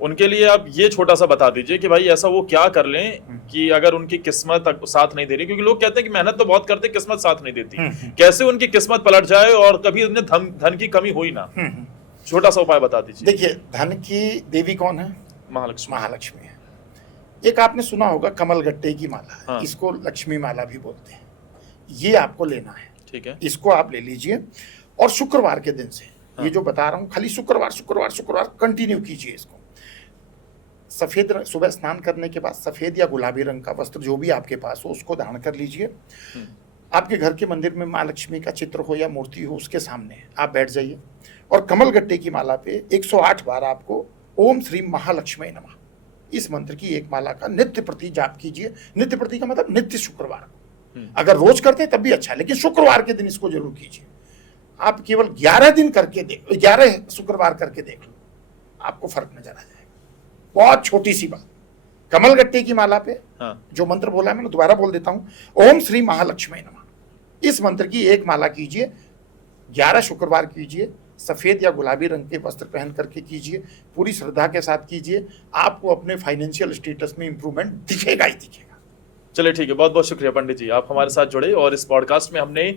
उनके लिए आप ये छोटा सा बता दीजिए कि भाई ऐसा वो क्या कर लें कि अगर उनकी किस्मत साथ नहीं दे रही, क्योंकि लोग कहते हैं कि मेहनत तो बहुत करते, किस्मत साथ नहीं देती, कैसे उनकी किस्मत पलट जाए और कभी उन्हें धन की कमी हो ही ना। छोटा सा उपाय बता दीजिए। देखिए, धन की देवी कौन है? महालक्ष्मी। महालक्ष्मी है। एक आपने सुना होगा कमलगट्टे की माला, इसको लक्ष्मी माला भी बोलते हैं। ये आपको लेना है, ठीक है, इसको आप ले लीजिए। और शुक्रवार के दिन से, ये जो बता रहा हूं, खाली शुक्रवार कंटिन्यू कीजिए इसको। सफेद रंग, सुबह स्नान करने के बाद सफेद या गुलाबी रंग का वस्त्र जो भी आपके पास हो उसको धारण कर लीजिए। आपके घर के मंदिर में माँ लक्ष्मी का चित्र हो या मूर्ति हो, उसके सामने आप बैठ जाइए और कमलगट्टे की माला पे 108 बार आपको ओम श्री महालक्ष्मी नमः, इस मंत्र की एक माला का नित्य प्रति जाप कीजिए। नित्य प्रति का मतलब नित्य शुक्रवार। अगर रोज करते हैं तब भी अच्छा, लेकिन शुक्रवार के दिन इसको जरूर कीजिए। आप केवल 11 दिन करके देख, 11 शुक्रवार करके देख लो, आपको फर्क नजर आ जाएगा। बहुत छोटी सी बात, कमलगट्टे की माला पे जो मंत्र बोला है मैंने दोबारा बोल देता हूं, ओम श्री महालक्ष्मी नमः। इस मंत्र की एक माला कीजिए, 11 शुक्रवार कीजिए, सफेद या गुलाबी रंग के वस्त्र पहन करके कीजिए, पूरी श्रद्धा के साथ कीजिए। आपको अपने फाइनेंशियल स्टेटस में इंप्रूवमेंट दिखेगा ही दिखेगा। चलिए ठीक है, बहुत बहुत शुक्रिया पंडित जी, आप हमारे साथ जुड़े और इस पॉडकास्ट में हमने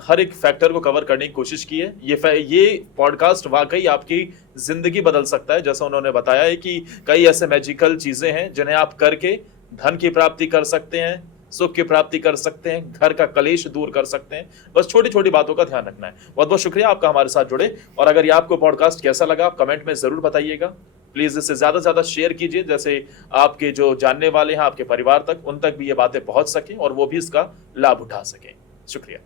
हर एक फैक्टर को कवर करने की कोशिश की है। ये पॉडकास्ट वाकई आपकी जिंदगी बदल सकता है। जैसा उन्होंने बताया है कि कई ऐसे मैजिकल चीजें हैं जिन्हें आप करके धन की प्राप्ति कर सकते हैं, सुख की प्राप्ति कर सकते हैं, घर का कलेश दूर कर सकते हैं। बस छोटी छोटी बातों का ध्यान रखना है। बहुत बहुत शुक्रिया आपका हमारे साथ जुड़े। और अगर ये आपको पॉडकास्ट कैसा लगा आप कमेंट में जरूर बताइएगा। प्लीज इसे ज्यादा से ज्यादा शेयर कीजिए, जैसे आपके जो जानने वाले हैं, आपके परिवार तक, उन तक भी ये बातें पहुंच सकें और वो भी इसका लाभ उठा सकें। शुक्रिया।